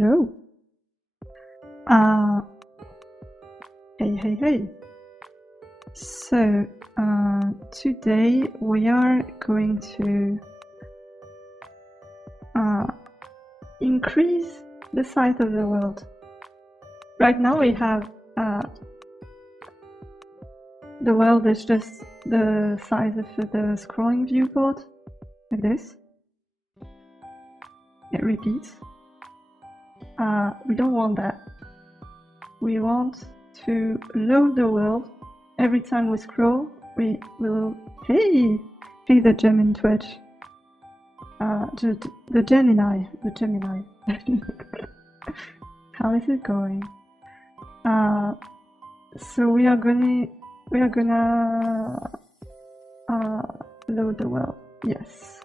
Hello. Hey. So, today we are going to increase the size of the world. Right now we have the world is just the size of the scrolling viewport, like this. It repeats. We don't want that. We want to load the world. Every time we scroll, we will... Hey! Hey, the gem in Twitch. The Gemini. How is it going? So we are gonna load the world. Yes.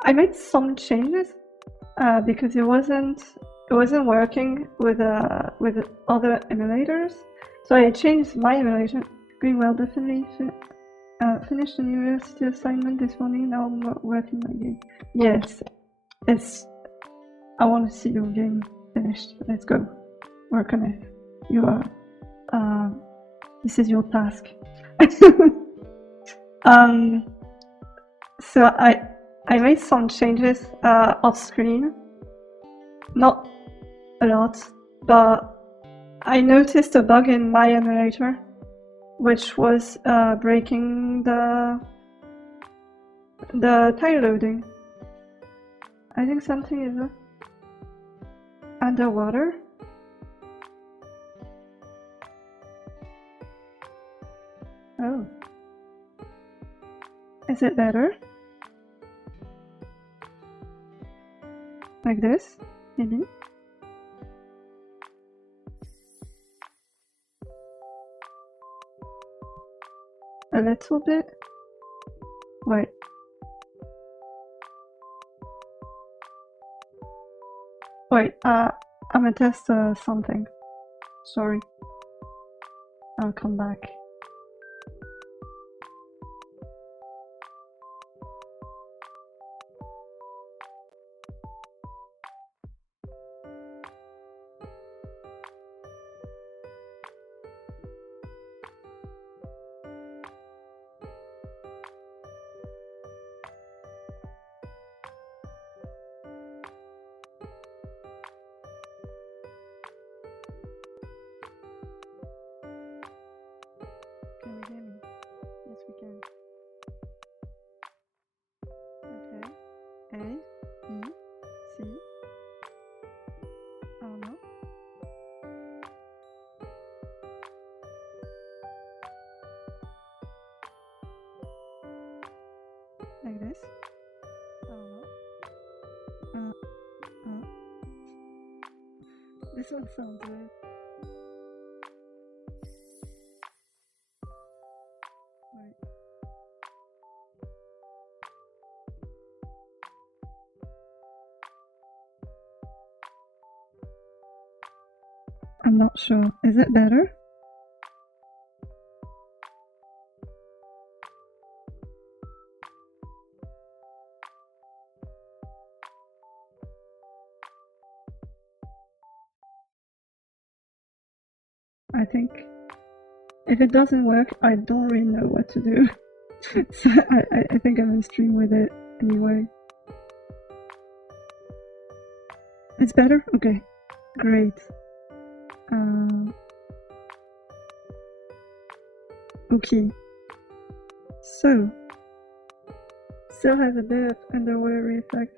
I made some changes because it wasn't working with other emulators. So I changed my emulation. Going well, definitely finished the university assignment this morning. Now I'm working my game. Yes, I want to see your game finished. Let's go. Work on it. You are. This is your task. So I made some changes off screen. Not a lot, but I noticed a bug in my emulator, which was breaking the tile loading. I think something is underwater. Oh. Is it better? Like this, maybe? A little bit? Wait. Wait, I'm gonna test something. Sorry. I'll come back. Can you hear me? Yes, we can. Okay. A, B, C. Oh no. Like this. Oh no. This one sounds weird. Wait. I'm not sure. Is it better? I think if it doesn't work, I don't really know what to do. So I think I'm gonna stream with it anyway. It's better? Okay, great. Okay. So, still has a bit of underwater effect.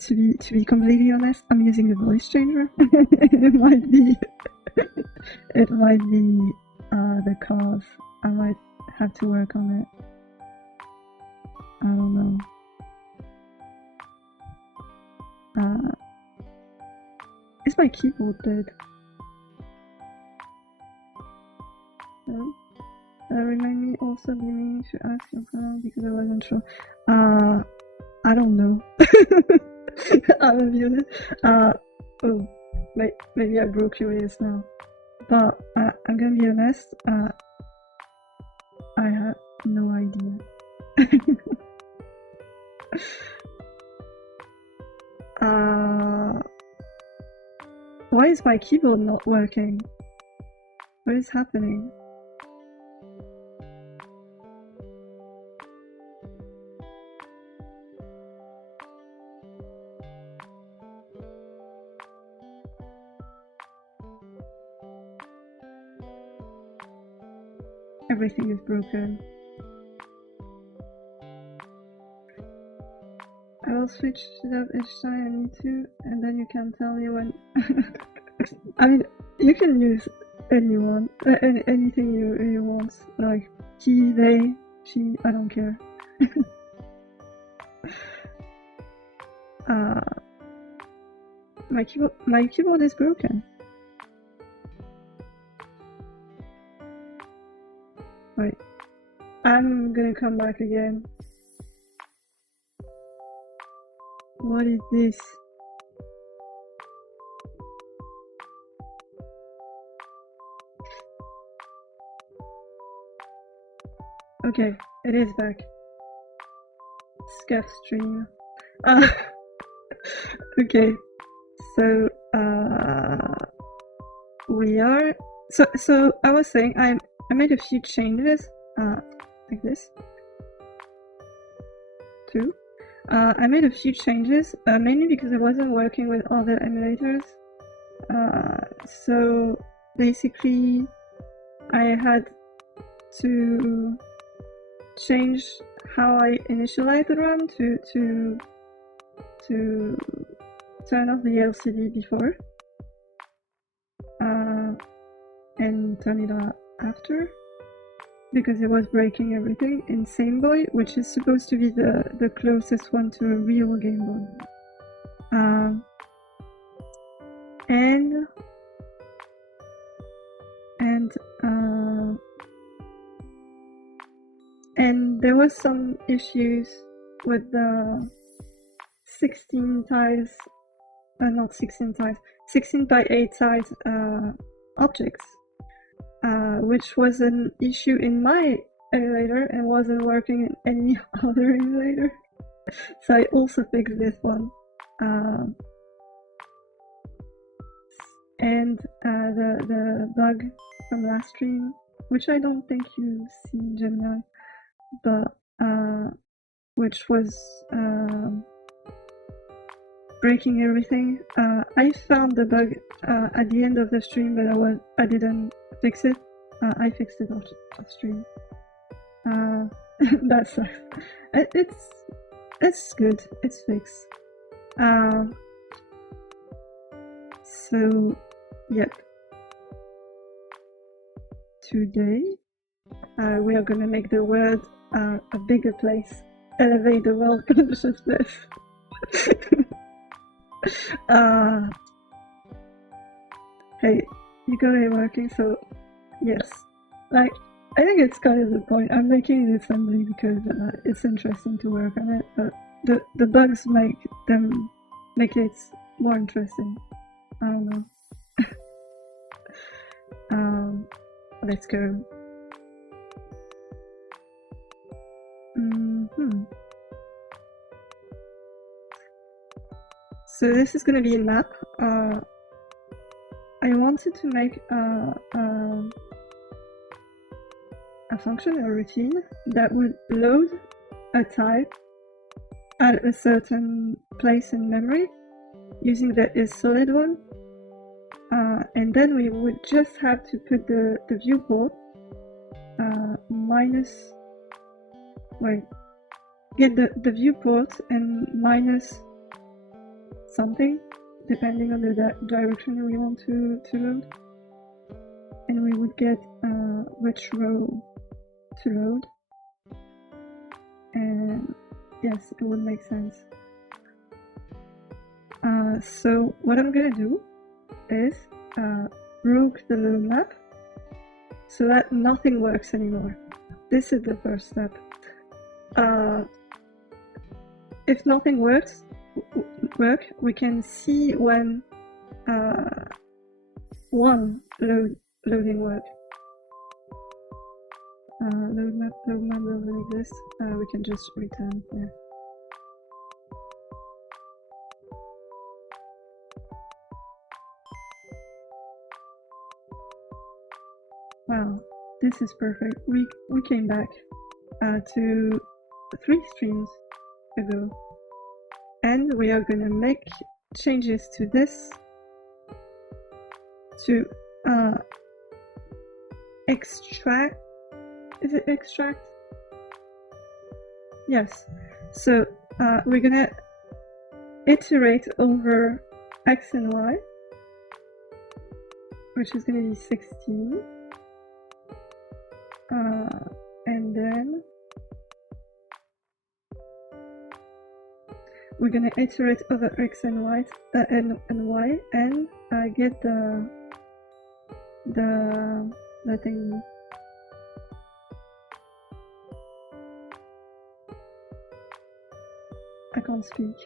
To be completely honest, I'm using a voice changer. It might be the cause. I might have to work on it. I don't know. Is my keyboard dead? No? Remind me also be meaning to ask your pronoun because I wasn't sure. I don't know. I'll be honest. Oh, maybe I broke your ears now. But I'm gonna be honest. I have no idea. Why is my keyboard not working? What is happening? Everything is broken. I will switch it up each time I need to, and then you can tell me when. I mean, you can use anyone, anything you want, like he, they, she. I don't care. My keyboard is broken. Wait, I'm gonna come back again. What is this? Okay, it is back. Scuff stream. Okay, so we are. So I was saying I made a few changes, like this. Too. I made a few changes, mainly because I wasn't working with other emulators. So basically, I had to change how I initialize the RAM to turn off the LCD before, and turn it on after, because it was breaking everything in Gameboy, which is supposed to be the closest one to a real Game Boy. And there was some issues with the 16 tiles, not 16 tiles, 16 by 8 size objects, which was an issue in my emulator and wasn't working in any other emulator. So I also fixed this one. And the bug from last stream, which I don't think you see, Gemini, but which was breaking everything. I found the bug at the end of the stream, but I didn't fix it. I fixed it off stream. That sucks. It's good. It's fixed. So, yep. Today, we are gonna make the world a bigger place. Elevate the world consciousness. Hey, you got it working, so yes. Like, I think it's kind of the point. I'm making an assembly because it's interesting to work on it, but the bugs make it more interesting. I don't know. Let's go. So this is gonna be a map. I wanted to make a function, a routine, that would load a type at a certain place in memory using the isSolid one. And then we would just have to put the viewport get the viewport and minus something, depending on the direction we want to load. And we would get which row to load. And yes, it would make sense. So what I'm gonna do is broke the load map so that nothing works anymore. This is the first step. If nothing works, we can see when one loading works. load map doesn't exist. We can just return there. Wow, this is perfect. We came back to 3 streams ago, and we are gonna make changes to this to extract. Is it extract? Yes. So we're gonna iterate over x and y, which is gonna be 16. And then we're gonna iterate over x and y and get the thing. I can't speak.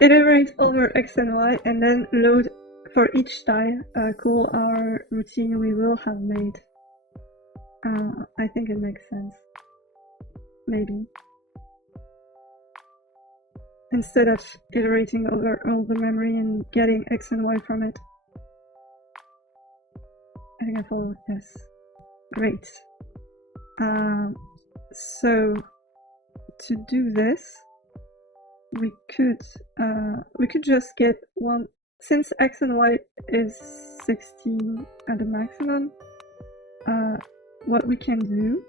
Iterate over x and y and then load for each tile. Call our routine we will have made. I think it makes sense. Maybe. Instead of iterating over all the memory and getting x and y from it. I think I followed. Yes. Great. So to do this, we could just get one, since x and y is 16 at the maximum. What we can do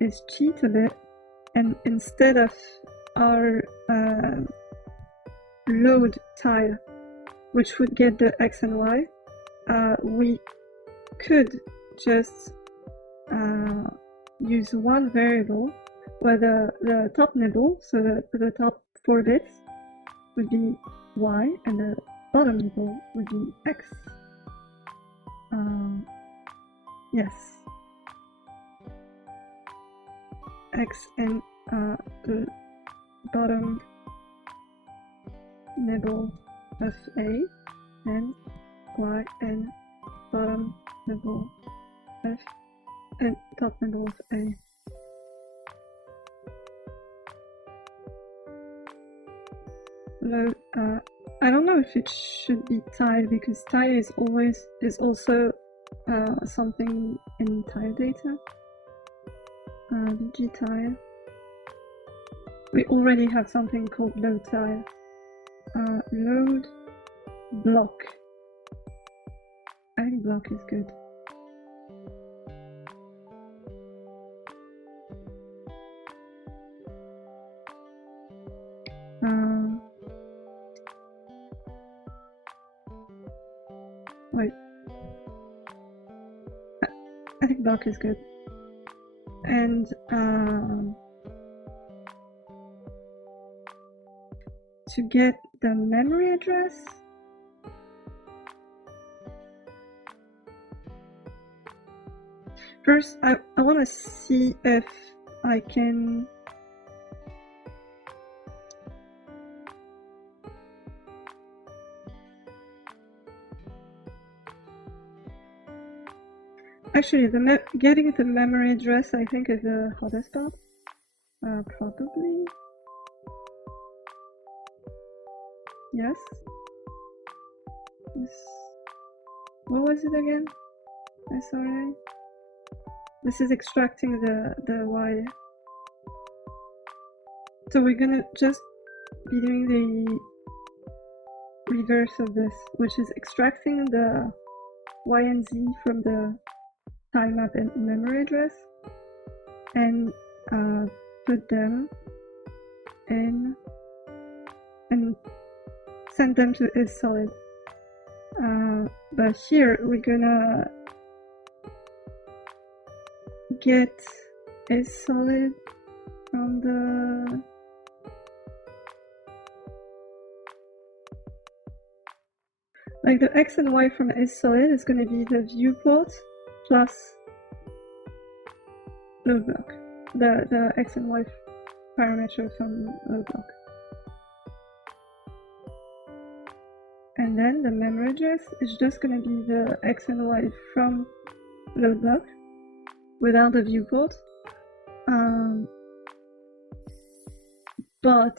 is cheat a bit, and instead of our load tile, which would get the x and y, we could just use one variable where the top nibble, so the top 4 bits, would be y, and the bottom nibble would be x. Yes. X and the bottom nibble of A, and y and bottom nibble of and top nibble of A. Load. I don't know if it should be tile, because tile is also something in tile data. VG tile. We already have something called load tile. Load block. I think block is good. Wait. I think block is good. And to get the memory address, first I want to see if I can actually getting the memory address, I think, is the hardest part. Probably. Yes. What was it again? SRA. This is extracting the Y. So we're gonna just be doing the reverse of this, which is extracting the Y and Z from the time map and memory address, and put them in and send them to isSolid. But here we're gonna get isSolid from the the X and Y from isSolid is gonna be the viewport plus load block, the X and Y parameter from load block. And then the memory address is just going to be the X and Y from load block without a viewport. But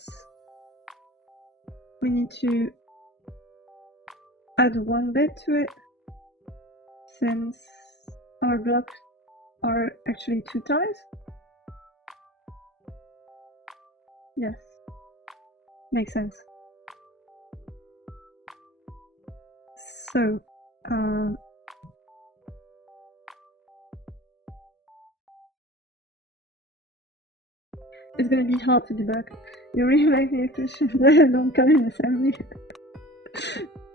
we need to add 1 bit to it, since our blocks are actually 2 tiles. Yes, makes sense. So, it's gonna be hard to debug. You really make me efficient. Don't come in assembly.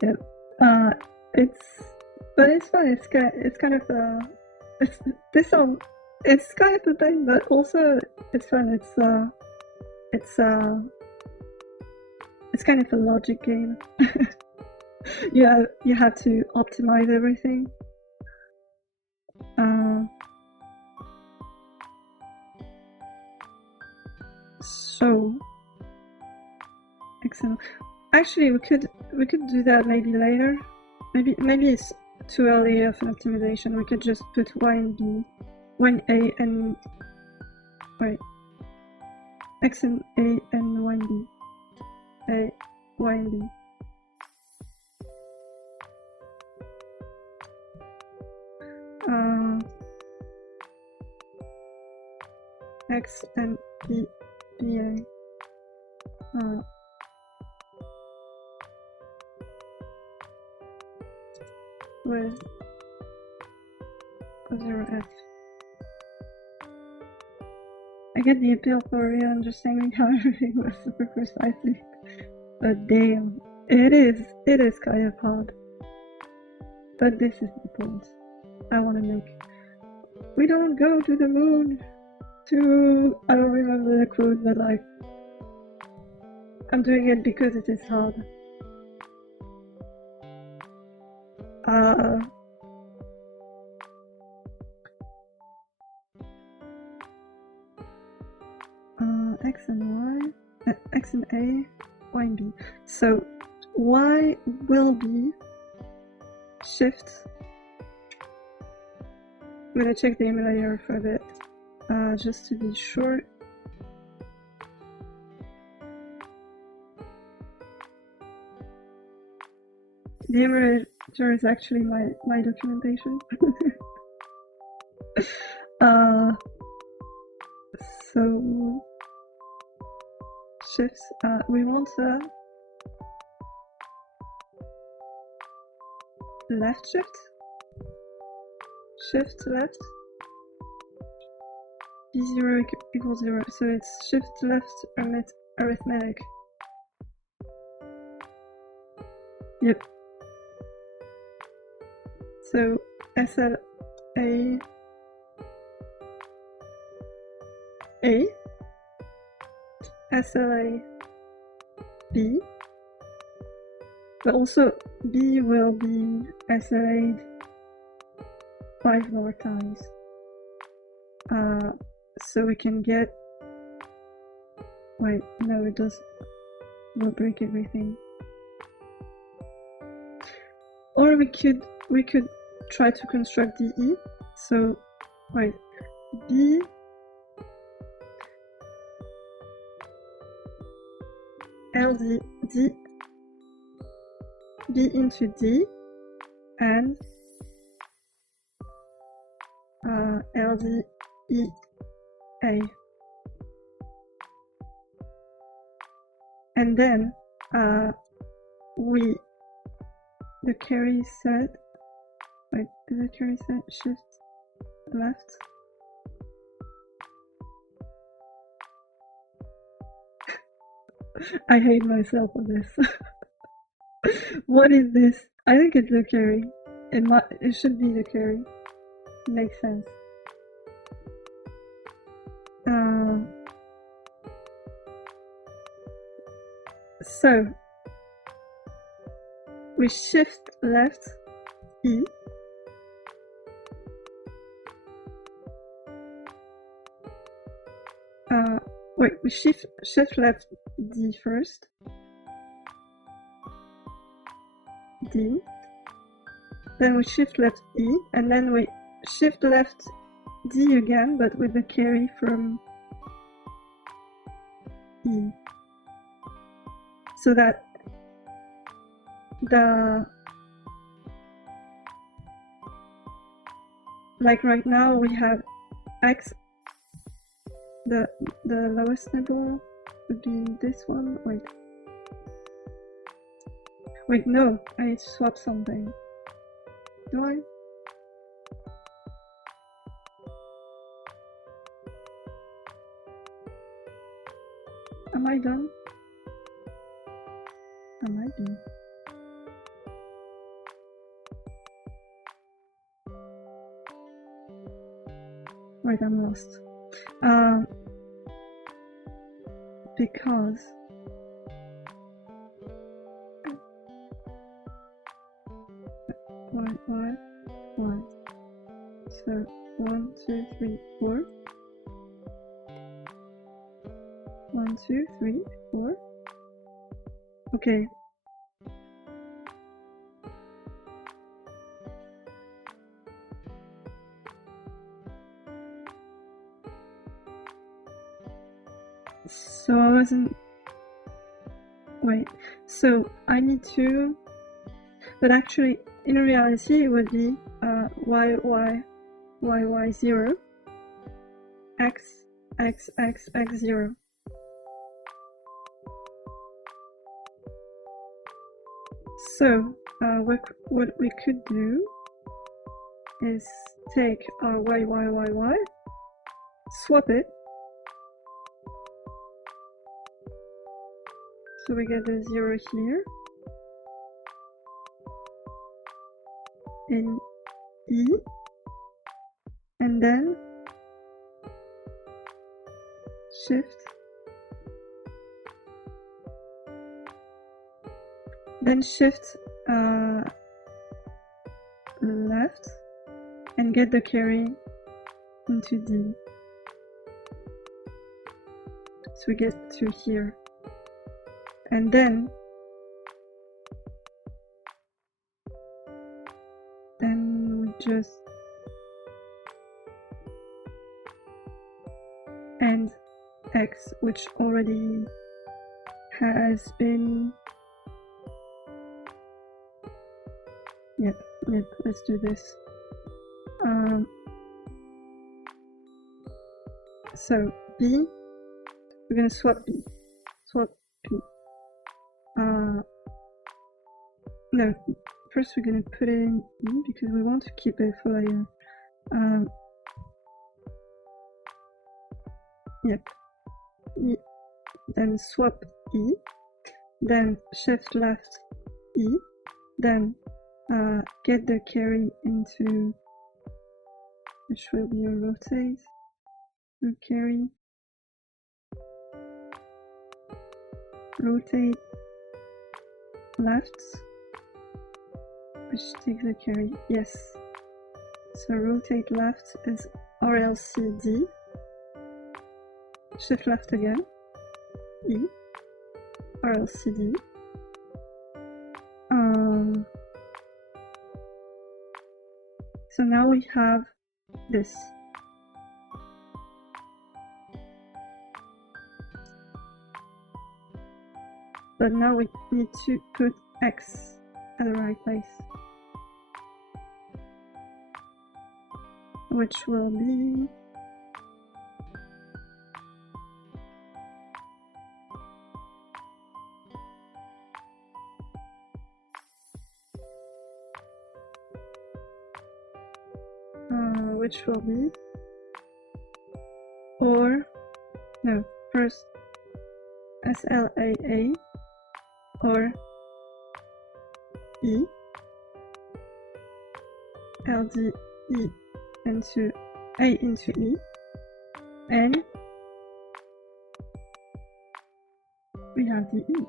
Yep. But it's fun. It's kind of it's kind of a pain, but also it's fun. It's kind of a logic game. You have to optimize everything. So excellent. Actually, we could do that maybe later. Maybe it's too early of an optimization. We could just put y and b, y and a, and wait, x and a and y and b, a, y and b. X and b, ba. With 0f. I get the appeal for real understanding how everything was super precisely, but damn, it is kind of hard. But this is the point I want to make. We don't go to the moon to, I don't remember the quote, but like, I'm doing it because it is hard. X and y, x and a, y and b. So y will be shift. I'm gonna check the emulator for a bit, just to be sure. The emulator is actually my documentation. So shifts, we want left shift left, b0 equals 0, so it's shift left arithmetic. Yep. So SLA A, SLA B, but also B will be SLA'd 5 more times. So we can get, wait, no, it does, we'll break everything. Or we could try to construct DE. So wait, B LD D B into D and LD E A, and then the carry set, wait, is the carry set shift left? I hate myself on this. What is this? I think it's the carry. It should be the carry. Makes sense. So we shift left E, wait, we shift left D first, D, then we shift left E, and then we shift left D again, but with the carry from E. So that like right now we have X, the lowest nibble would be this one. Wait, no, I need to swap something. Do I? Am I done? I might be. Wait, I'm lost. Because why? So 1, 2, 3, 4. 1, 2, 3, 4. Okay. So I wasn't. Wait. So I need to. But actually, in reality, it would be y 0, x 0. So what we could do is take our y, swap it. So we get the 0 here. In E, and then shift, left and get the carry into D. So we get to here, and then we just end X, which already has been. Yep, let's do this. So B, we're gonna swap B. No, first we're gonna put it in E because we want to keep it for later. Yep. E, then swap E, then shift left E, then get the carry into, which will be a rotate, carry, rotate left, which takes the carry, yes. So rotate left is RLCD, shift left again, E, RLCD. So now we have this. But now we need to put X at the right place, which will be or no, first SLAA or E, LDE into A into E, and we have the E.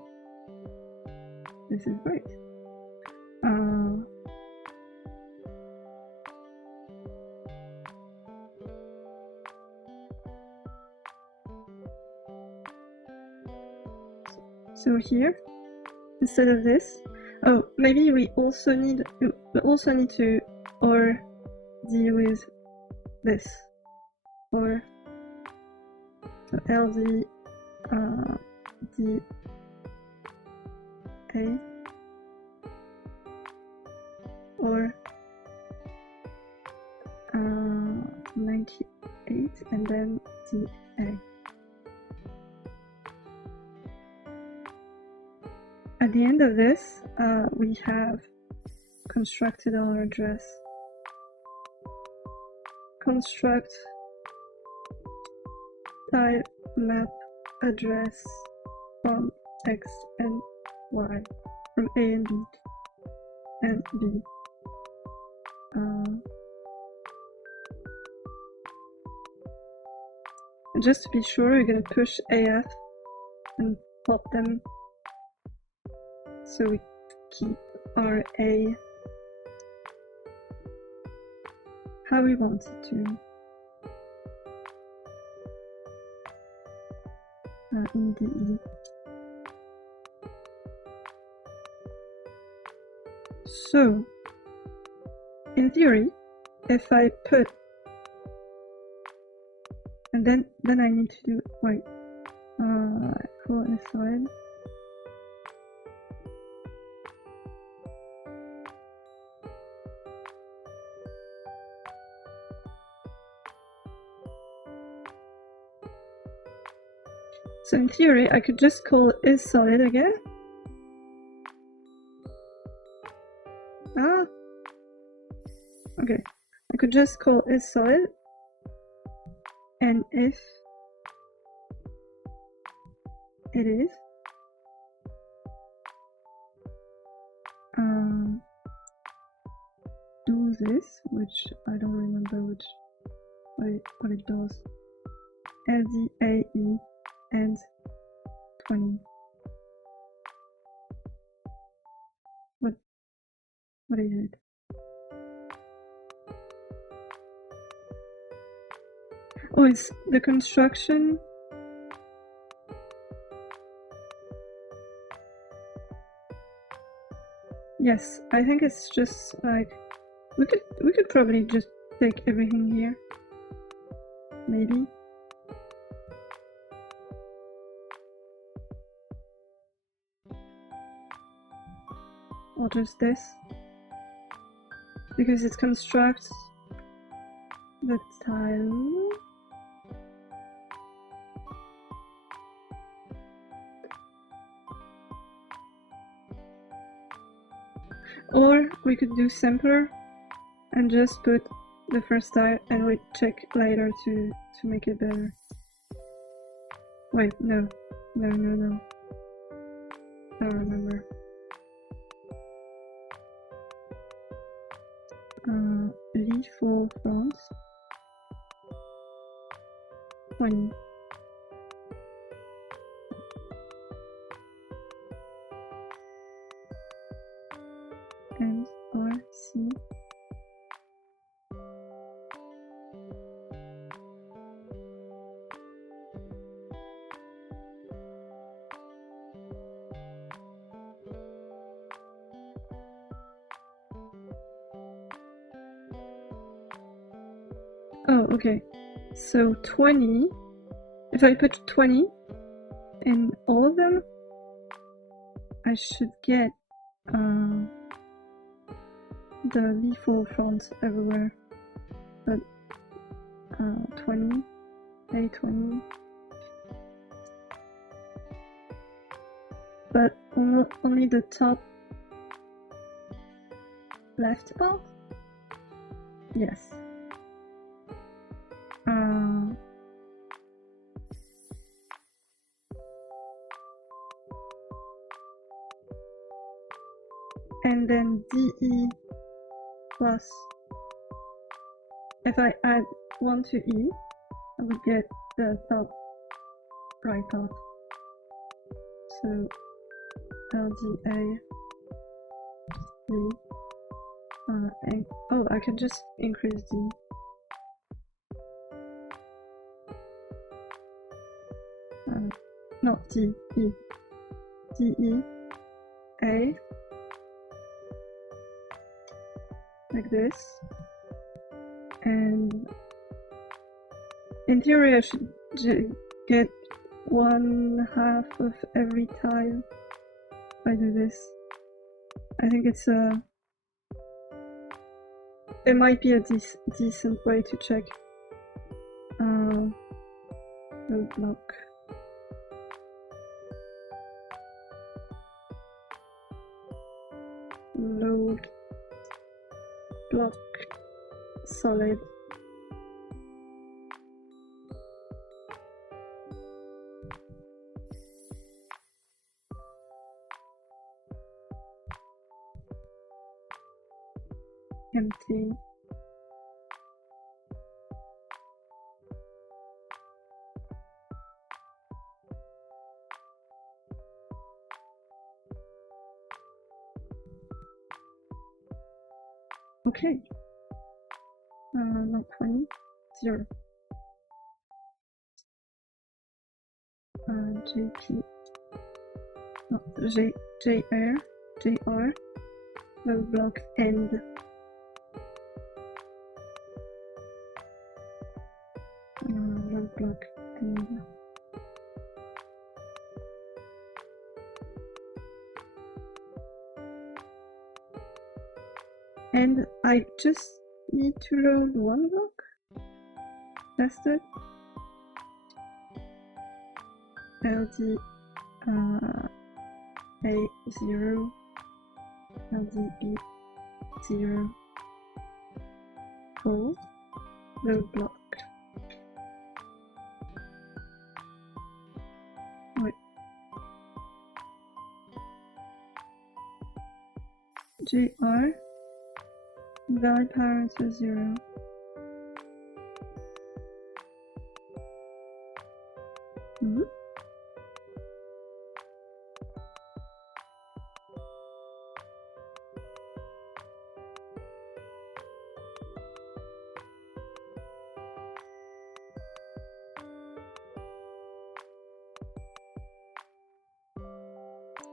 This is great. So here, instead of this, oh, maybe we also need to or deal with this, or so LD D A, or 98 and then DA. At the end of this, we have constructed our address. Construct type map address from X and Y, from A and B and B. And just to be sure, we're gonna push AF and pop them so we keep our A how we want it to. In DE. So, in theory, if I put, and then I need to do, wait, call it aside. So in theory, I could just call isSolid again. Okay. I could just call isSolid, and if it is, do this, which I don't remember what it does. LDAE and 20. What is it? Oh, it's the construction. Yes, I think it's just like we could probably just take everything here. Maybe. Or just this. Because it constructs the tile. Or we could do simpler and just put the first tile and we check later to make it better. Wait, no. I don't remember. V4 front 20. And RC. Oh, okay. So 20, if I put 20 in all of them, I should get the V4 fonts everywhere. But 20, A20. But only the top left part? Yes. And then DE plus, if I add 1 to E, I would get the top right part. So LDA D, and oh, I can just increase D. Not D, E. DE A, like this, and In theory, I should get 1/2 of every tile if I do this. I think it's it might be a decent way to check the block. Load block solid. Empty. Okay. Not 20. 0. JP. No, JR. Load block end. Load block end. And I just need to load one block. That's it. LD A0, LD B0, full, load block. Wait. GR, valid parameter 0.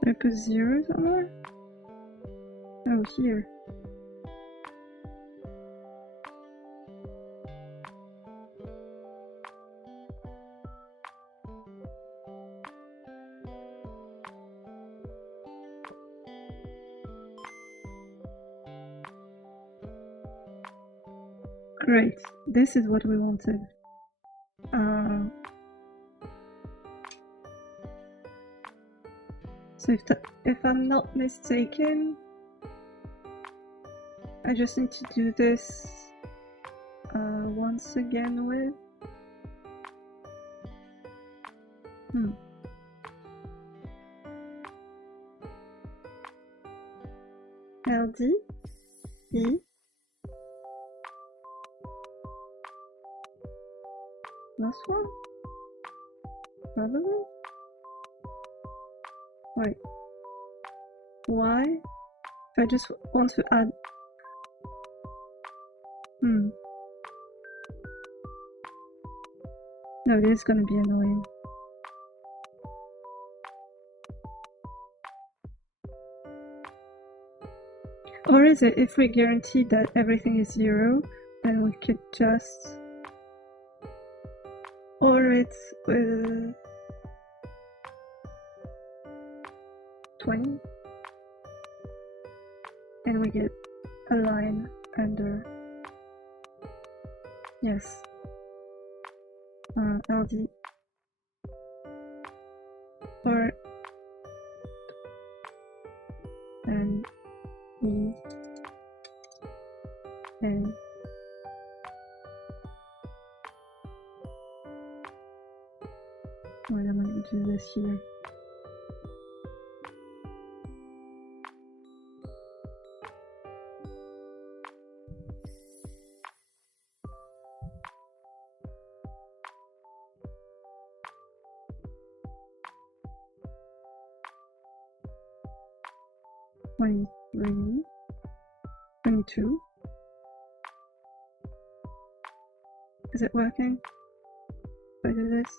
Did I put 0 somewhere? Oh, here. Great, this is what we wanted. So if I'm not mistaken, I just need to do this once again with LD E plus 1? Probably? Wait. Why? If I just want to add... No, it is gonna be annoying. Or is it, if we guarantee that everything is 0, then we could just order it with 20, and we get a line under. Yes. LD or and E and why am I going to do this here? $23, $22. Is it working? If I do this?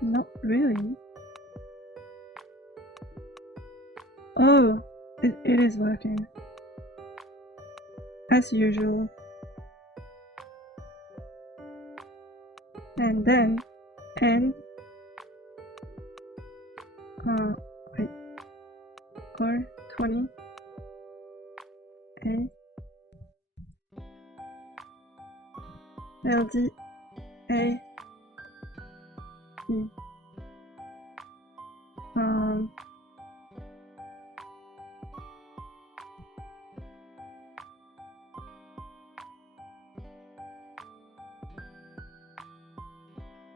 Not really. Oh, it is working. As usual. And then, wait, or 20, A, LD, A, E.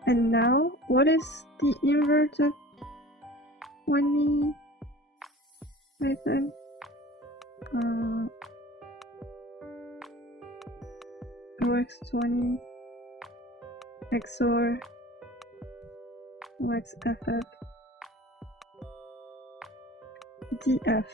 And now, what is the inverted bunny method? OX20 XOR OXFF DF.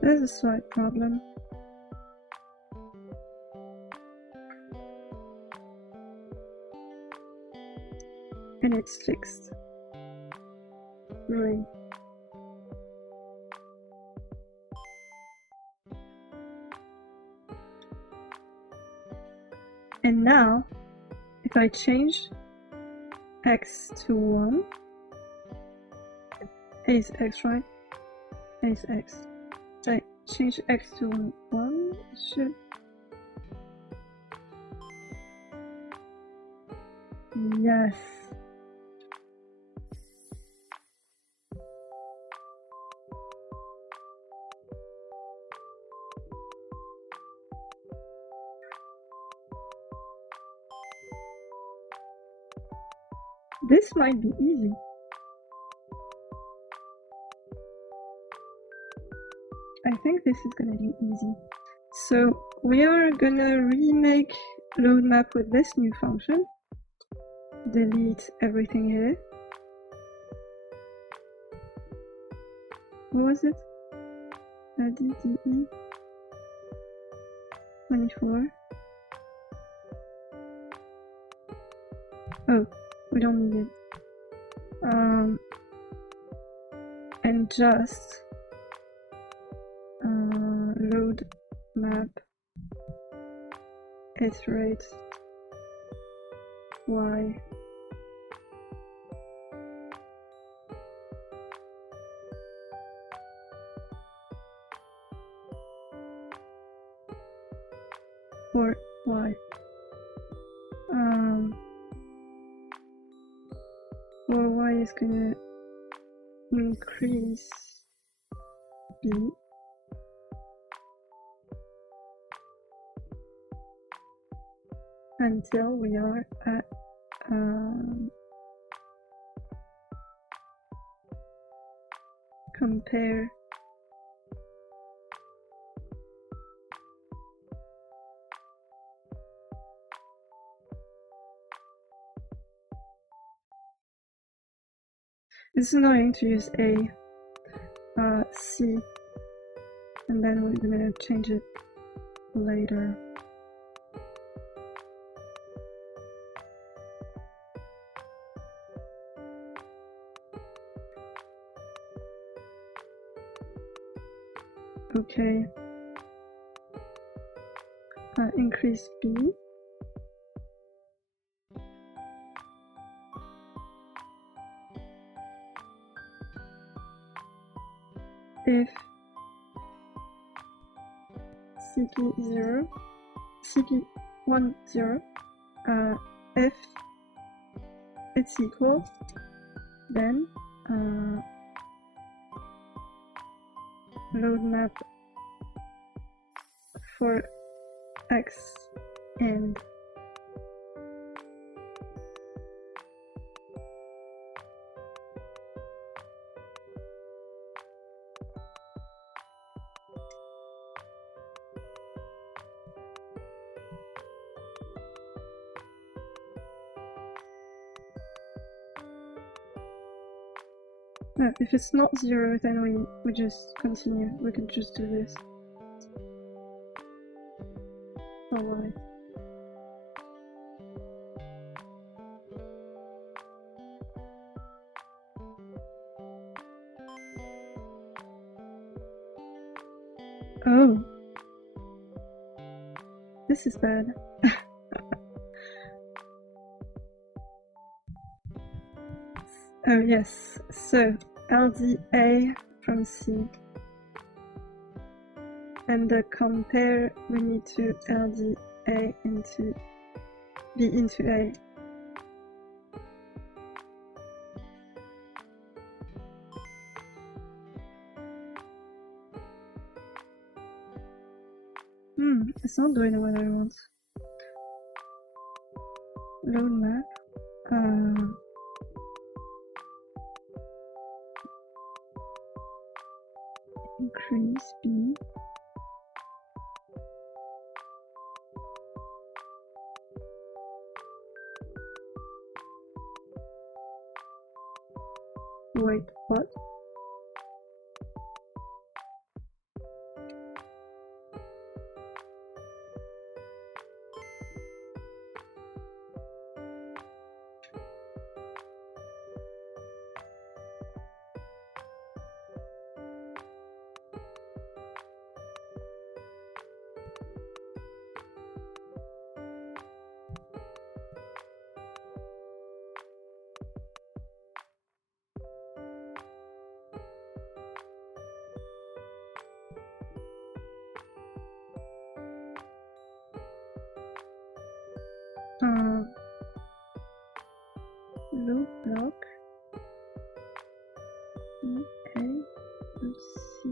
There's a slight problem. And it's fixed. Right. And now, if I change x to 1, A is x, right? A is x. If I change x to 1, it should... Yes. This might be easy. I think this is gonna be easy. So we are gonna remake load map with this new function. Delete everything here. What was it? DDE 24. Oh, we don't need it. And just load map iterate y. For y. For y is gonna increase b until we are at compare it's annoying to use A, C, and then we're gonna change it later. Okay. Increase B. If CP0, CP10, if it's equal, then load map for x and No, if it's not 0, then we just continue. We can just do this. Alright. Oh. This is bad. Oh yes, so LDA from C. And the compare, we need to LDA into B into A. It's not doing what I want. Load map. Increase B. Wait, what? Loop block. A, loop C,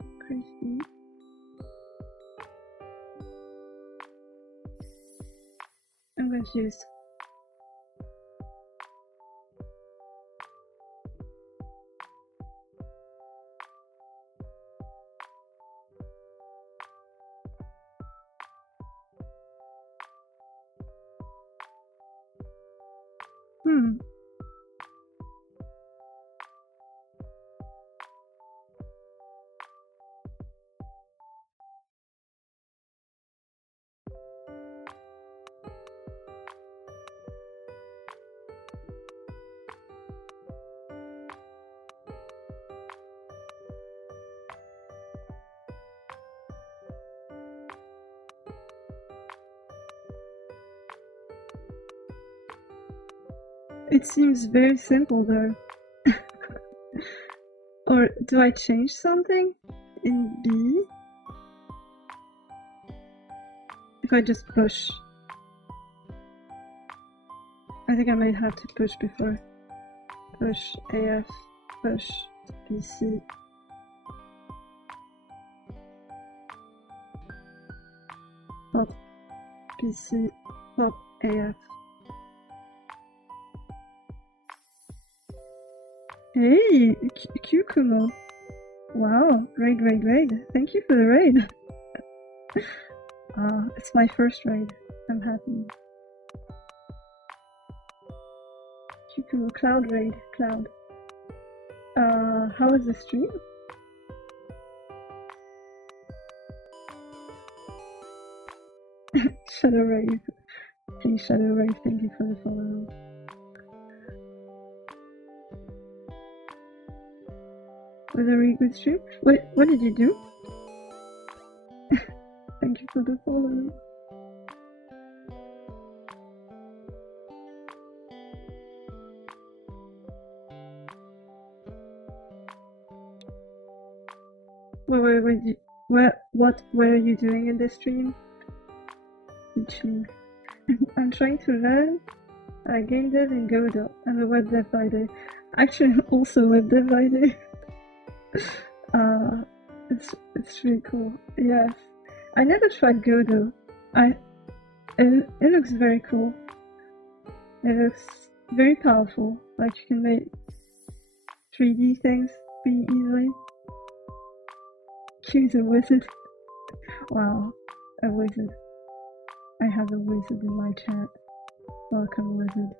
increase B. I'm confused. It seems very simple though. Or do I change something in B? If I just push. I think I might have to push before. Push AF, push BC. Pop BC, pop AF. Hey, Kyukumo. Wow, raid. Thank you for the raid. It's my first raid. I'm happy. Kyukumo, cloud raid, cloud. How was the stream? Shadow Raid. Hey, Shadow Raid, thank you for the follow. Was a really good stream? Wait, what did you do? Thank you for the follow. Wait, what were you doing in this stream? Teach me. I'm trying to learn Gamedev and Godot. I'm a web dev by day. Actually, I'm also a web dev by day. It's really cool. Yes, I never tried Godot. It looks very cool. It looks very powerful. Like you can make 3D things pretty easily. Choose a wizard. Wow, a wizard. I have a wizard in my chat. Welcome, wizard.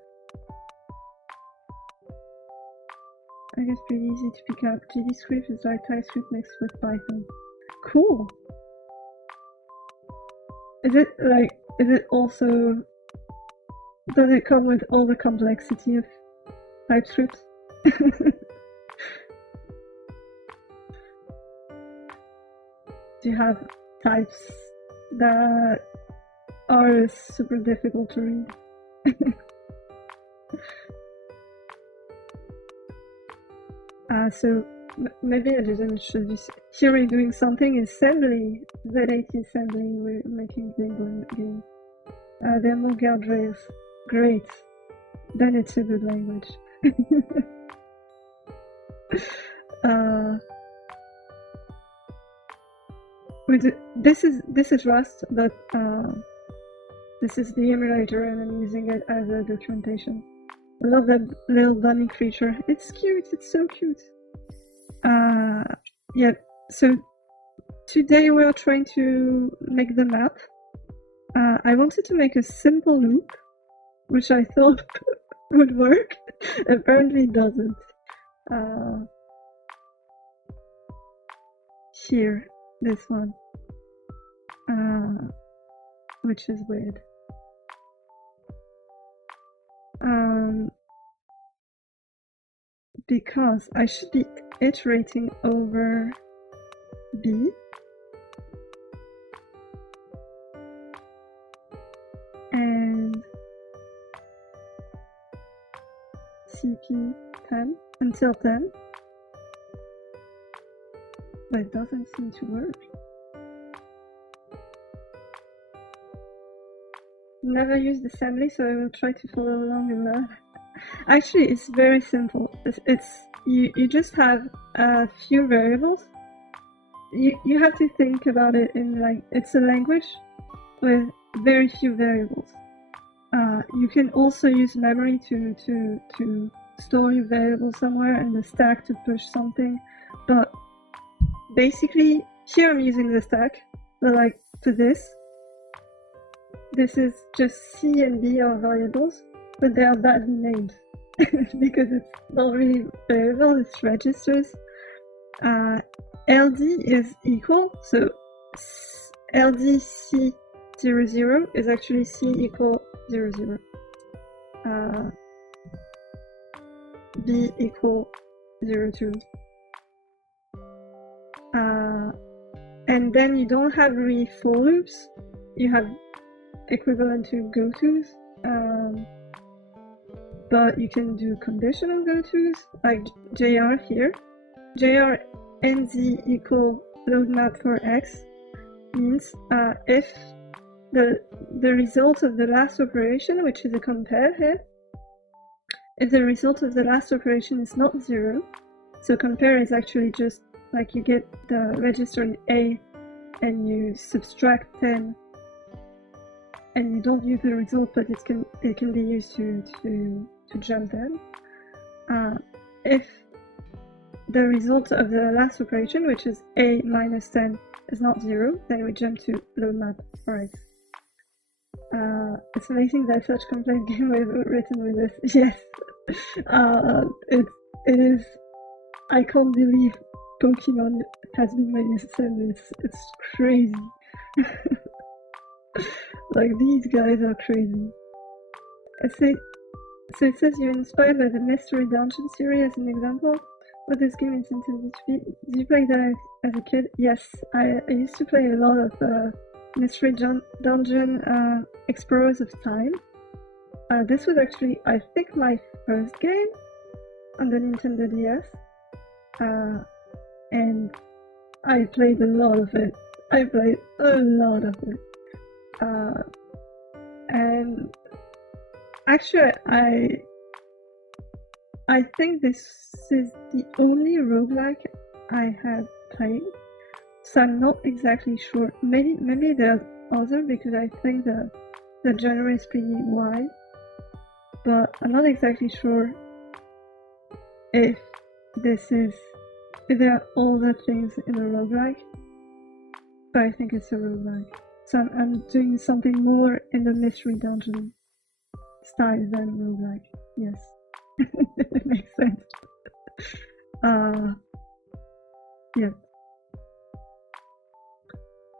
I guess pretty easy to pick up. GDScript is like TypeScript mixed with Python. Cool. Is it also, does it come with all the complexity of TypeScript? Do you have types that are super difficult to read? So maybe I didn't show this. Here we're doing something assembly, Z80 assembly, we're making Gameboy game. There are no guardrails. Great. Then it's a good language. This is Rust, but this is the emulator and I'm using it as a documentation. I love that little bunny creature. It's cute, it's so cute. Yeah, so today we're trying to make the map. I wanted to make a simple loop, which I thought would work. Apparently it doesn't. Here, this one. Which is weird. Because I should be iterating over B and CP 10 until 10, but it doesn't seem to work. Never used assembly, so I will try to follow along and learn. Actually, it's very simple. You just have a few variables. You have to think about it in like, it's a language with very few variables. You can also use memory to store your variable somewhere and the stack to push something. But basically, here I'm using the stack. But like for this is just C and B are variables, but they are badly named because it's not really variable, it's registers. LD is equal, so LD C00 is actually C equal 00. B equal 02. And then you don't have really for loops, you have equivalent to gotos, but you can do conditional gotos, like JR here. JR NZ equal load map for X means if the result of the last operation, which is a compare here, if the result of the last operation is not 0, so compare is actually just like you get the register in A and you subtract 10 and you don't use the result, but it can be used to jump in. If the result of the last operation, which is A minus 10, is not 0, then we jump to load map for X. It's amazing that such complex game was written with this. Yes, it is. I can't believe Pokemon has been made in assembly. It's crazy. Like, these guys are crazy. So it says you're inspired by the Mystery Dungeon series as an example. What this game is intended to be. Did you play that as a kid? Yes, I used to play a lot of Mystery Dungeon Explorers of Time. This was actually, I think, my first game on the Nintendo DS. And I played a lot of it. And actually, I think this is the only roguelike I have played, so I'm not exactly sure. Maybe there are other, because I think the genre is pretty wide, but I'm not exactly sure if there are all the things in a roguelike, but I think it's a roguelike. So I'm doing something more in the Mystery Dungeon style than roguelike. Yes, it makes sense. Yeah.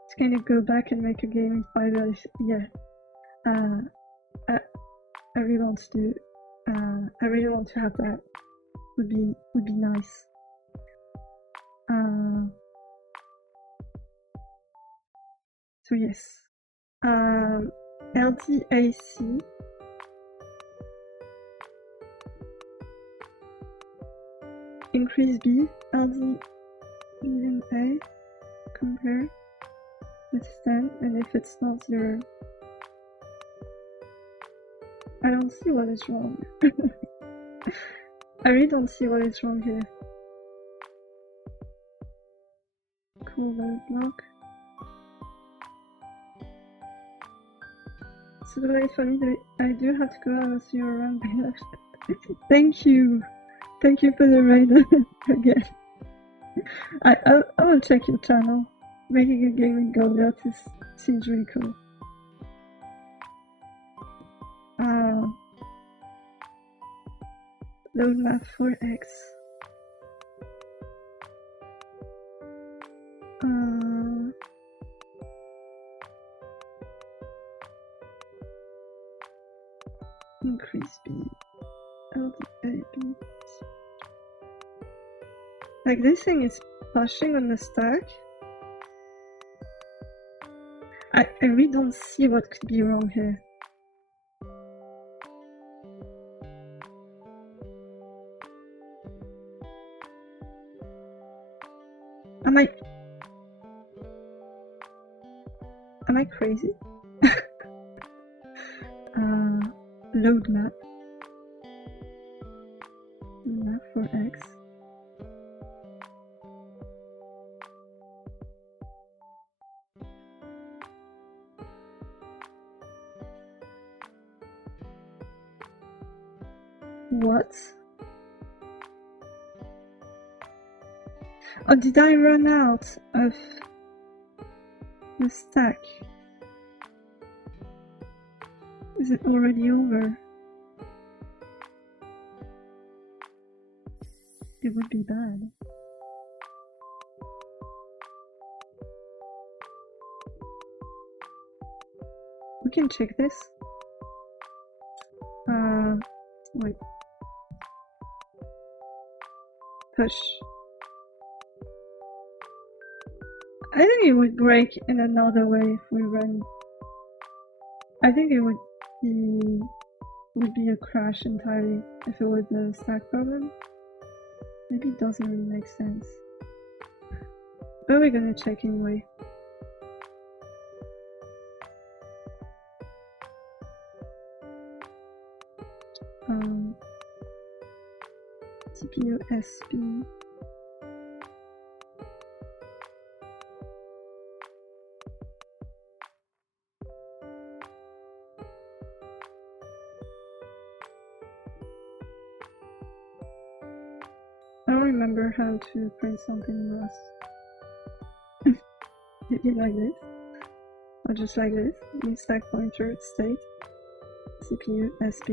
It's gonna go back and make a game in 5 years. Yeah. I really want to. I really want to have that. Would be nice. So yes. LDAC. Increase B. LD even A. Compare with 10, and if it's not 0, I don't see what is wrong. I really don't see what is wrong here. Cool load block. So very funny that I do have to go out and see you around. Thank you. Thank you for the raid again. I will check your channel. Making a gaming Gamedev seems really cool. Load map for X. Increase B. LDA B. Like this thing is pushing on the stack. I really don't see what could be wrong here. Am I crazy? Load map. Map for X. What? Oh, did I run out of the stack? Is it already over? It would be bad. We can check this. Wait. Push. I think it would break in another way if we run. I think it would be a crash entirely if it was a stack problem. Maybe it doesn't really make sense. But we're gonna check anyway. CPU SP. I don't remember how to print something in Rust. Maybe like this. Or just like this. New stack pointer state. CPU SP.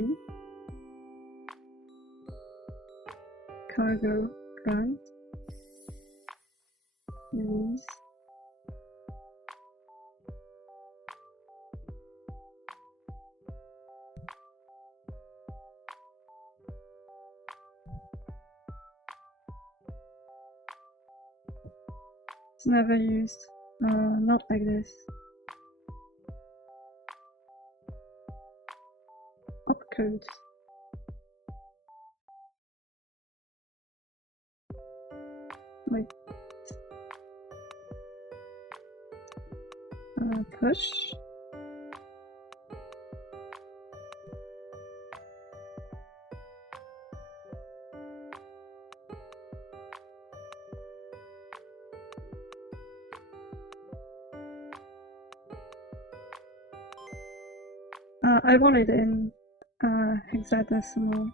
Cargo grant. Release. It's never used. Not like this. Opcode. Wait. Push. I want it in hexadecimal.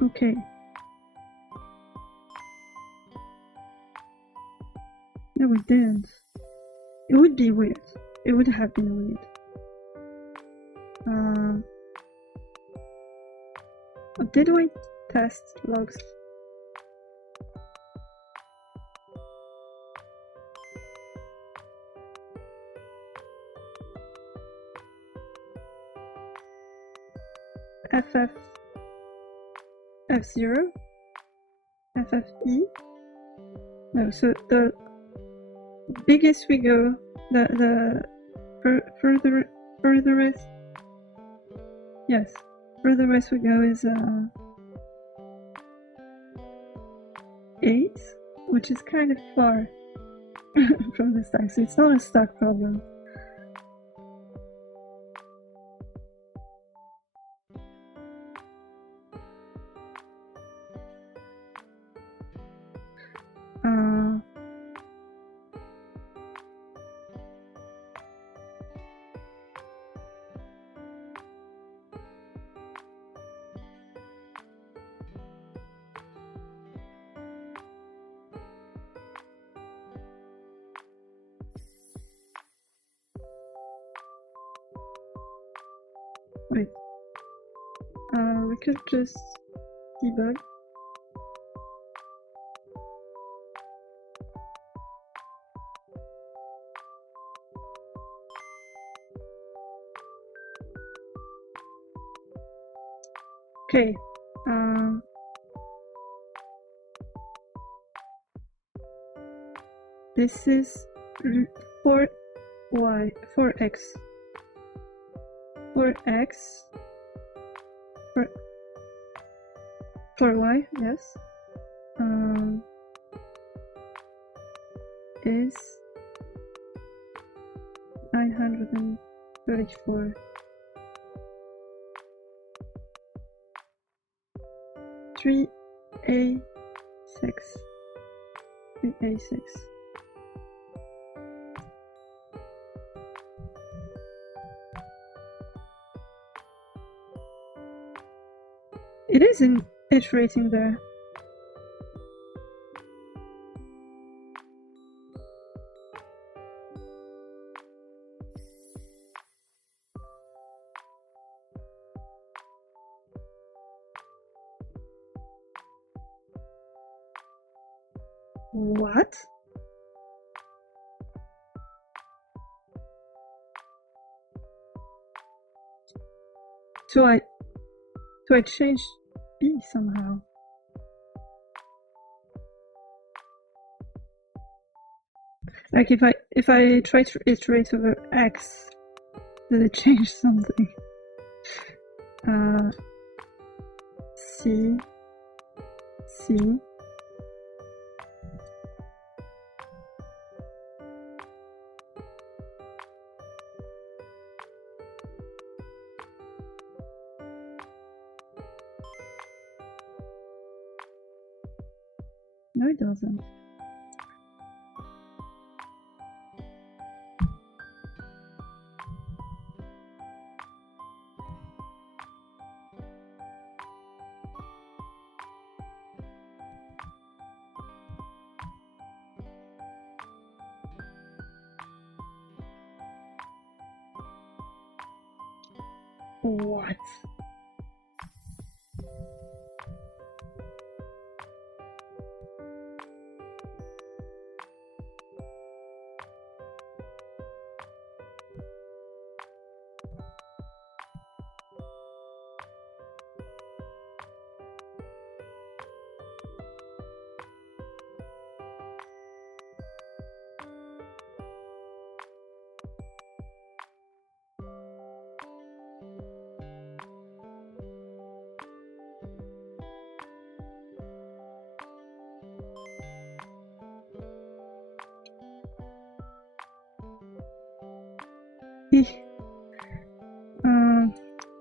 Okay. No, we didn't. It would be weird. It would have been weird. Did we test logs? F0, FFE. No, so the biggest we go, the furthest. Yes, furthest we go is 8, which is kind of far from the stack, so it's not a stack problem. Wait. We could just debug. Okay. This is 4y, 4x. 4x, 4y, yes, is 934. 3A6. 3A6. It is iterating there. What? So I changed B somehow. Like if I try to iterate over X, did it change something? C. No, it doesn't. What?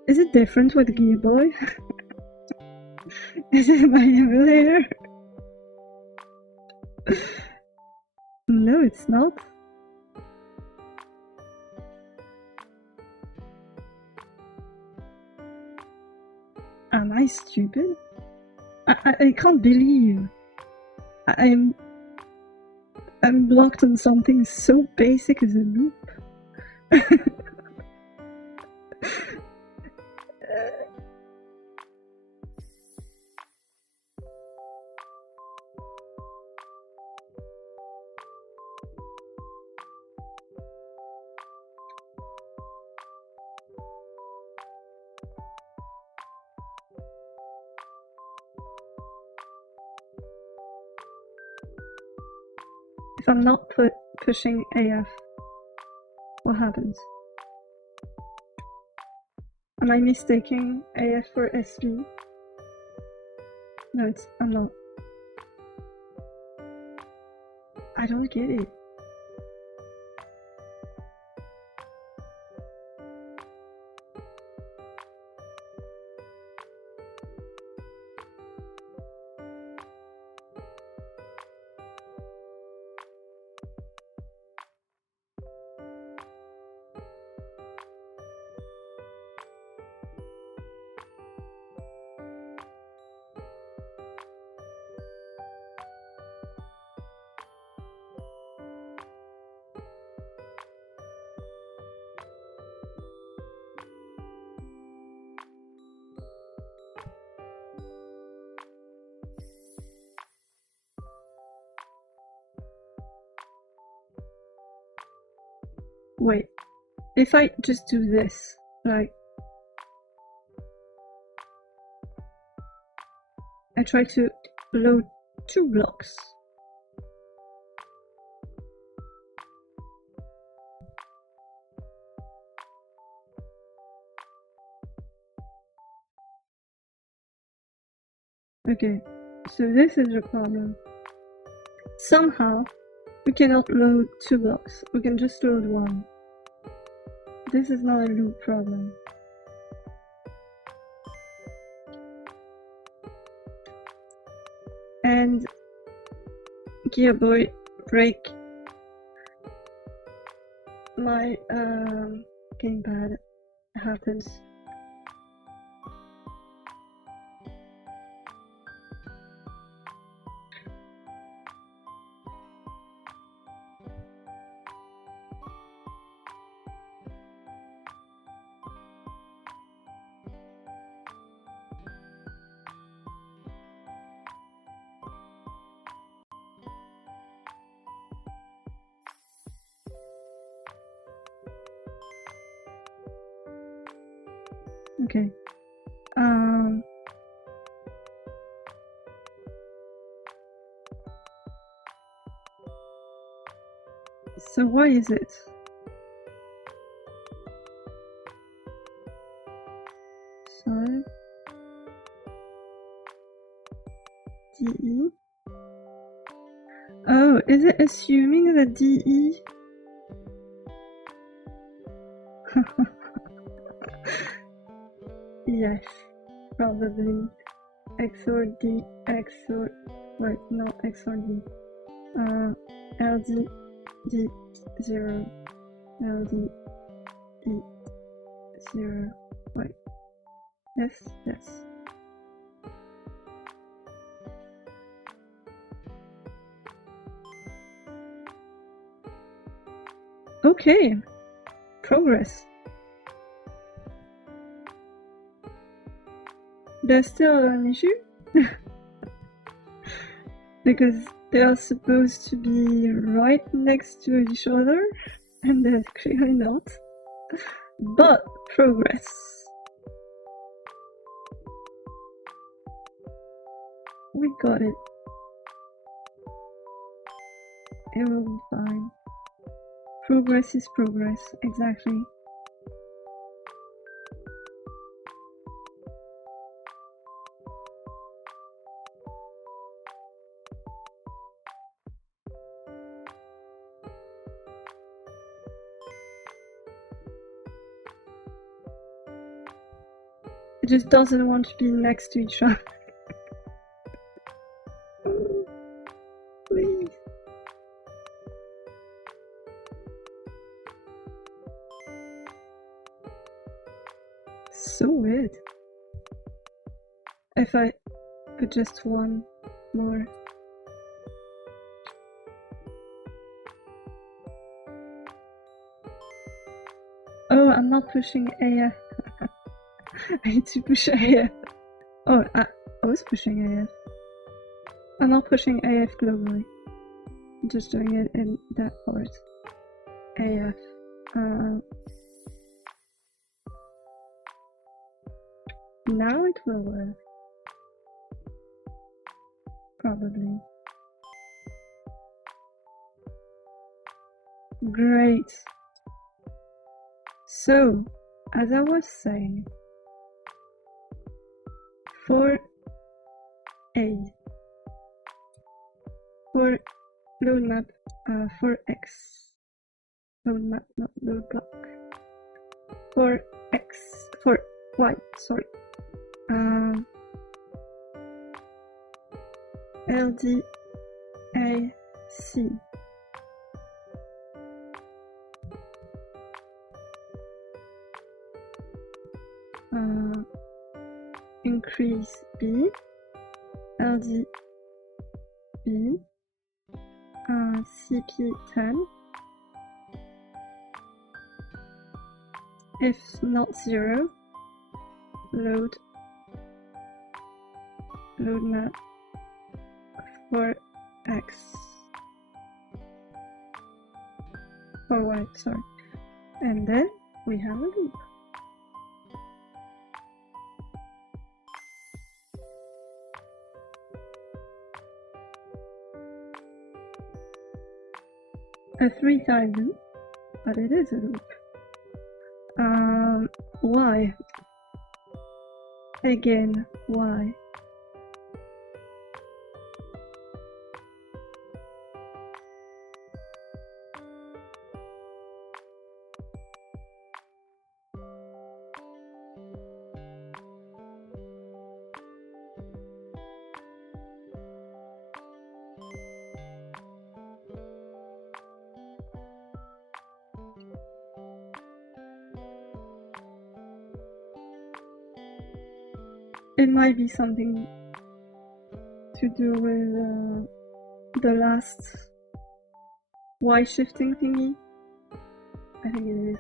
Is it different with Gameboy? Is it my emulator? No, it's not. Am I stupid? I can't believe I'm blocked on something so basic as a loop. If I'm not pushing AF, what happens? Am I mistaking AF for SV? No, I'm not. I don't get it. Wait, if I just do this, like, I try to load 2 blocks. Okay, so this is a problem. Somehow, we cannot load 2 blocks, we can just load 1. This is not a loop problem. And Gearboy break my gamepad happens. Okay. So why is it? So DE. Oh, is it assuming that DE? Yes, probably. XOR D, XOR, wait, no, XOR D. LD, D, 0, LD, E, 0, wait. Yes, yes. Okay, progress. There's still an issue? Because they are supposed to be right next to each other, and they're clearly not. But progress. We got it. It will be fine. Progress is progress, exactly. It just doesn't want to be next to each other. Please. So weird. If I but just one more. Oh, I'm not pushing AF. I need to push AF. Oh, I was pushing AF. I'm not pushing AF globally. I'm just doing it in that part. AF. Now it will work. Probably. Great. So, as I was saying, for A, for load map, for X, load map, not load block, for X, for Y, sorry, LDAC. Increase B, LD B, CP 10, if not 0, load map for X, for Y, sorry, and then we have a loop. A 3-time loop, but it is a loop. Why? Again, why? It might be something to do with the last Y shifting thingy. I think it is.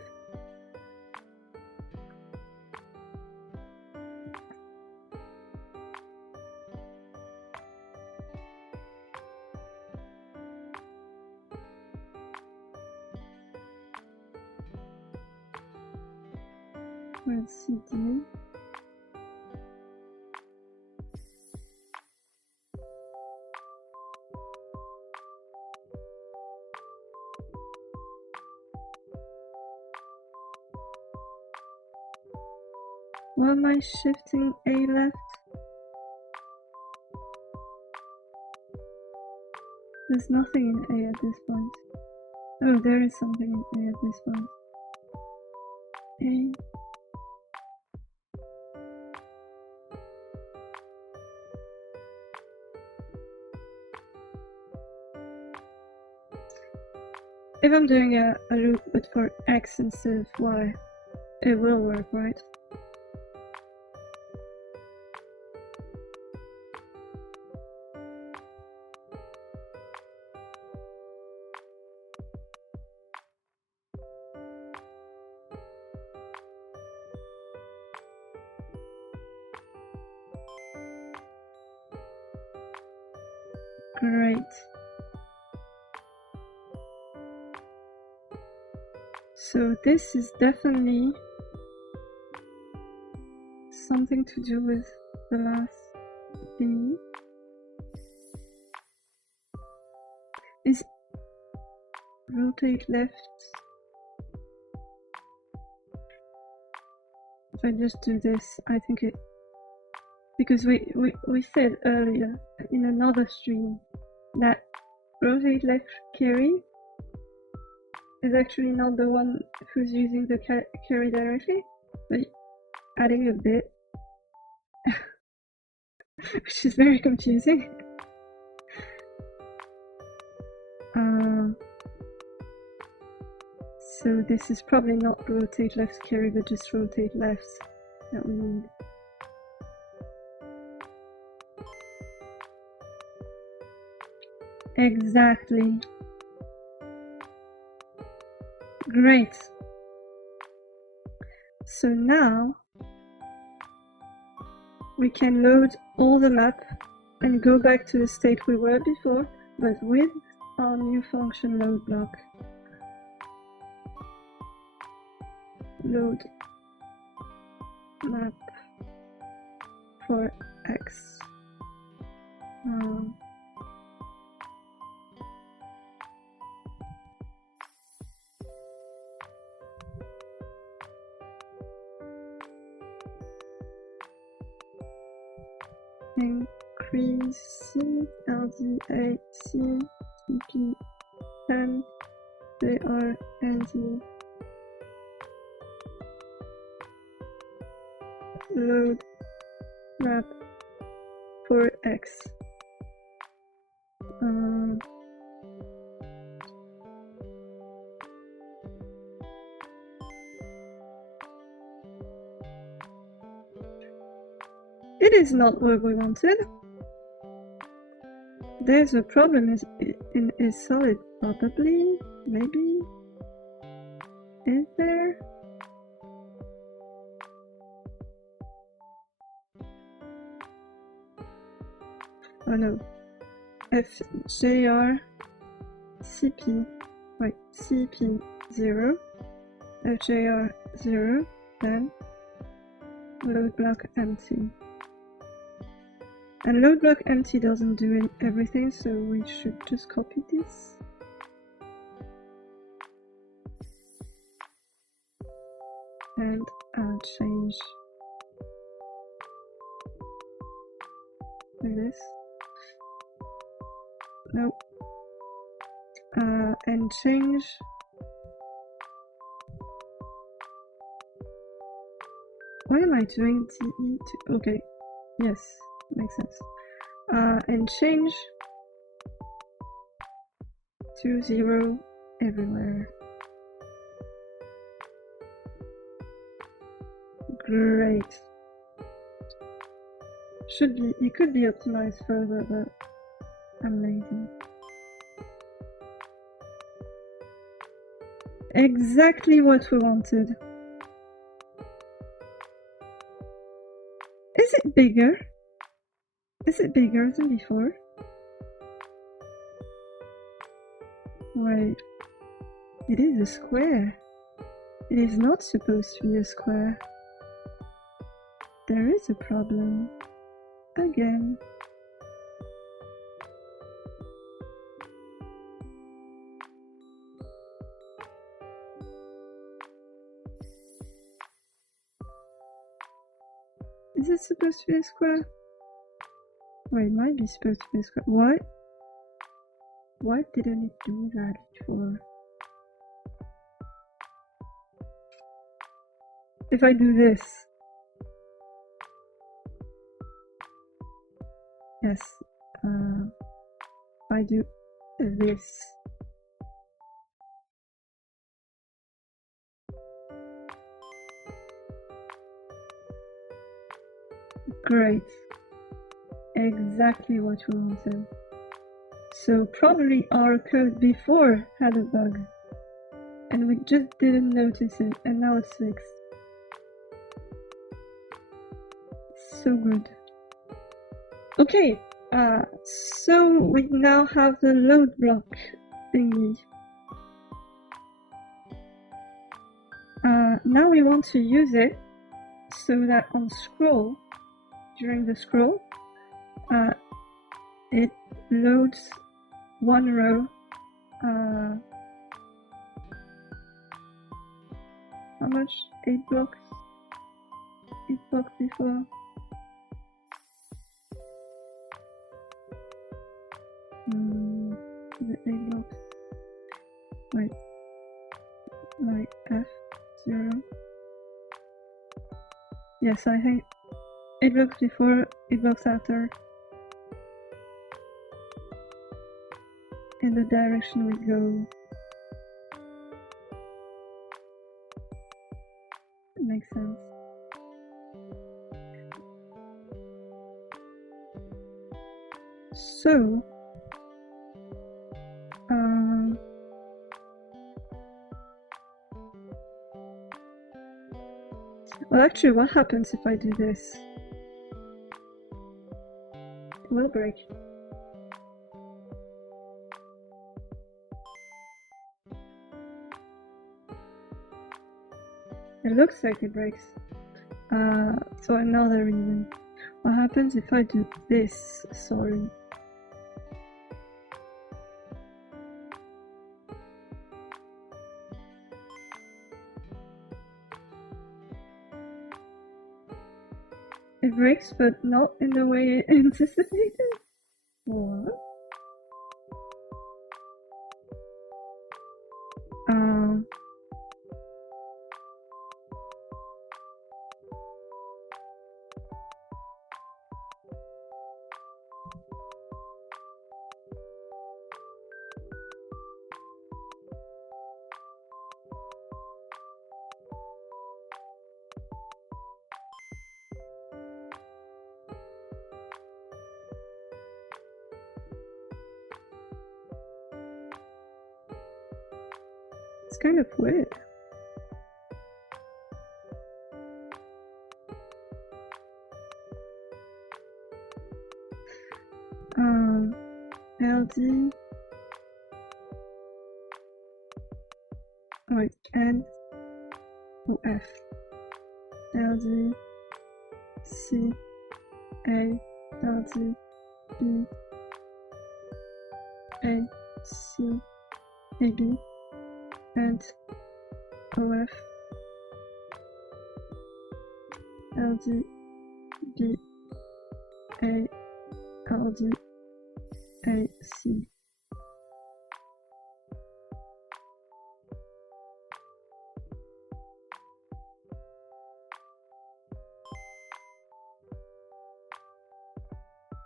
Let's see. Why am I shifting A left? There's nothing in A at this point. Oh, there is something in A at this point. A. If I'm doing a loop but for X instead of Y, it will work, right? Great. So this is definitely something to do with the last thingy. Is rotate left. If I just do this, I think it, because we said earlier in another stream that rotate left carry is actually not the one who's using the carry directly, but adding a bit, which is very confusing. So this is probably not rotate left carry, but just rotate left that we need. Exactly. Great. So now we can load all the map and go back to the state we were before, but with our new function load block. Load map for X. Increase C, LDA, C, TP, N, JR, ND. Load map for X. It is not what we wanted. There's a problem in is solid, probably, maybe. Is there? Oh no. FJR CP, wait, CP 0, FJR 0, then load block empty. And load block empty doesn't do everything, so we should just copy this. And change like this. Nope. And change why am I doing TE to okay. Yes, makes sense. And change to 0 everywhere. Great. Should be, it could be optimized further, but I'm lazy. Exactly what we wanted. Is it bigger? Is it bigger than before? Wait. It is a square. It is not supposed to be a square. There is a problem. Again. Is it supposed to be a square? Wait, it might be supposed to be a square. What? Why didn't it do that before? If I do this. Yes. If I do this. Great. Exactly what we wanted. So probably our code before had a bug. And we just didn't notice it, and now it's fixed. So good. Okay, so we now have the load block thingy. Now we want to use it so that on scroll, during the scroll, it loads one row. How much? 8 blocks? 8 blocks before. Is it 8 blocks? Wait. Like F0. Yes, I think 8 blocks before, 8 blocks after. In the direction we go. It makes sense. So Well, actually, what happens if I do this? It will break. It looks like it breaks. So another reason. What happens if I do this? Sorry. It breaks, but not in the way I anticipated. What? It's kind of weird. LD. Wait, N O F. LD C A LD B A C A B and OF LD B A LD A C.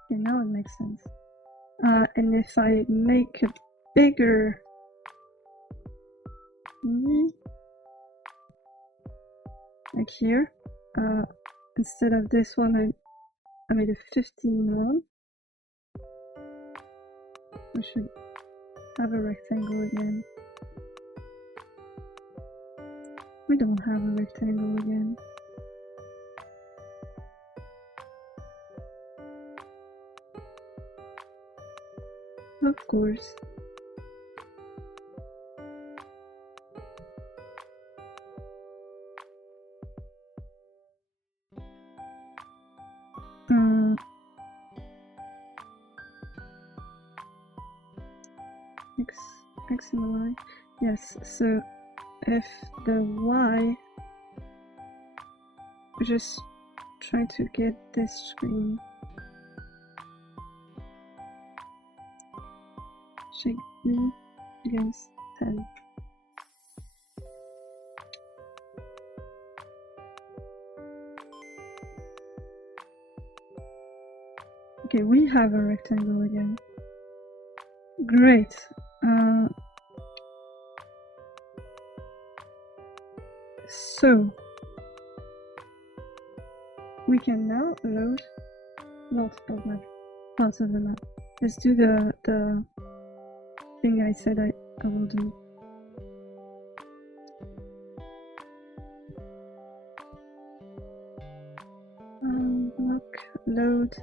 Okay, now it makes sense. And if I make it bigger, like here, instead of this one, I made a 15 one. We should have a rectangle again. We don't have a rectangle again. Of course. X and Y. Yes, so if the Y, we're just trying to get this screen. Shake B against 10. Okay, we have a rectangle again. Great. So we can now load multiple parts of the map. Let's do the thing I said I will do. Block load.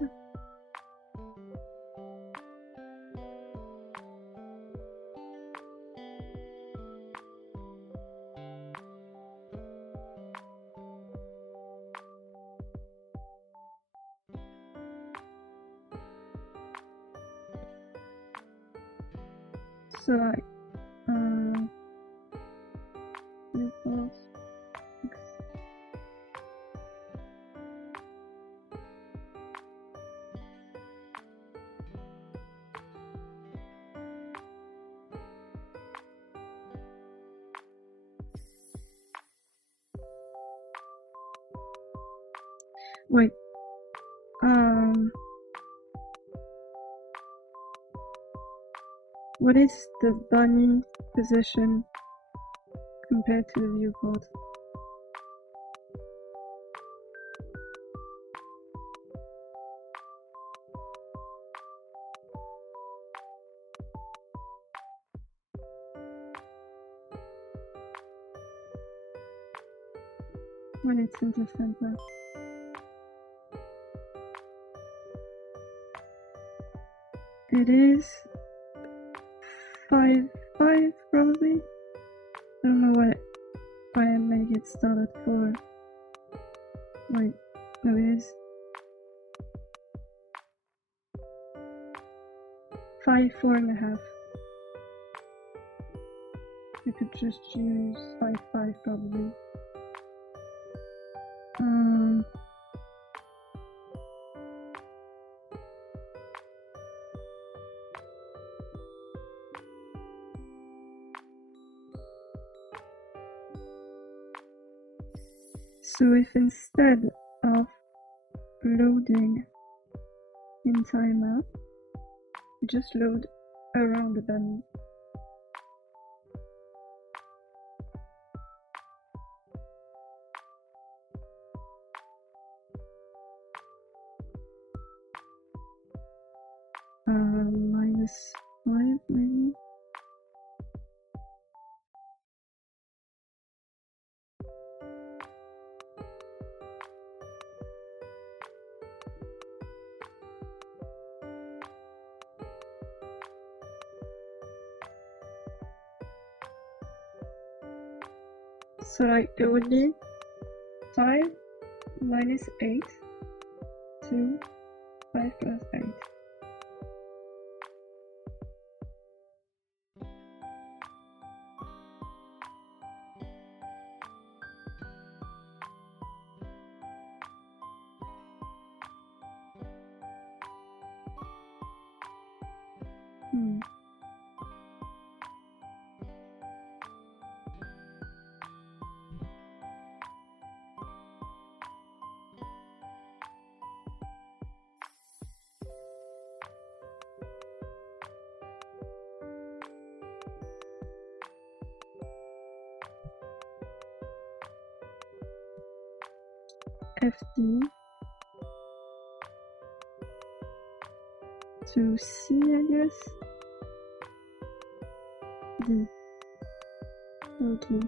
So wait, what is the bunny position compared to the viewport? when it's in the center. It is 5-5 probably. I don't know why I make it started for. Wait, no, it is 5-4.5. You could just use 5-5 probably. So if instead of loading in timeout, you just load around the bunny. -5 maybe. So like it would be 5 minus 8 to 5 plus 8. FD to C, I guess. D. Okay.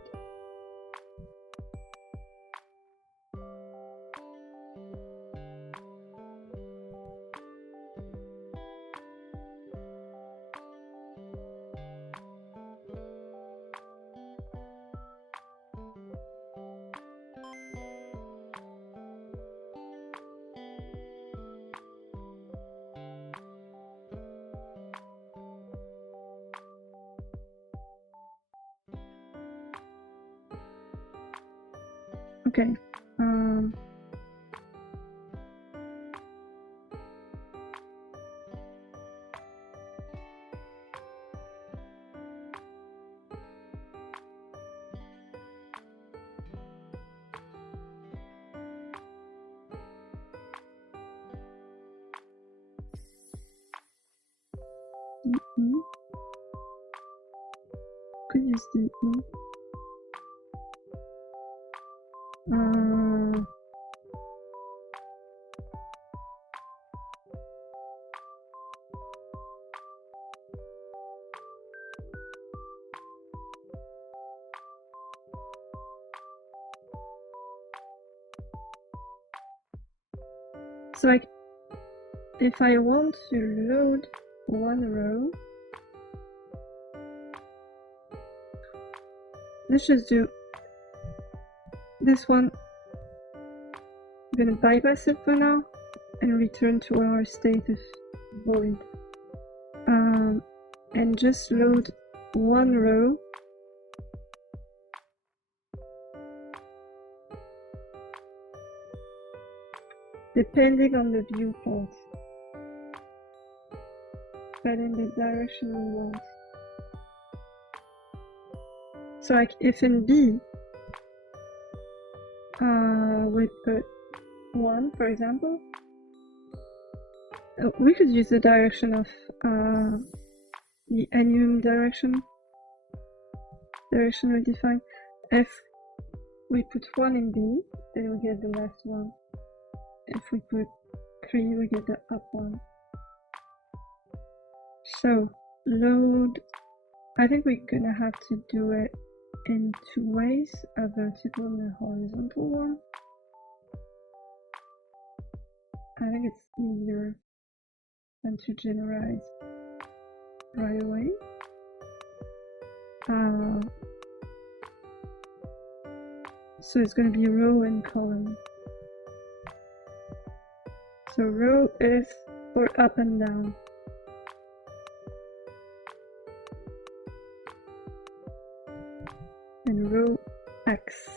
Okay. Could use DE. So like, if I want to load one row, let's just do this one. I'm gonna bypass it for now and return to our state of void. And just load one row. Depending on the viewport, but in the direction we want. So like if in B we put 1, for example, we could use the direction of the enum direction we define. If we put 1 in B, then we get the last one. If we put 3, we get the up one. So load, I think we're gonna have to do it in two ways, a vertical and a horizontal one. I think it's easier than to generalize right away. So it's going to be row and column. So row is for up and down. And row X.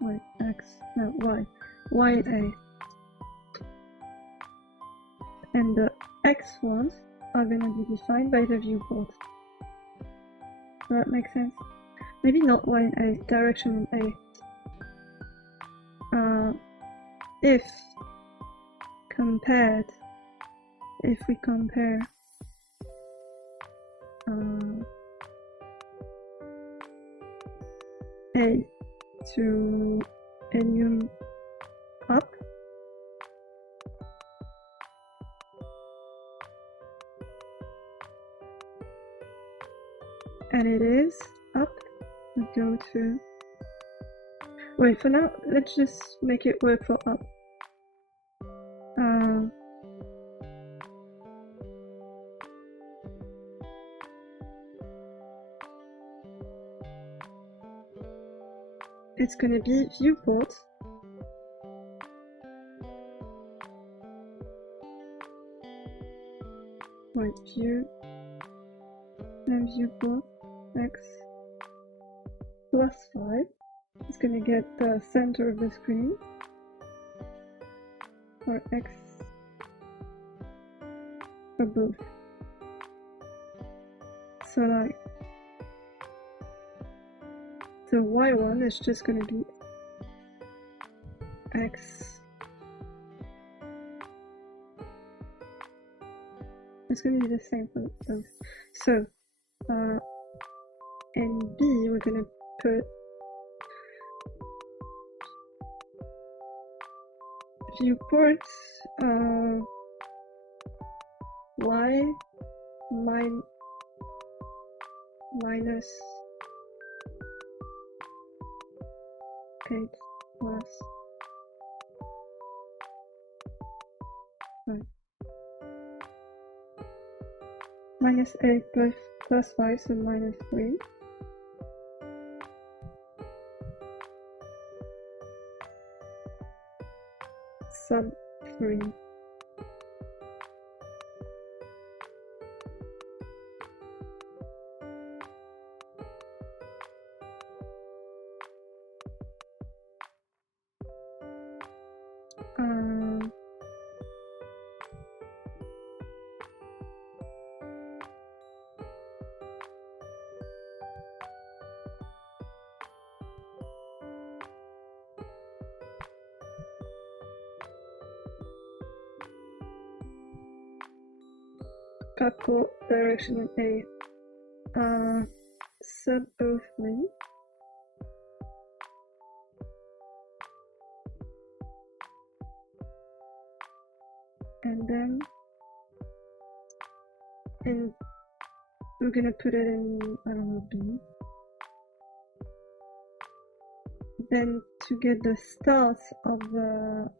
Wait, X, no, Y. Y and A. And the X ones are going to be defined by the viewport. Does that make sense? Maybe not Y and A, direction and A. If we compare A to enum up, and it is up, we go to, wait, for now, let's just make it work for up. It's gonna be viewport. Wait, view and viewport X plus 5. It's gonna get the center of the screen for X above. So like the Y one is just gonna be X. It's gonna be the same for both. So in B we're gonna put viewport Y minus 8 plus 5. Minus 8 plus 5, so minus 3. Sub 3. Couple direction in A. Sub 03. And then we're gonna put it in, I don't know, B. Then to get the start of the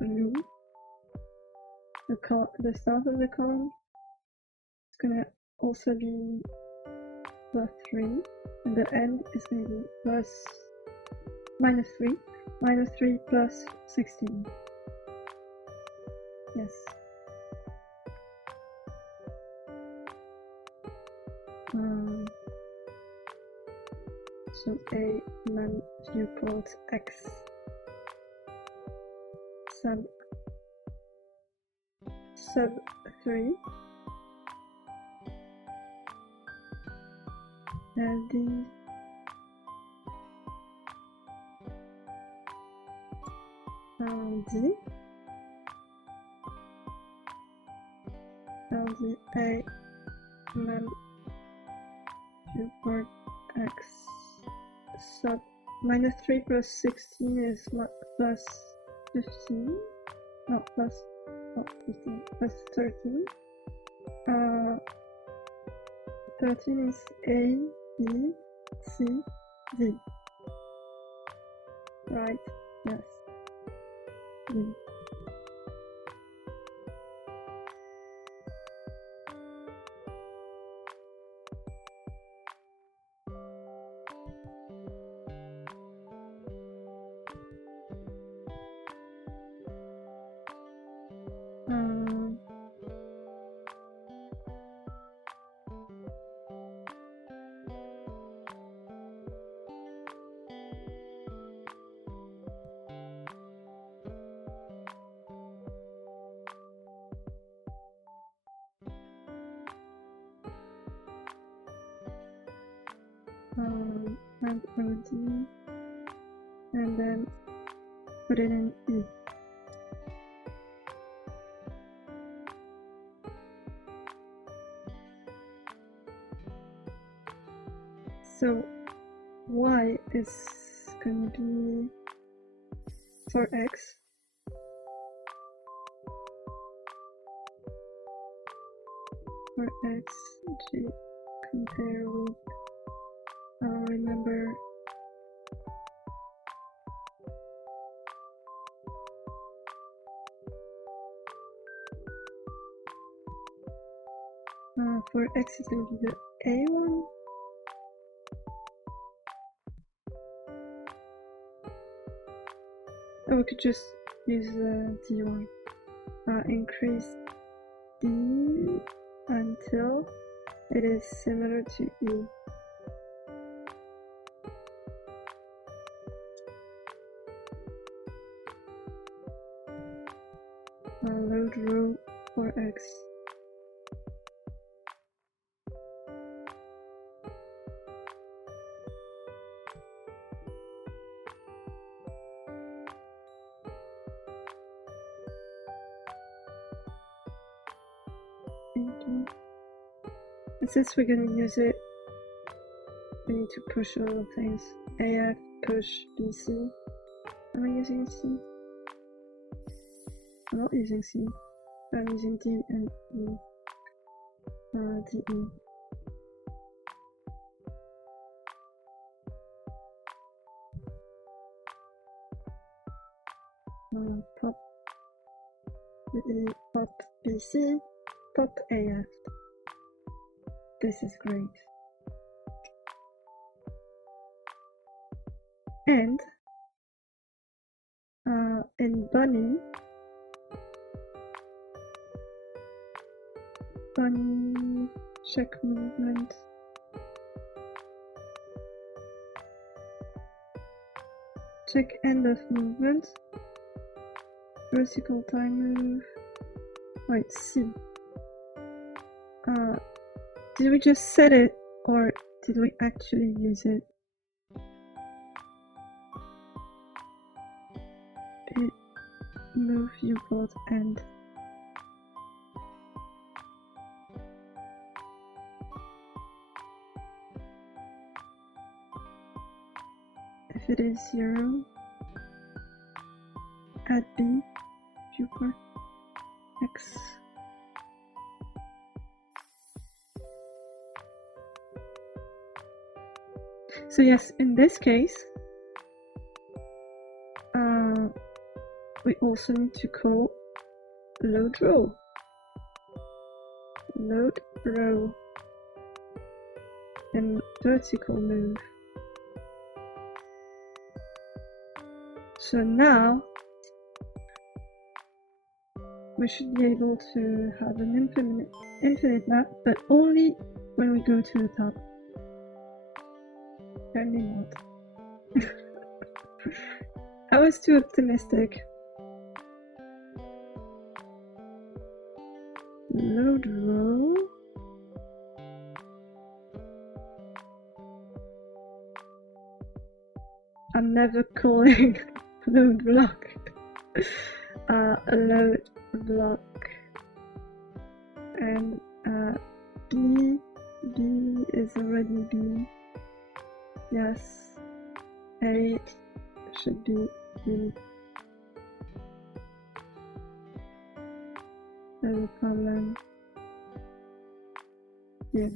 loop, the start of the column, it's gonna also be plus 3, and the end is gonna be minus 3. Minus 3 plus 16. Yes. So A man viewport X sub 3 and D A man viewport X sub minus 3 plus 16 is plus 15, not plus, not 15, plus 13. 13 is A, B, C, D. Right, yes. D. And OD, and then put it in E. So Y is going to be for X. For X, G compare with, remember for X is going to be the A one. Or we could just use D one. Increase D until it is similar to E. Load row for X. And since we're going to use it, we need to push a lot of things. AF, push, BC. Am I using C? I'm not using C. I'm using D and E. DE. Pop DE, pop BC, pop AF. This is great. And in bunny check movement, check end of movement, vertical time move. Wait, C. Did we just set it, or did we actually use it? Move viewport end. If it is 0, add B, viewport, X. So yes, in this case, we also need to call load row. Load row and vertical move. So now we should be able to have an infinite map, but only when we go to the top. Apparently not. I was too optimistic. Load row. I'm never calling load block. A load block. And B is already B. Yes. A should be B. There's a problem. here.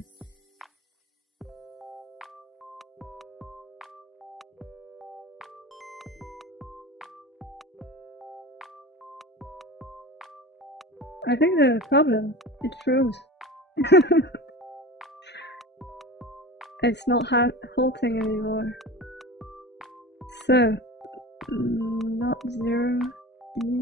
I think the problem, it froze. It's not halting anymore. So, not 0, E.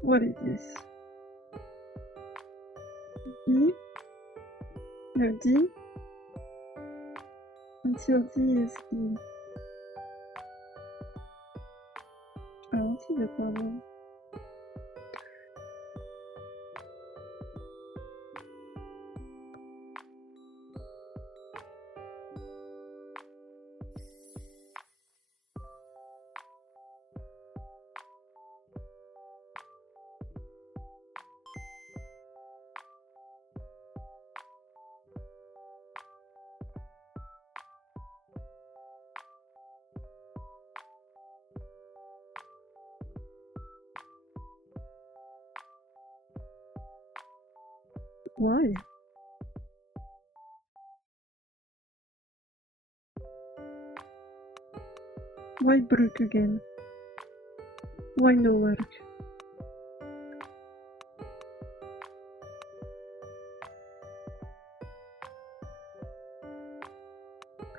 What is this? B? No, D? Until D is E. I don't see the problem. Why? Why broke again? Why no work?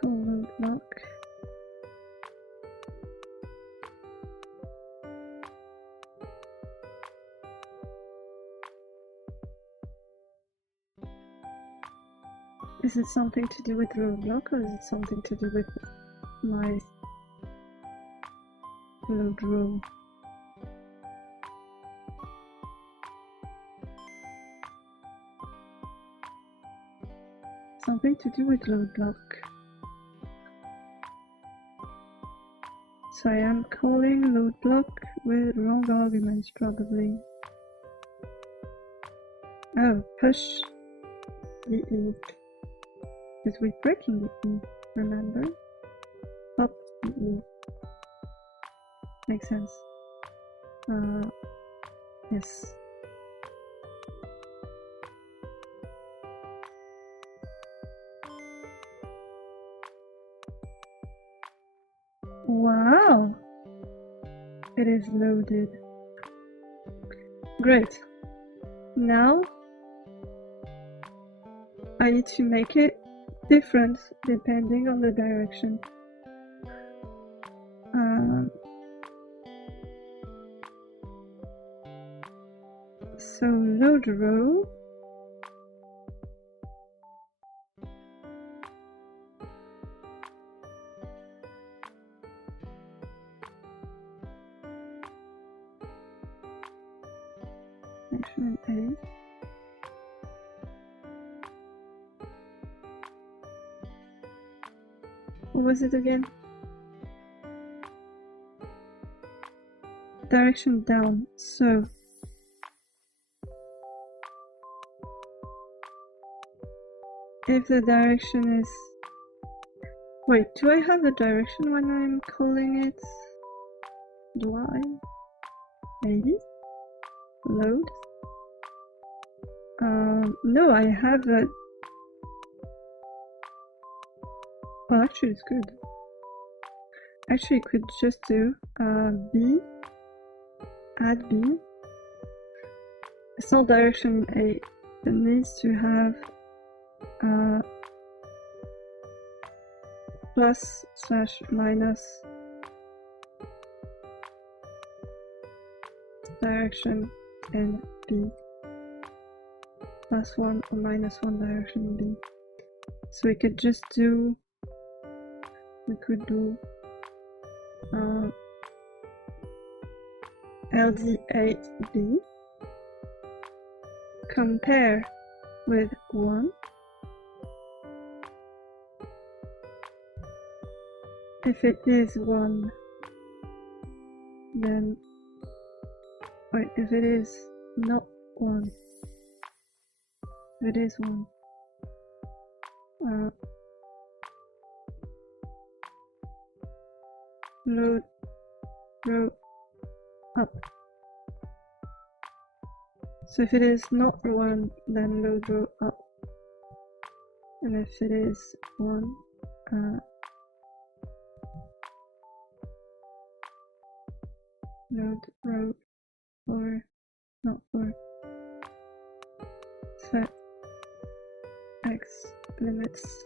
Colon block. Is it something to do with roadblock, or is it something to do with my load row? Something to do with load block. So I am calling load block with wrong arguments, probably. Oh, push the E. Because we're breaking the E, remember? Up the E. Makes sense. Yes. Wow! It is loaded. Great. Now I need to make it different depending on the direction. So load row. Action A. What was it again? Direction down. So if the direction is... Wait, do I have a direction when I'm calling it? Do I? Maybe? Load? No, I have a... Well, actually it's good. Actually, I could just do B, add B. It's not direction A. It needs to have plus / minus direction in B. +1 or -1 direction in B. So we could just do... We could do LD8B, compare with 1, if it is 1, then wait, if it is not 1, if it is 1, load row up. So if it is not 1, then load row up, and if it is 1, load row or not for set x limits.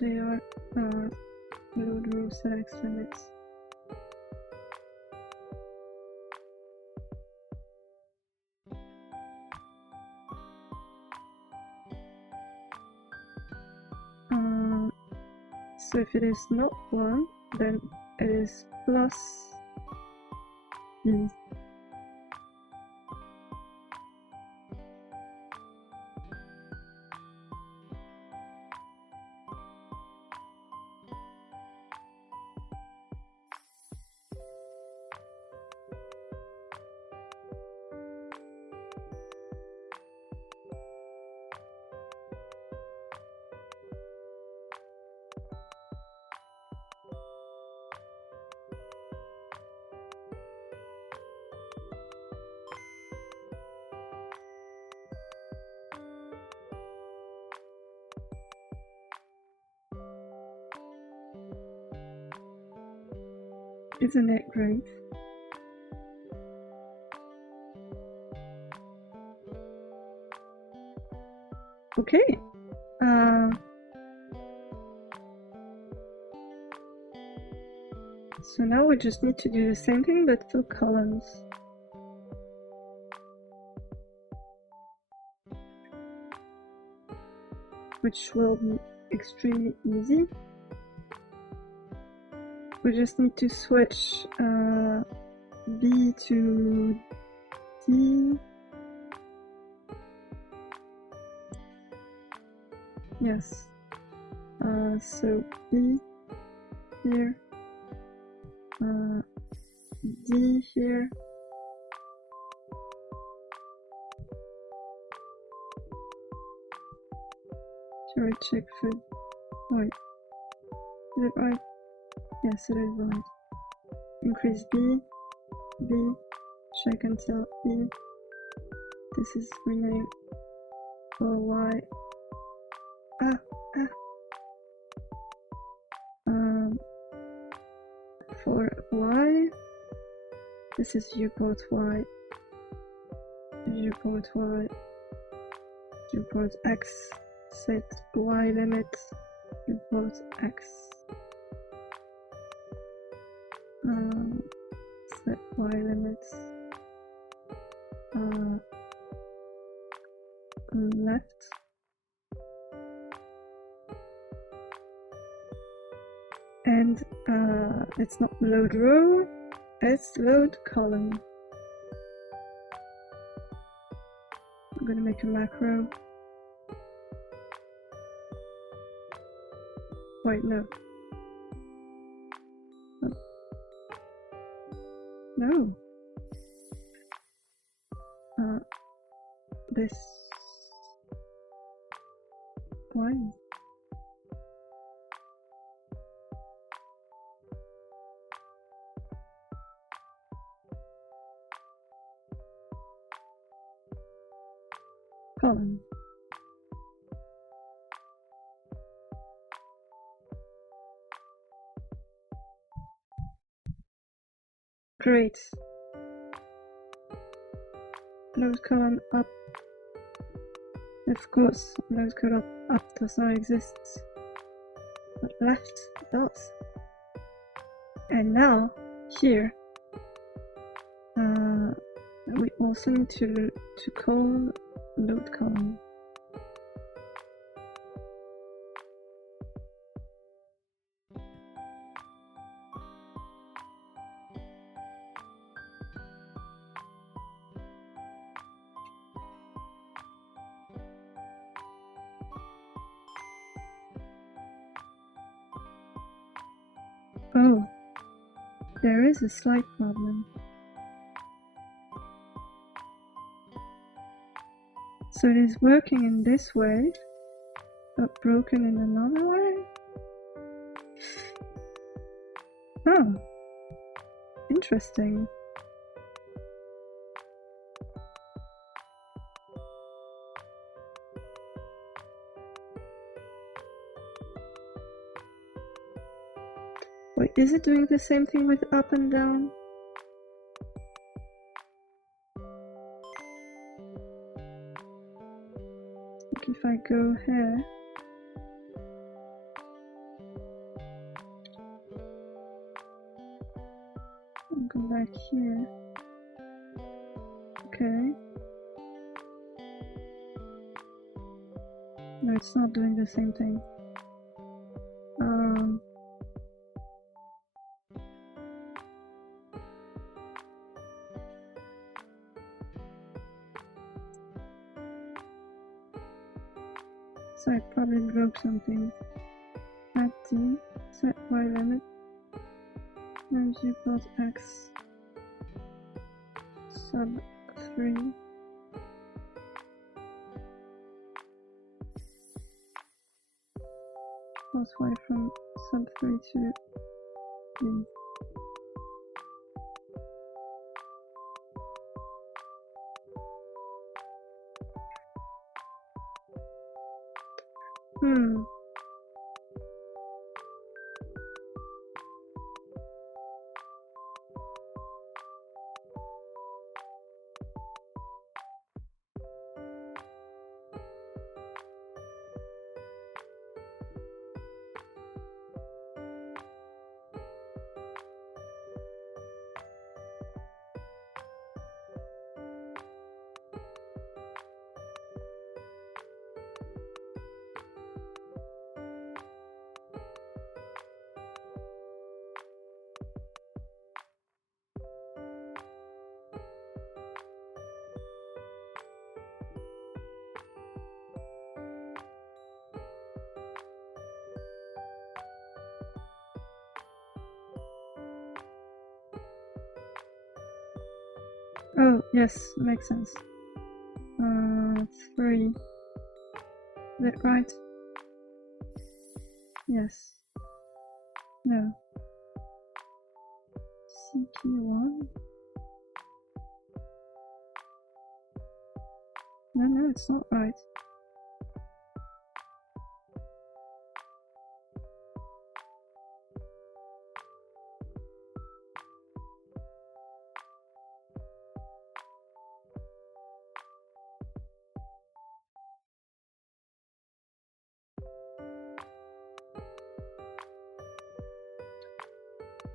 JR load row set x limits. So if it is not 1, then it is plus e. Isn't it great? Okay. So now we just need to do the same thing but for columns. Which will be extremely easy. We just need to switch B to D. Yes. So B here, D here. Should I check for? Wait, is it right? Yes, it is right. Increase B, B, check until E. This is rename for Y. For Y, this is viewport Y, viewport Y, viewport X, set Y limit, viewport X, set Y limits, left, and it's not load row, it's load column. I'm gonna make a macro. Wait, no. No. This. Why? Column. Great. Load column up. Of course, load column up does not exist, but left does. And now, here, we also need to call load column. Oh, there is a slight problem. So it is working in this way, but broken in another way? Oh, interesting. Wait, is it doing the same thing with up and down? Like if I go here, and go back here. Okay. No, it's not doing the same thing. So I probably broke something. Add D, set Y limit, and viewport X sub 3. Plus Y from sub 3 to D. Oh, yes, makes sense. 3. Is it right? Yes. No. CP1? No, it's not right.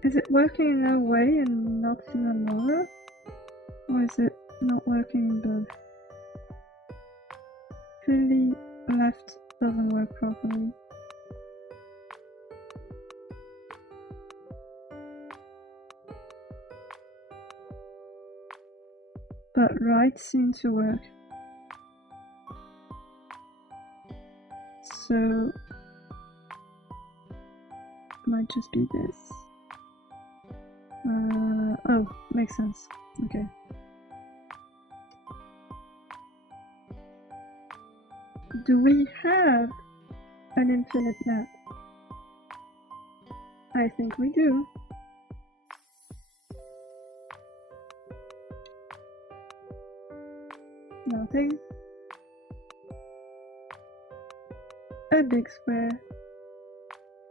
Is it working in a way and not in another? Or is it not working in both? Clearly left doesn't work properly. But right seems to work. So might just be this. Oh, makes sense. Okay. Do we have an infinite map? I think we do. Nothing. A big square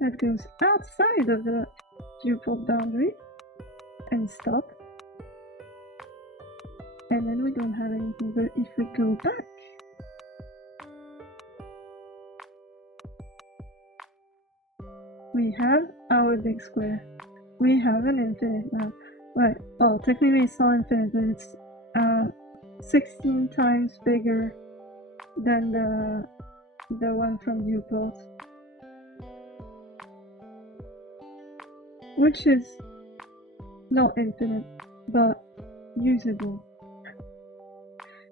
that goes outside of the viewport boundary and stop. And then we don't have anything, but if we go back, we have our big square. We have an infinite now. Right, well, technically it's not infinite, but it's 16 times bigger than the one from viewport. Which is not infinite, but usable.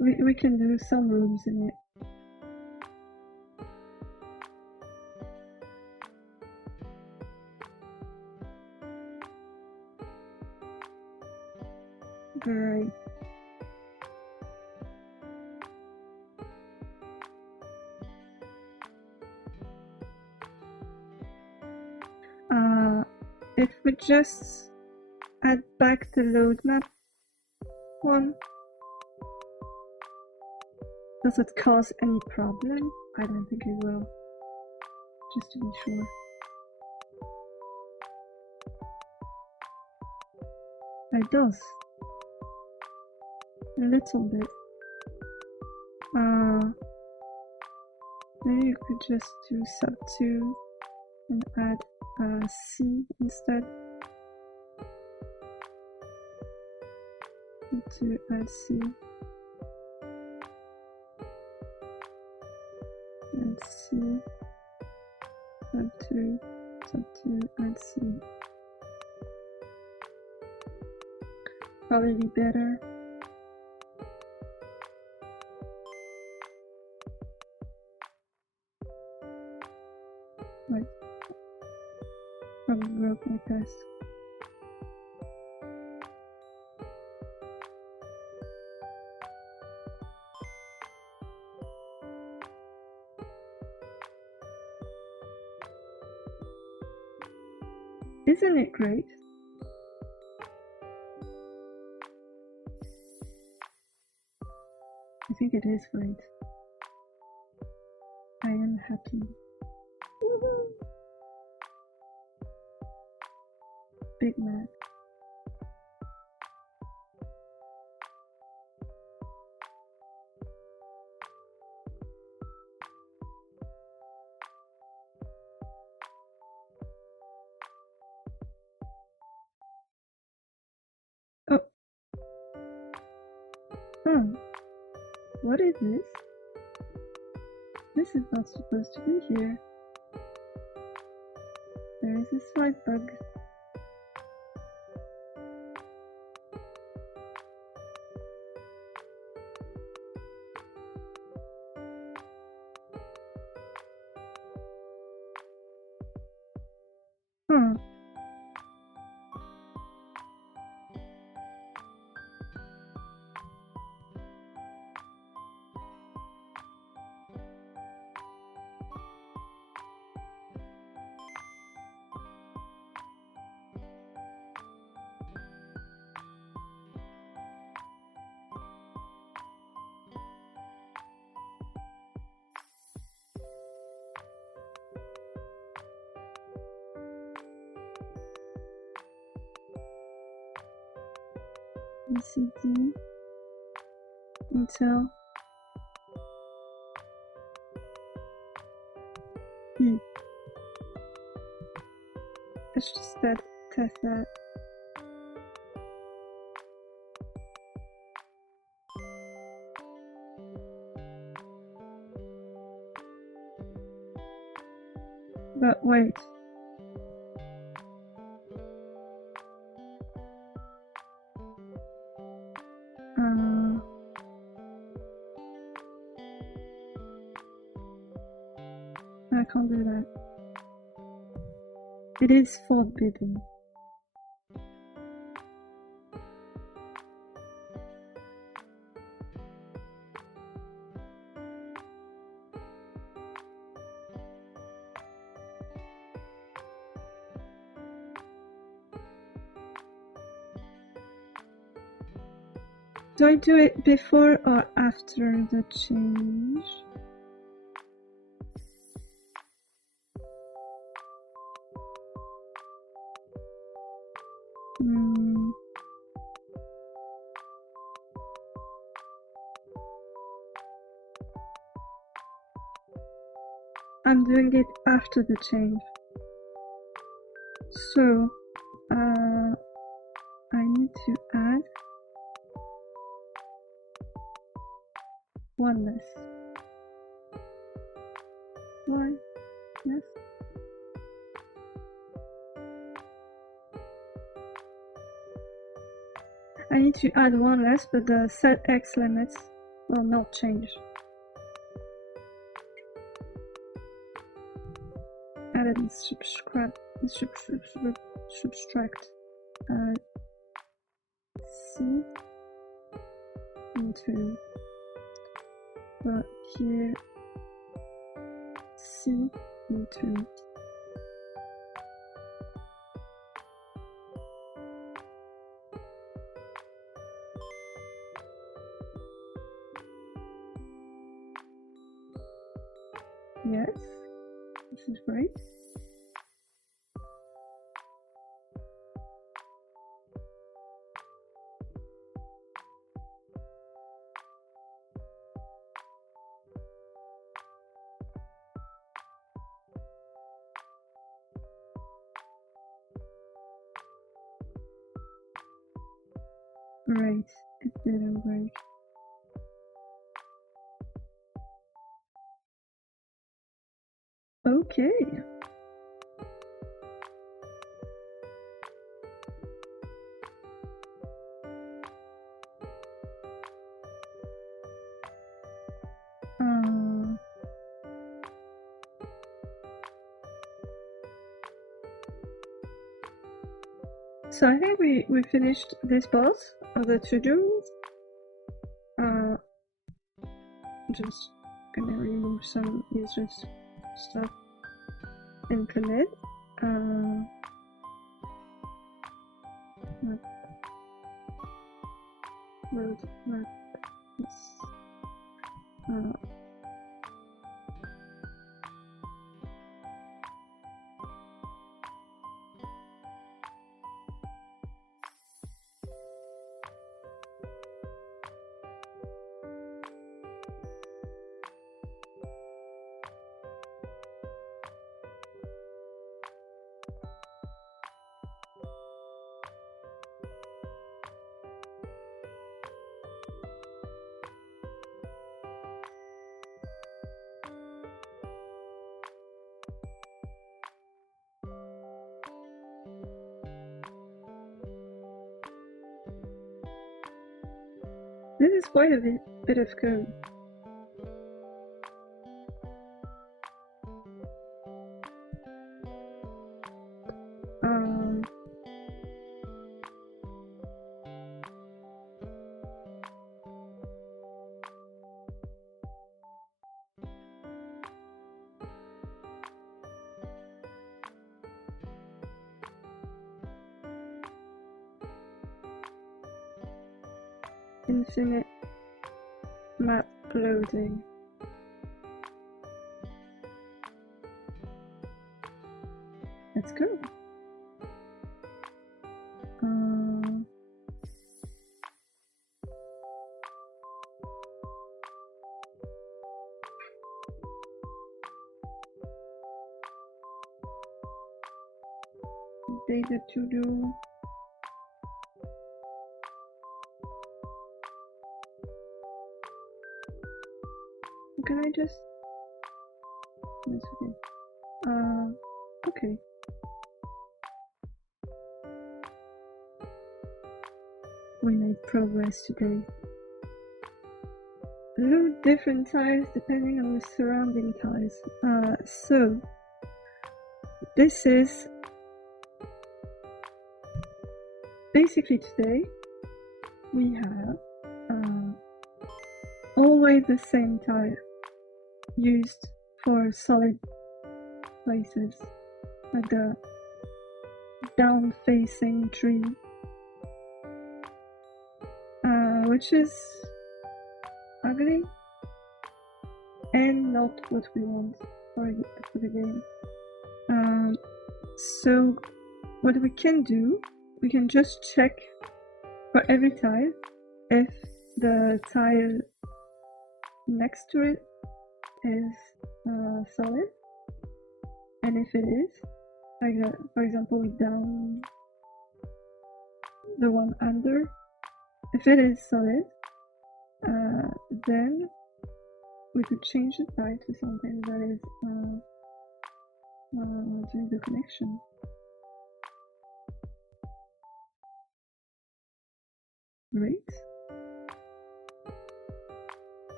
We can do some rooms in it. Great. If we just add back the load map one, does it cause any problem? I don't think it will, just to be sure. It does. A little bit. Maybe you could just do sub 2 and add C instead. To add C. And C. Sub 2, add C. Probably be better. Wait. Probably broke my test. Isn't it great? I think it is great. I am happy. Woohoo! Big man. Oh. Oh. What is this? This is not supposed to be here. There is a slight bug. Hmm. BCD until E. Let's just test that. But wait. I can't do that. It is forbidden. Do I do it before or after the change? I'm doing it after the change. So, I need to add one less. Why? Yes. I need to add one less, but the set X limits will not change. Added and subtract. C. into, but here C into yes, this is great. Great, it didn't break. Okay. So I think we finished this boss of the to-do. Just gonna remove some useless stuff and commit. Load map. This is quite a bit of code. Infinite map loading. Let's go. Data to do. Can I just? That's okay. Okay. We made progress today. Load different tiles depending on the surrounding tiles. So this is basically today we have always the same tile used for solid places, like the down facing tree, which is ugly and not what we want for the game. So what we can do, we can just check for every tile if the tile next to it is solid, and if it is, like for example with down the one under, if it is solid, then we could change the tile to something that is doing the connection. Great.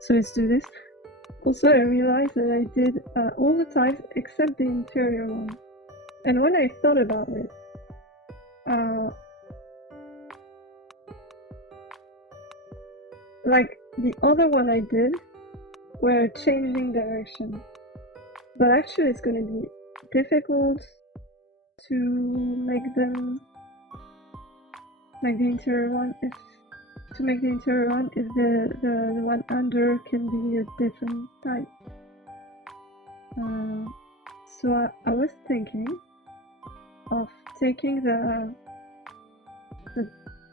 So let's do this. Also, I realized that I did all the tiles except the interior one. And when I thought about it, like the other one I did, we're changing direction. But actually it's gonna be difficult to make them like the interior one if the one under can be a different type. So I was thinking of taking the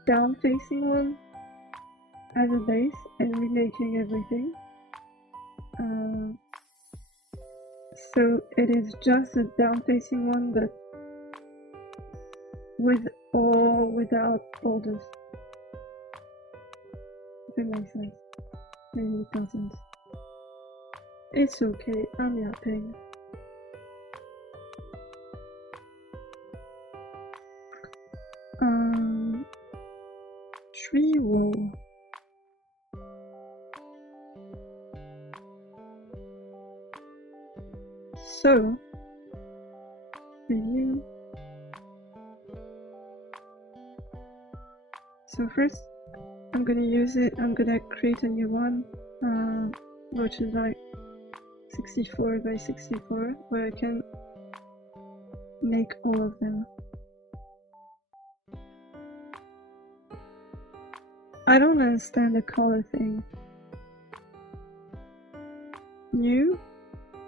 down facing one as a base and remaking everything. So it is just a down facing one, but with or without borders. If it makes sense. Maybe it doesn't. It's okay, I'm yapping. Tree wall. So, review. So first, I'm gonna use it. I'm gonna create a new one, which is like 64 by 64, where I can make all of them. I don't understand the color thing. New,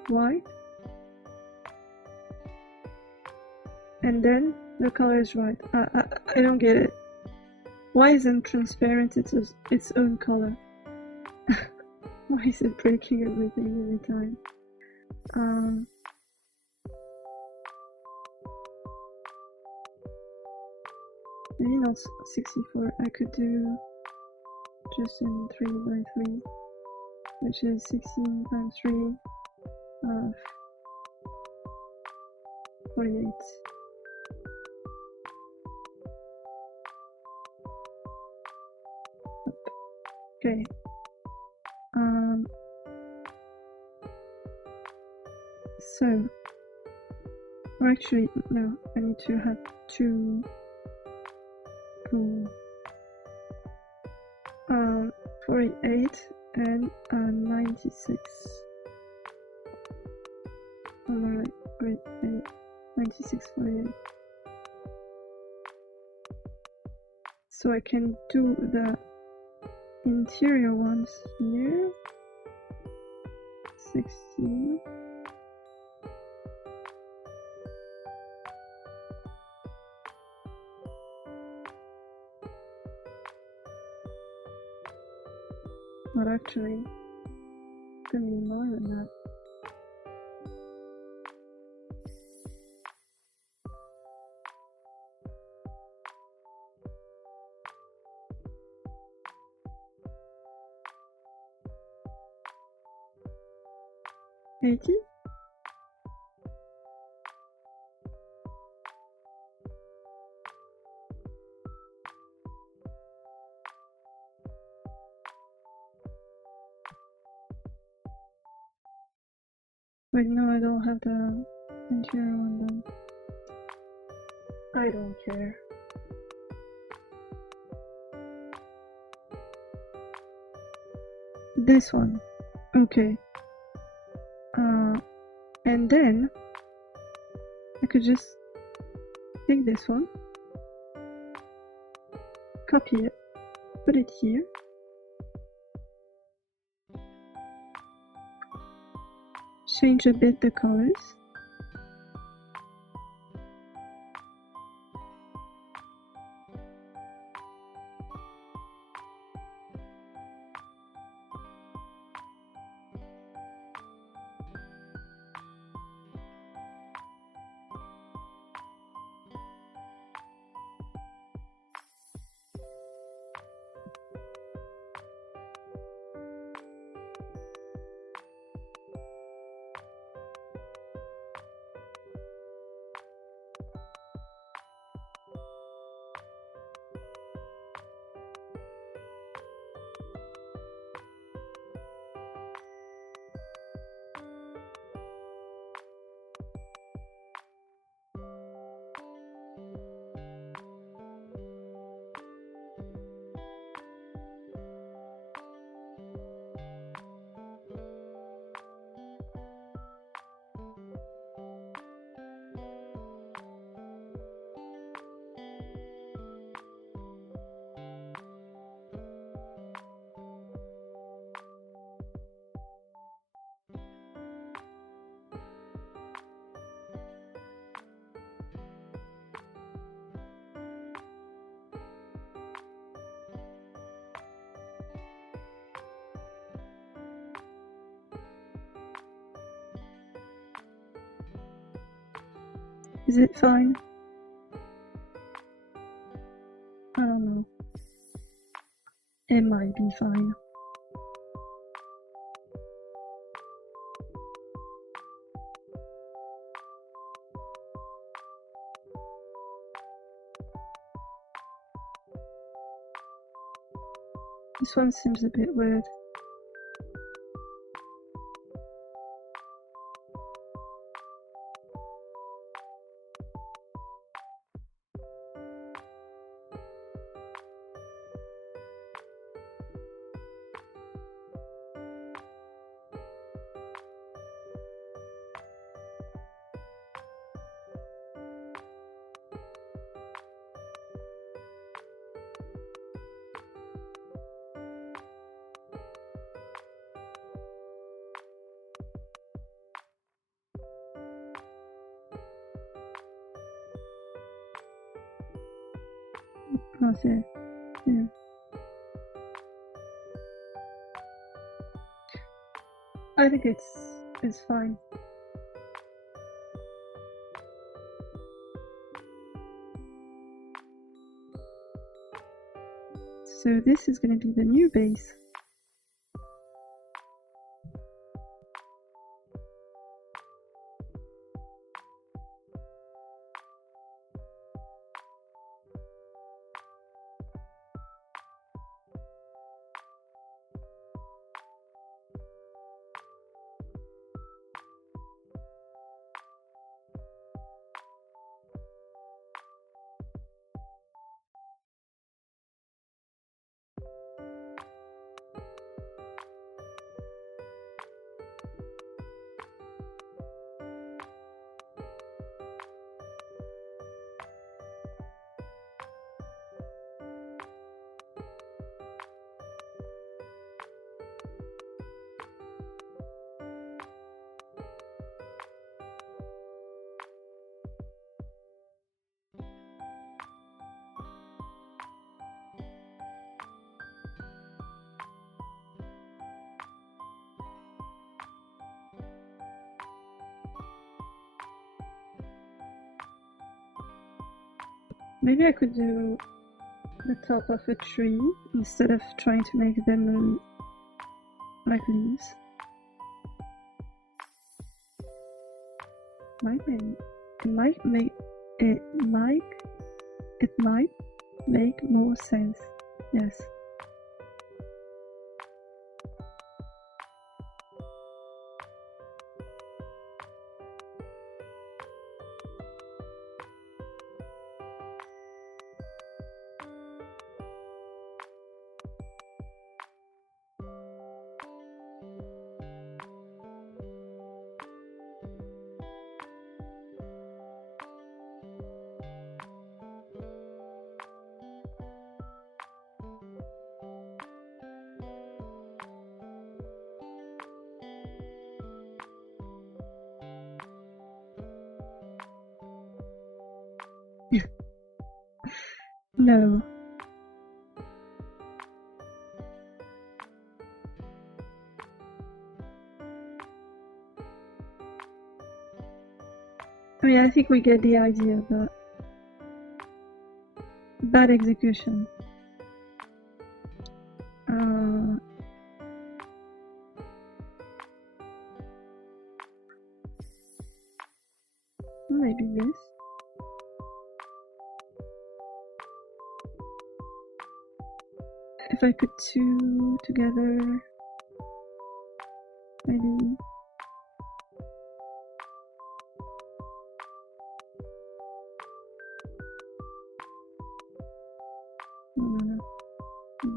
white, and then the color is right. I don't get it. Why isn't transparent its own color? Why is it breaking everything every time? Maybe not 64. I could do just in 3 by 3, which is 16 times 3, 48. Okay. So, or actually, no, I need to have 2 pool. 48 and 96. Oh no, wait, 96, 48. So I can do the interior ones here. 16. But actually, it's gonna be more than that. $80? Wait, no, I don't have the interior one done. I don't care. This one. Okay. And then I could just take this one, copy it, put it here, change a bit the colors, Is it fine? I don't know. It might be fine. This one seems a bit weird. Okay. Yeah. I think it's fine. So this is going to be the new base. Maybe I could do the top of a tree instead of trying to make them like leaves. It might make more sense. Yes. No. I mean, I think we get the idea, but bad execution. Maybe this. If I put two together, maybe. No.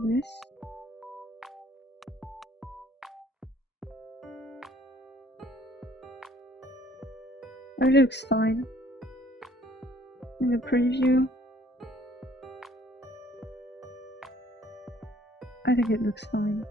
This. It looks fine. In the preview, I think it looks fine.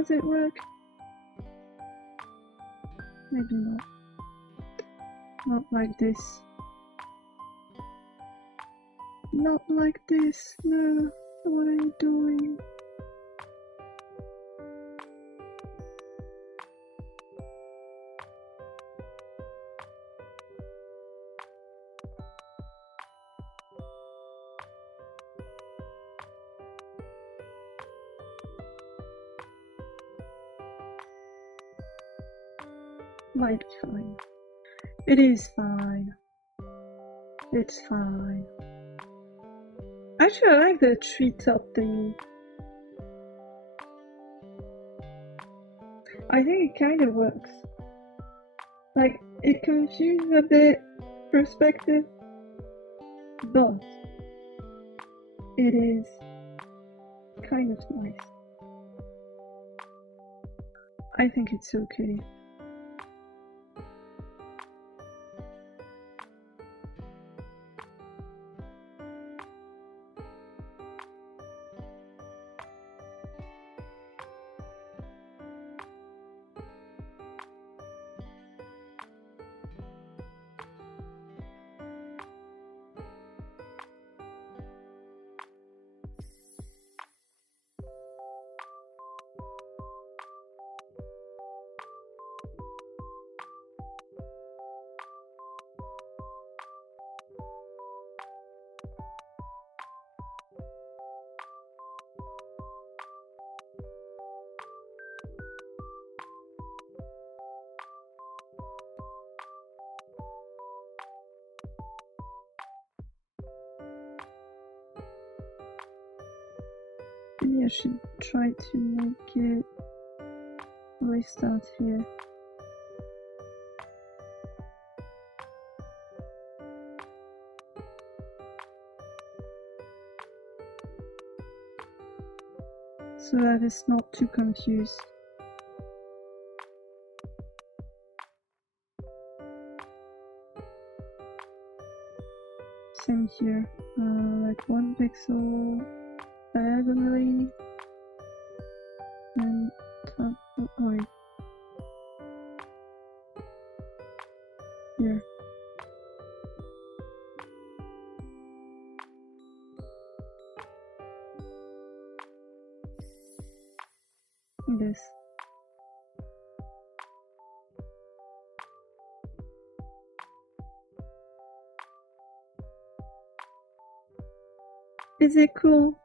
Does it work? Maybe not. Not like this. Not like this. No. What are you doing? Might be fine. It is fine. It's fine. Actually, I like the treetop thingy. I think it kind of works. Like, it confuses a bit perspective, but it is kind of nice. I think it's okay. Maybe I should try to make it restart here. So that it's not too confused. Same here, like 1 pixel diagonally and top, oh wait, here. This. Is it cool?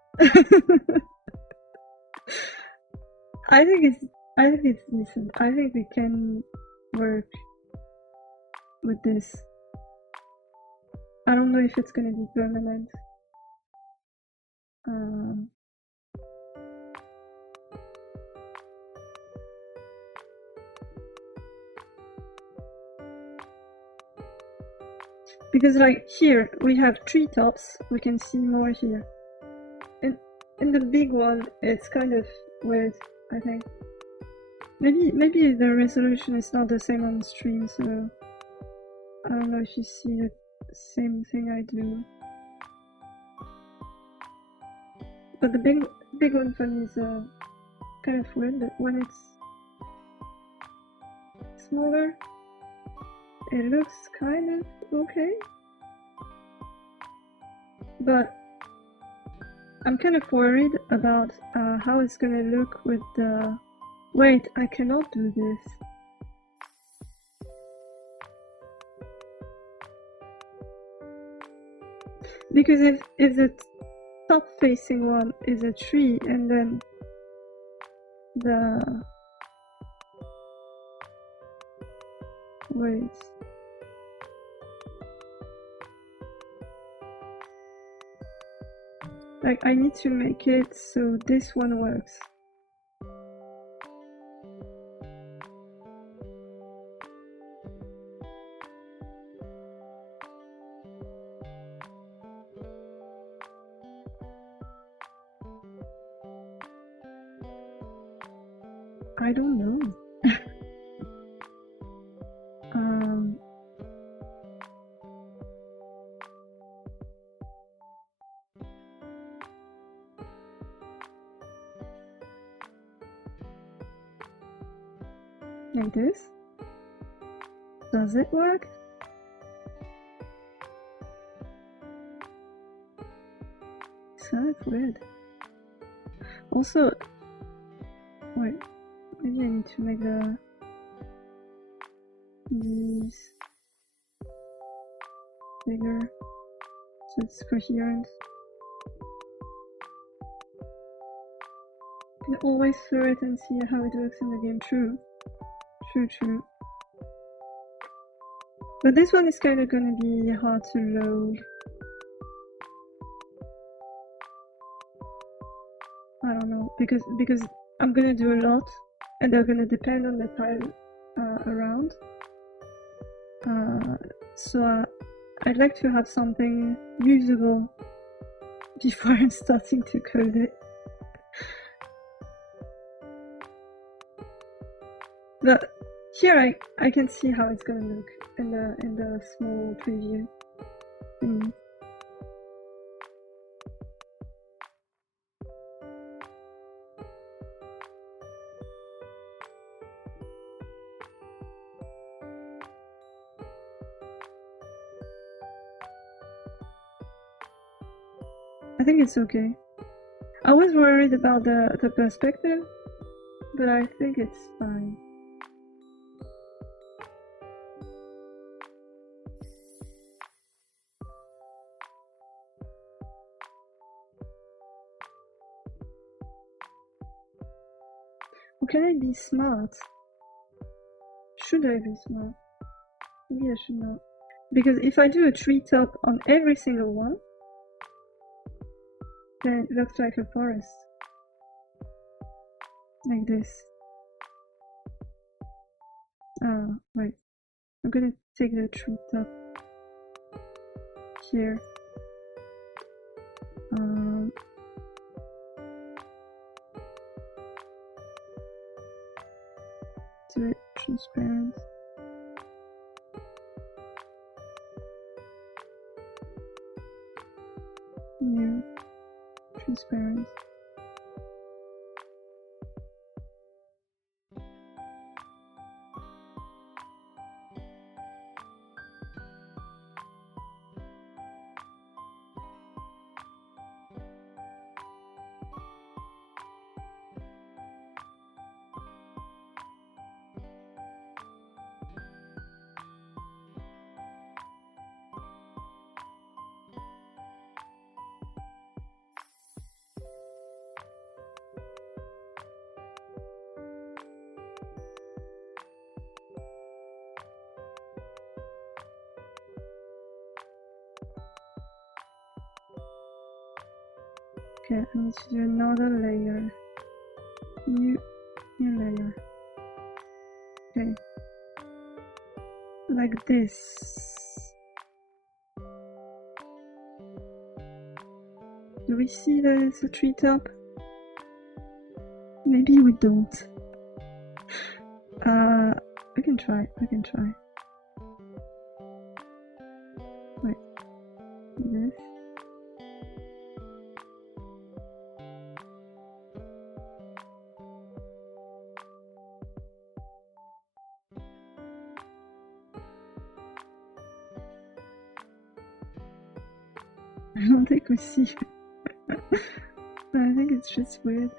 I think it's decent. I think we can work with this. I don't know if it's gonna be permanent. Because like here we have treetops, we can see more here. In the big one, it's kind of weird, I think. Maybe the resolution is not the same on stream, so I don't know if you see the same thing I do. But the big one for me is kind of weird, but when it's smaller, it looks kind of okay. But I'm kind of worried about how it's gonna look with the... Wait, I cannot do this. Because if the top facing one is a tree and then the... Wait. Like, I need to make it so this one works. I don't know. Like this. Does it work? It's kind of weird. Also, wait, maybe I need to make these bigger so it's coherent. You can always throw it and see how it works in the game. True. But this one is kind of gonna be hard to load. I don't know, because I'm gonna do a lot and they're gonna depend on the pile around. So I'd like to have something usable before I'm starting to code it. But here I can see how it's gonna look in the small preview thing. I think it's okay. I was worried about the perspective, but I think it's fine. Or can I be smart? Should I be smart? Maybe I should not. Because if I do a treetop on every single one, then it looks like a forest. Like this. Wait. I'm gonna take the treetop here. Do it transparent. New. Transparent. Okay, I need to do another layer. New layer. Okay. Like this. Do we see that it's a treetop? Maybe we don't. I can try. Wait. This. I don't think we see it. But I think it's just weird.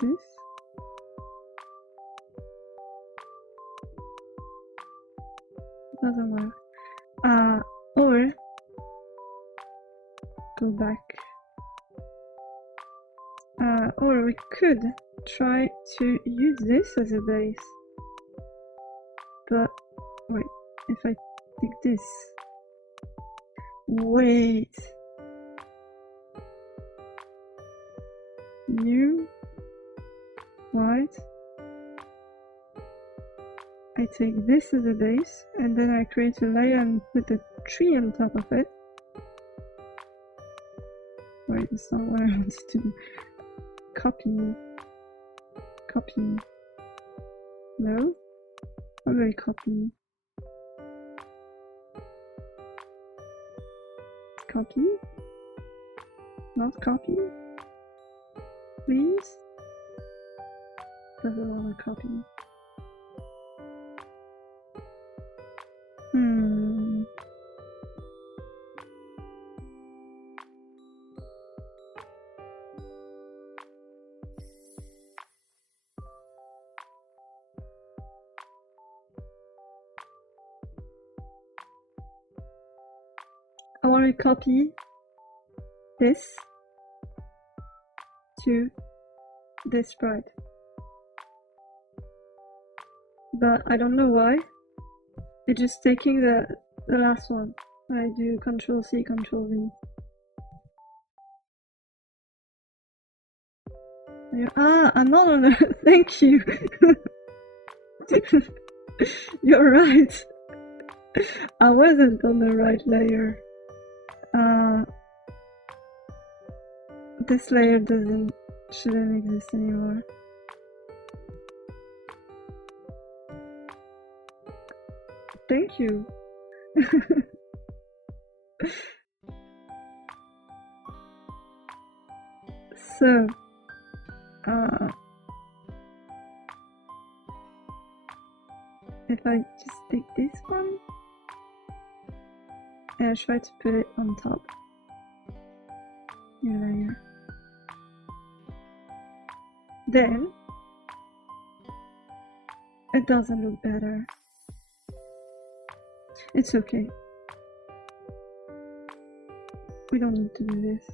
This. Doesn't work. Or go back. Or we could try to use this as a base. But wait, if I take this. Wait. New. White. I take this as a base, and then I create a layer and put a tree on top of it. Wait, that's not what I wanted to do. Copy. No? How do I copy? Copy? Not copy? Please? Doesn't want to copy. I want to copy this to this sprite, but I don't know why. It's just taking the last one. I do Control C, Control V. I'm not on the. Thank you. You're right. I wasn't on the right layer. This layer shouldn't exist anymore. Thank you. So, if I just take this one and I try to put it on top, new layer, then it doesn't look better. It's okay. We don't need to do this.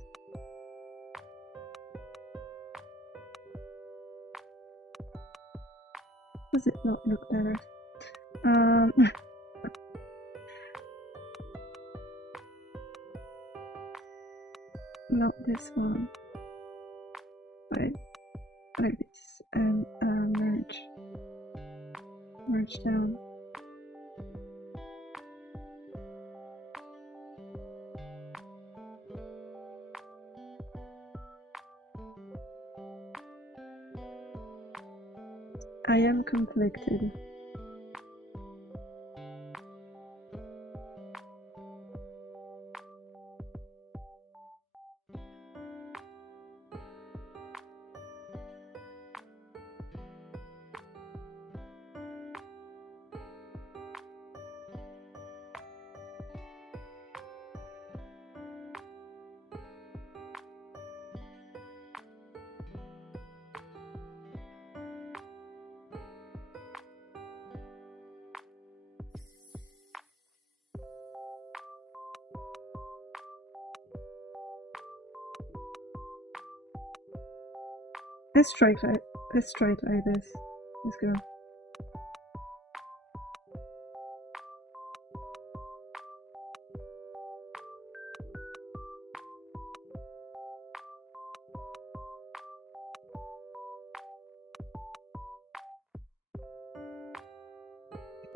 Does it not look better? Not this one. Wait, like this, and merge down. I am conflicted. Let's try it like this. Let's go.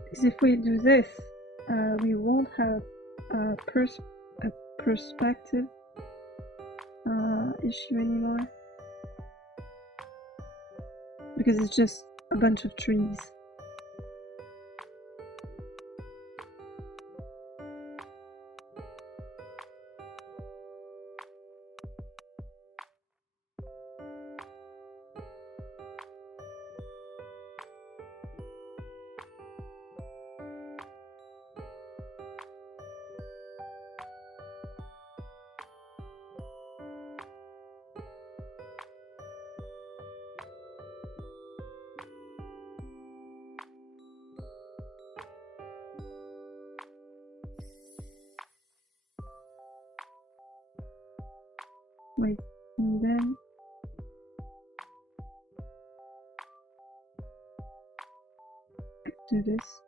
Because if we do this, we won't have a perspective issue anymore. Because it's just a bunch of trees. Wait, and then do this.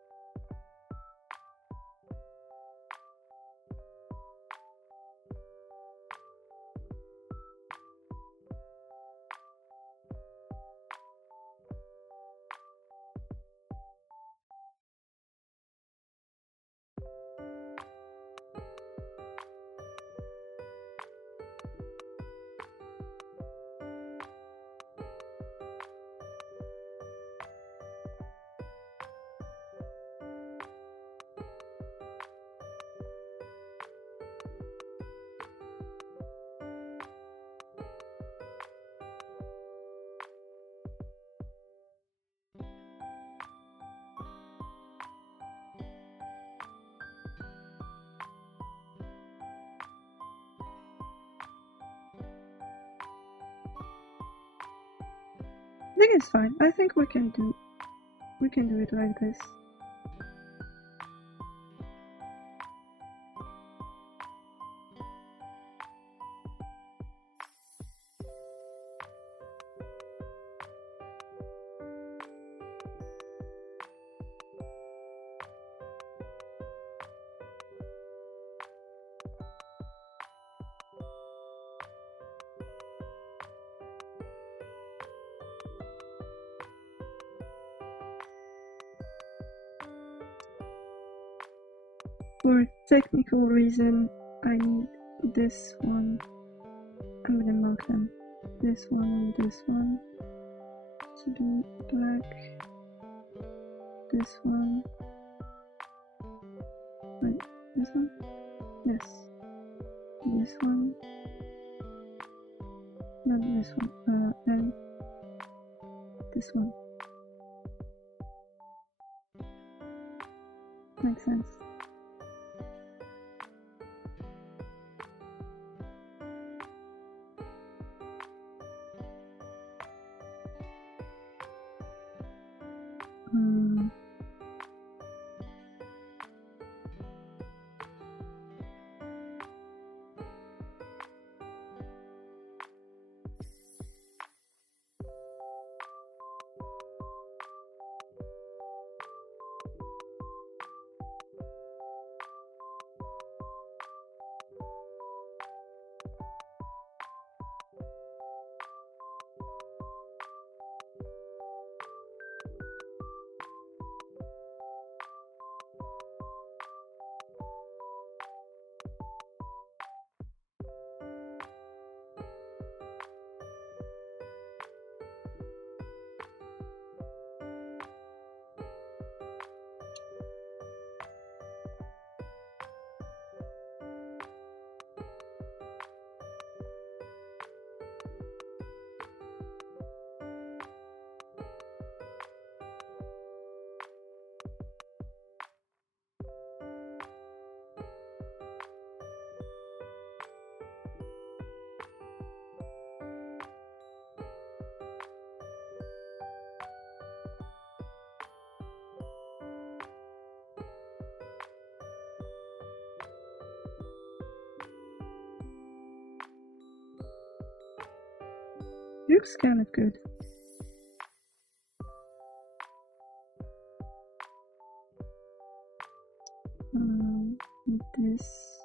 think it's fine. I think we can do it like this. For technical reason, I need this one. I'm gonna mark them. This one and this one to be black. This one. Wait, this one? Yes. This one. Not this one. And this one. Makes sense. Looks kind of good. This.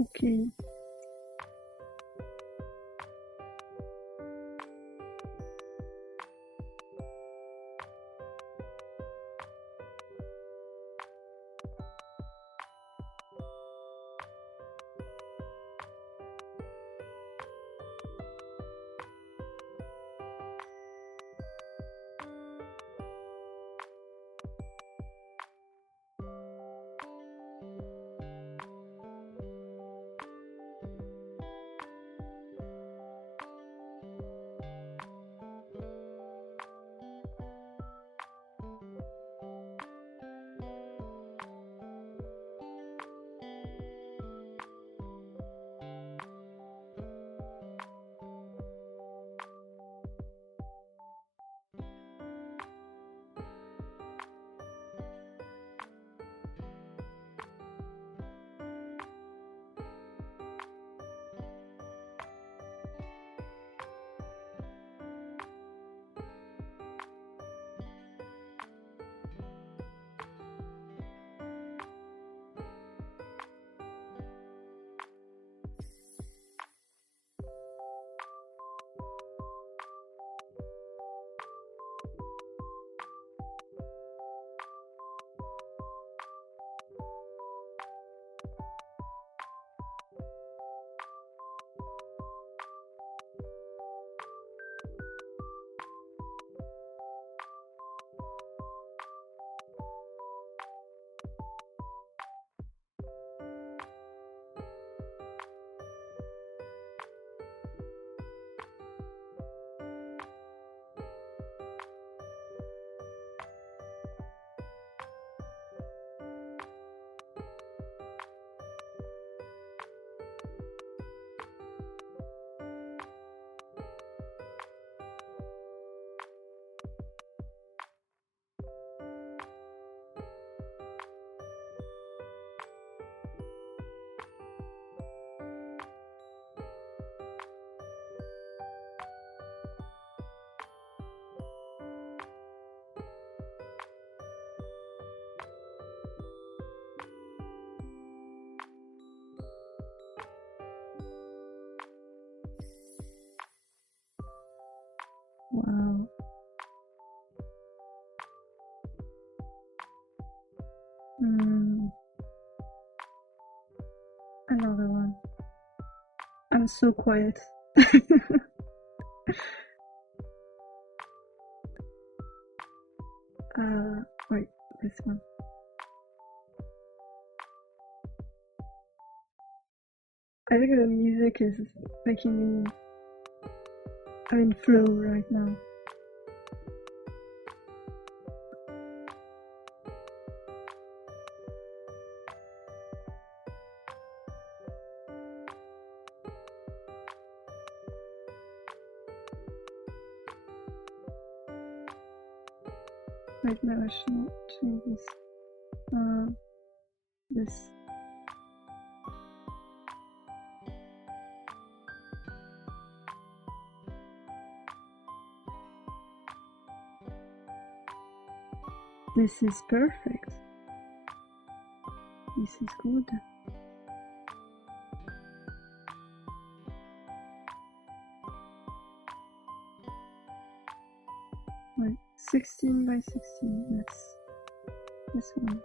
Okay. I'm so quiet. Wait, this one. I think the music is making me... I'm in flow right now. Right now I should not change this. This. This is perfect. This is good. Right, 16 by 16, yes. This one.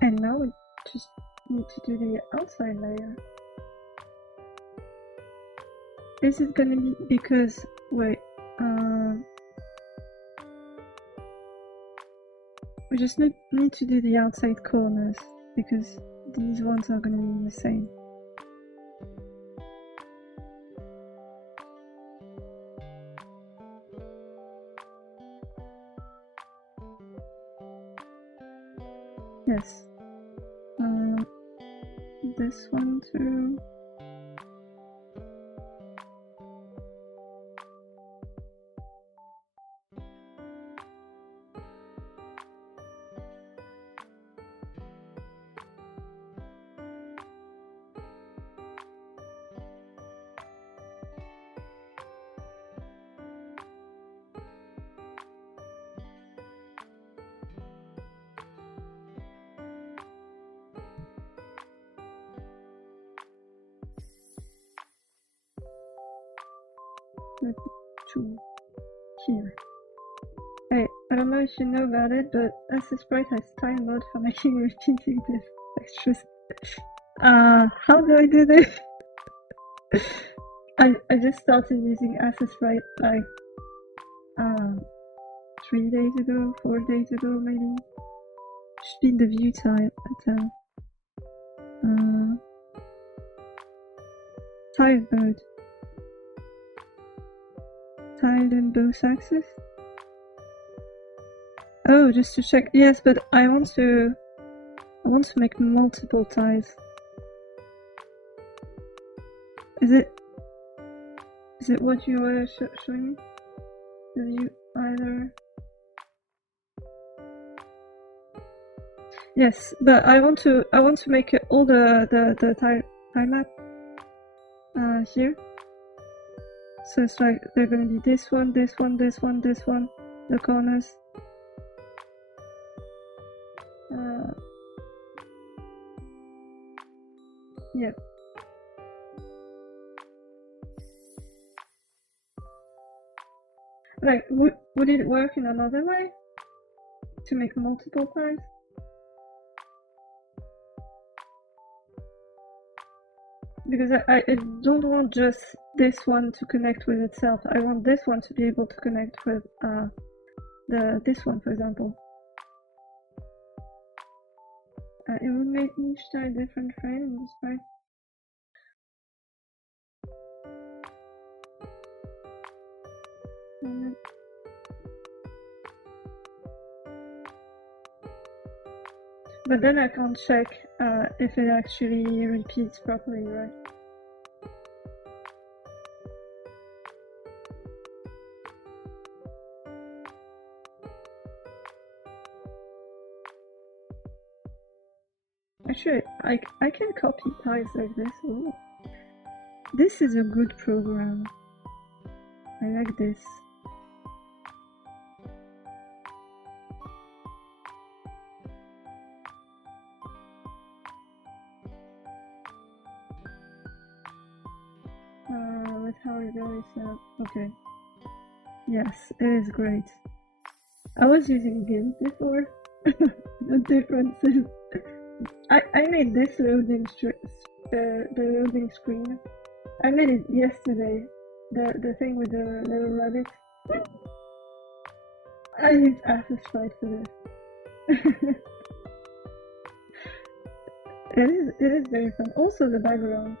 And now we just need to do the outside layer. This is gonna be because, wait, we just need to do the outside corners because these ones are gonna be the same. Yes. This one too. Two here. Hey, I don't know if you know about it, but Sprite has time mode for making repetitive extras. How do I do this? I just started using Sprite like 3 days ago, 4 days ago maybe. Should be in the view time tile mode. Tiled in both axes? Oh, just to check. Yes, but I want to make multiple tiles. Is it what you were showing me? The view either? Yes, but I want to make all the tile map here. So it's like they're gonna be this one, this one, this one, this one, the corners. Yeah. Like, would it work in another way? To make multiple tiles? Because I don't want just this one to connect with itself. I want this one to be able to connect with this one, for example. It would make each tile different frame, right? But then I can't check if it actually repeats properly, right? Actually, I can copy tiles like this. Ooh. This is a good program. I like this. With how it goes, okay. Yes, it is great. I was using GIMP before. The difference is I made this loading the loading screen. I made it yesterday. The thing with the little rabbit. I used Assasprite for this. It is very fun. Also the background.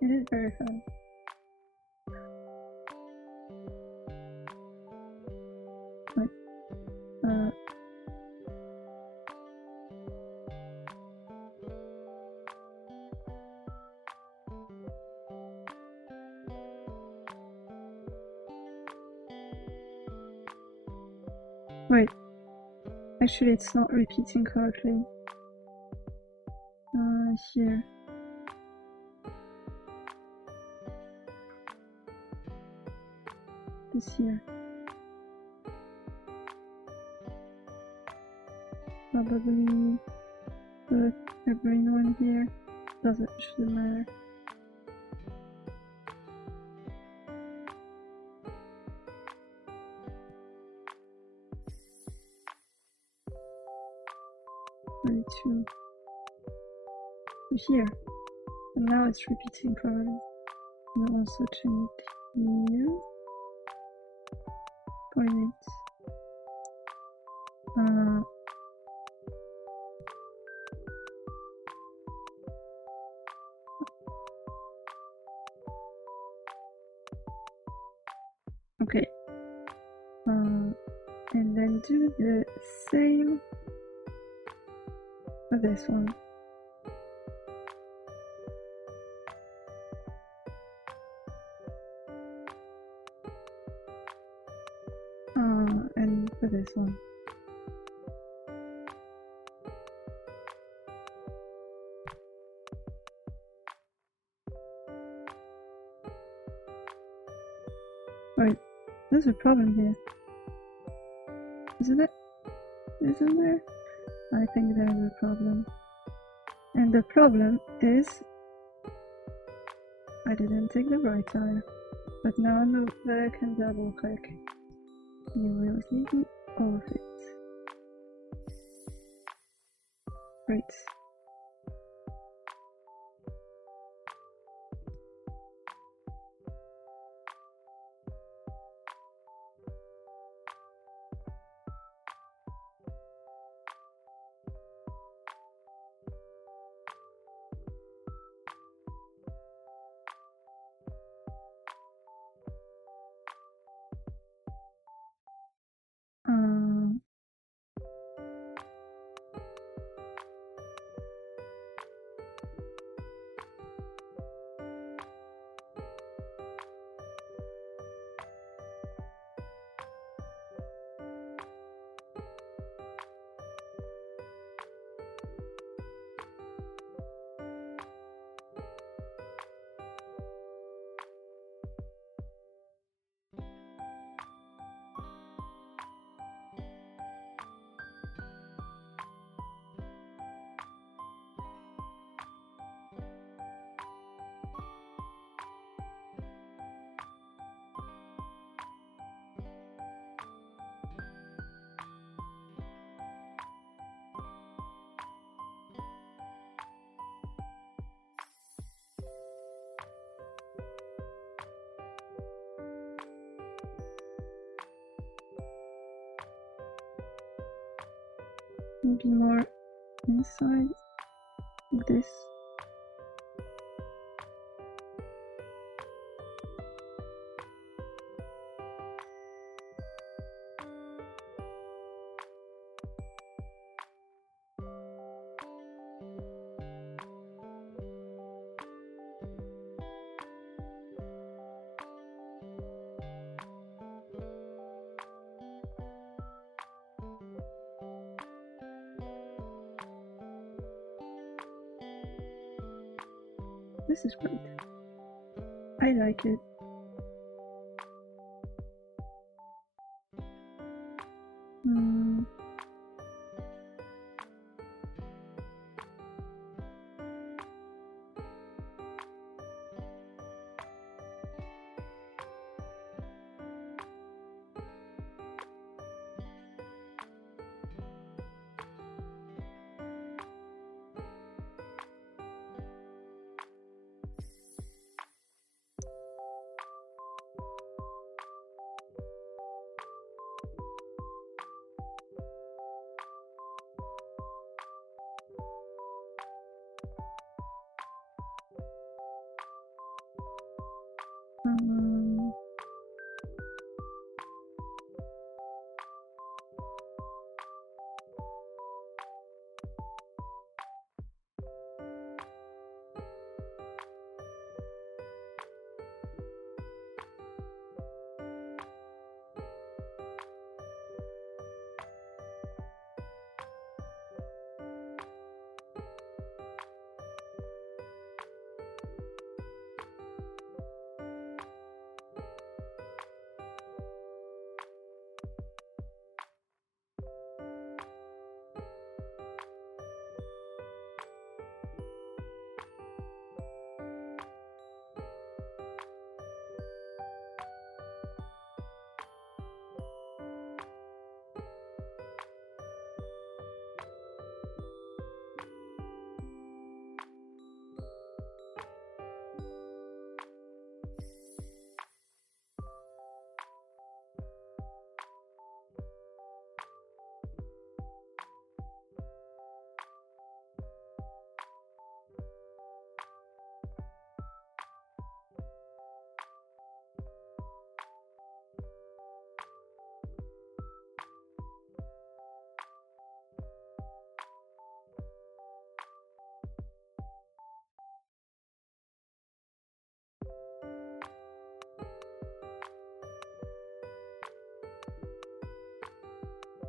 It is very fun. Like, wait. Actually, it's not repeating correctly. Here. This here. Probably put a green one here. Shouldn't matter. Two. Here. And now it's repeating probably. I'll also change it here. Point. Okay. And then do the same for this one. And for this one. Wait, there's a problem here. Isn't it? Isn't there? I think there's a problem. And the problem is I didn't take the right tile. But now I know that I can double click. You will see all of it. Great. Maybe more inside like this. This is great. I like it.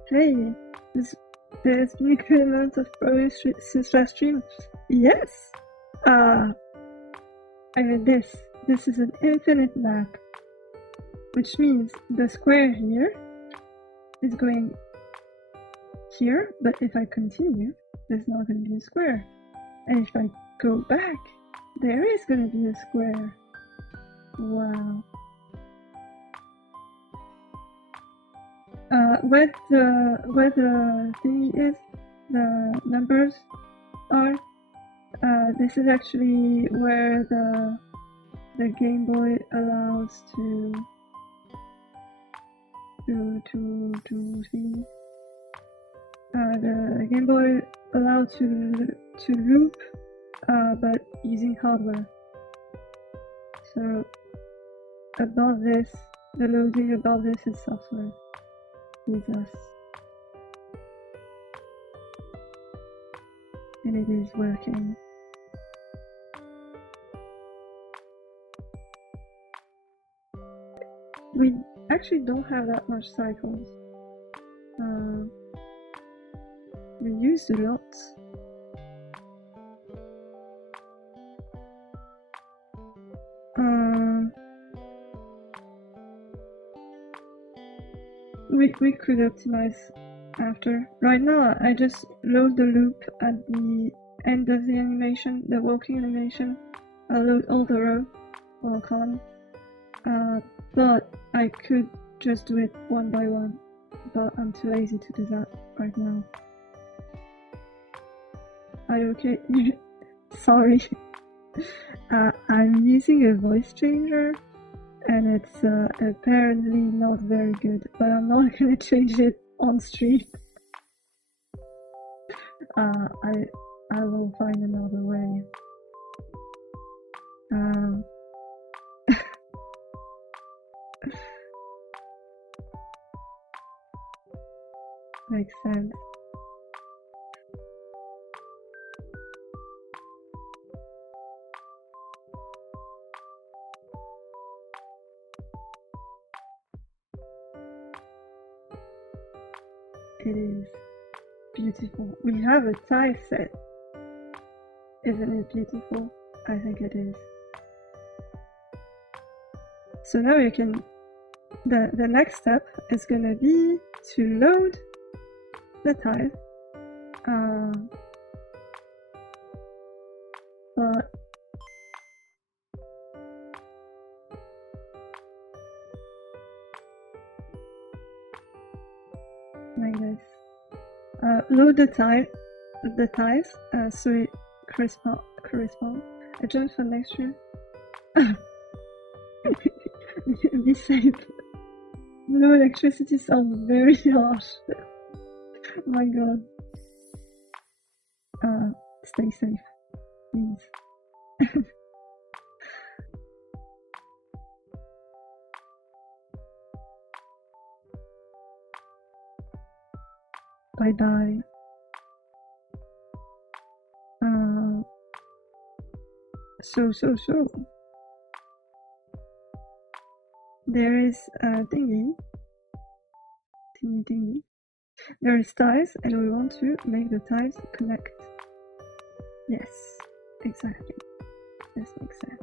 Hey, there's been a good amount of progress since last stream. Yes! I mean this is an infinite map. Which means the square here is going here, but if I continue, there's not going to be a square. And if I go back, there is going to be a square. Wow. Where the thingy is, the numbers are, this is actually where the Game Boy allows to see. The Game Boy allowed to loop, but using hardware. So above this, the loading above this is software. Jesus. And it is working. We actually don't have that much cycles. We used a lot. We could optimize after. Right now, I just load the loop at the end of the animation, the walking animation. I load all the row or column. But I could just do it one by one, but I'm too lazy to do that right now. Are you okay? Sorry. I'm using a voice changer and it's apparently not very good, but I'm not gonna change it on stream. I will find another way. Makes sense. It is beautiful. We have a tie set. Isn't it beautiful? I think it is. So now you can... The next step is gonna be to load the ties. But like this. Load the ties so it correspond. I joined for next stream. Be safe. No electricity sounds very harsh. Oh my god. Stay safe, please. Bye bye. So. There is a thingy. There is ties, and we want to make the ties connect. Yes, exactly. This makes sense.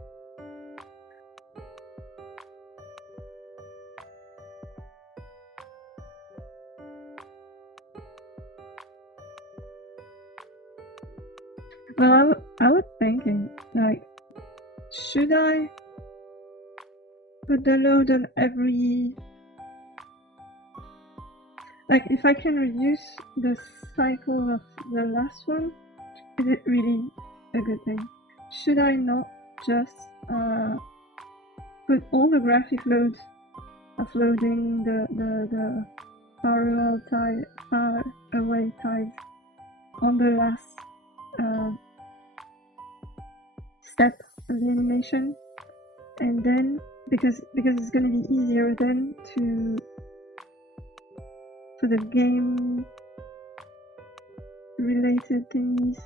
Well, I was thinking, like, should I put the load on every... Like, if I can reduce the cycle of the last one, is it really a good thing? Should I not just put all the graphic loads of loading the parallel tie, far away ties on the last step of the animation, and then because it's gonna be easier then to for the game related things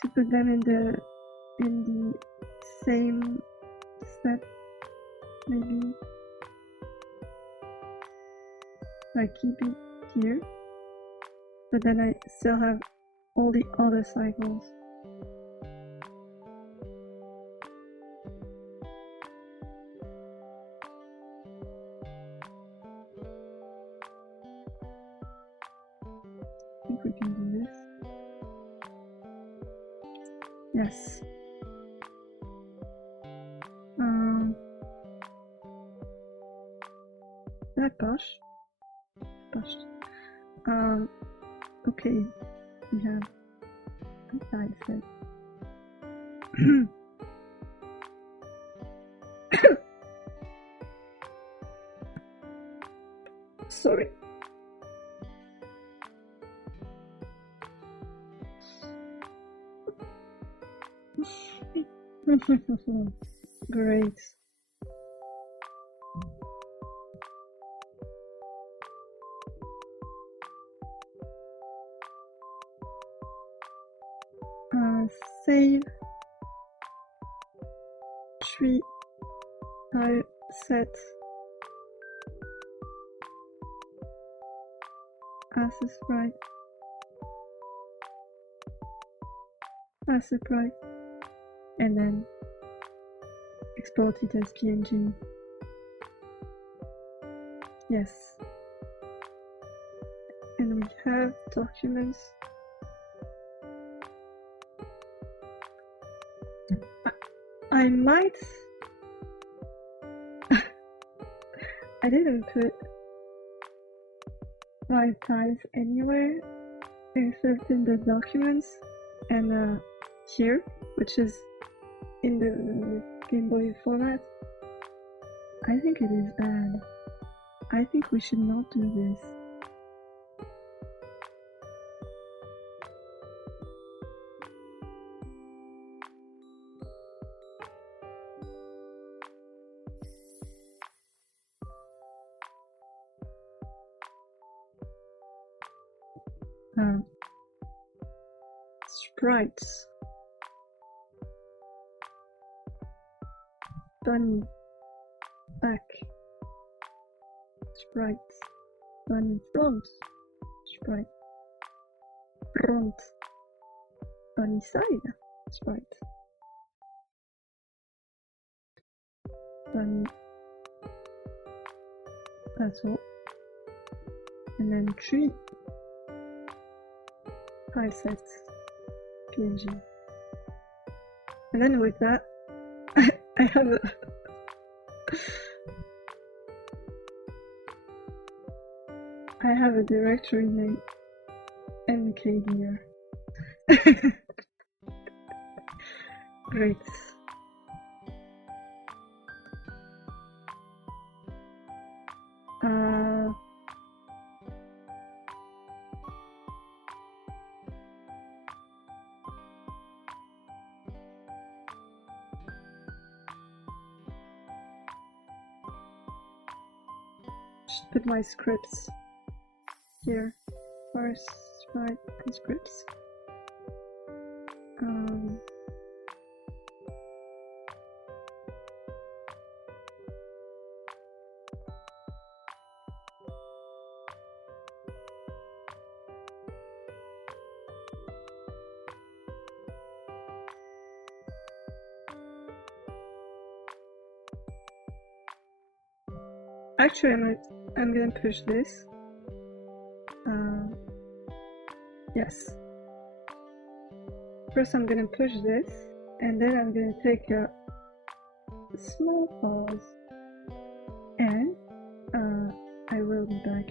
to put them in the same step, maybe like keep it here but then I still have all the other cycles. I think we can do this. Yes. Gosh. Okay. We have a die set. Sorry. Great. Save tree tile set as a sprite, and then export it as PNG. Yes. And we have documents. I might... I didn't put my tiles anywhere except in the documents and here, which is in the Game Boy format. I think it is bad. I think we should not do this. Sprites. Bunny. Back. Sprite. Bunny front. Sprite. Front. Bunny side. Sprite. Bunny. That's all. And then tree. Tile set. PNG. And then with that, I have a directory name MK here. Great. Should put my scripts here. First, write the scripts. Actually, I'm gonna push this. Yes. First, I'm gonna push this, and then I'm gonna take a small pause, and I will be back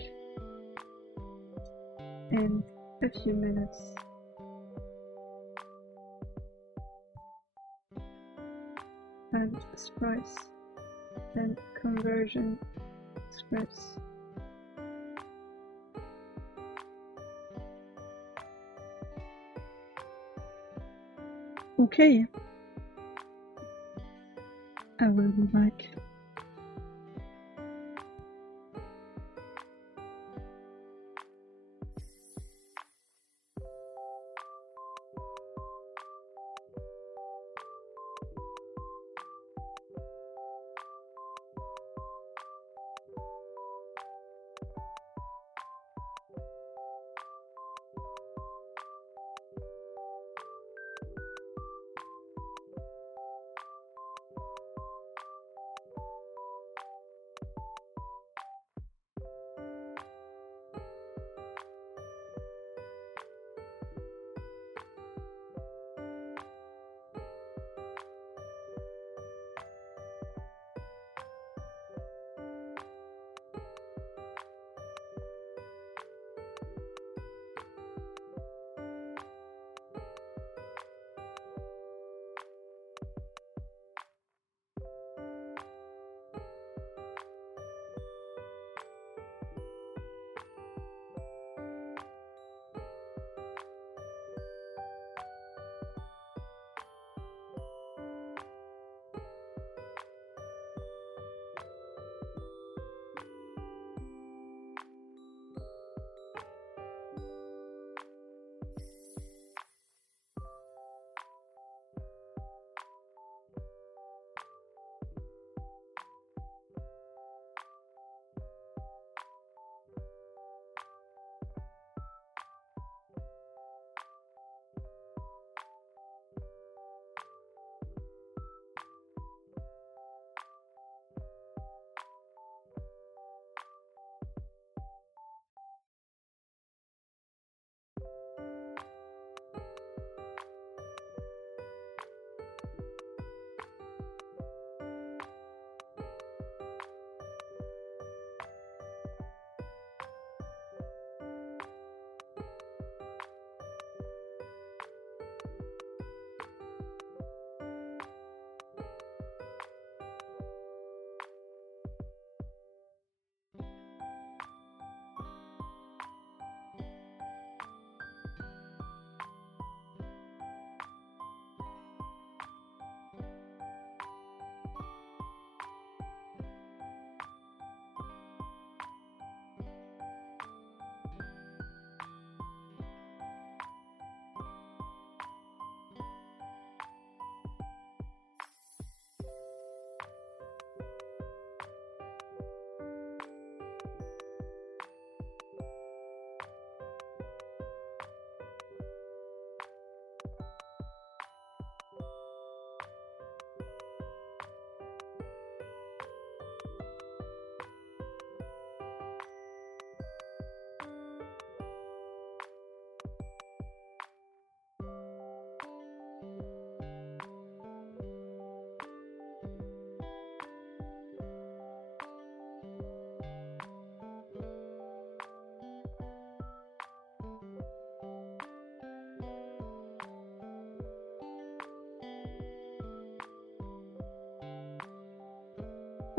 in a few minutes. And sprites and conversion scripts. Okay, I will be back.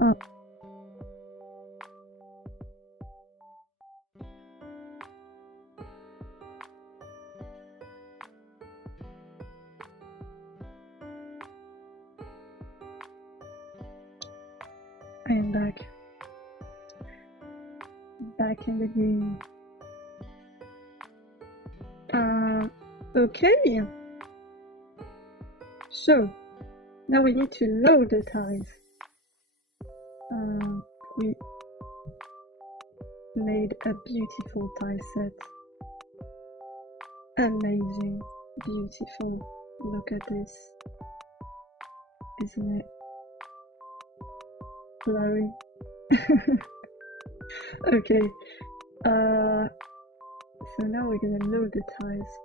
up. I am back. Back in the game. Okay. So, now we need to load the ties. We made a beautiful tie set. Amazing. Beautiful. Look at this. Isn't it? Blurry. Okay. So now we're gonna load the ties.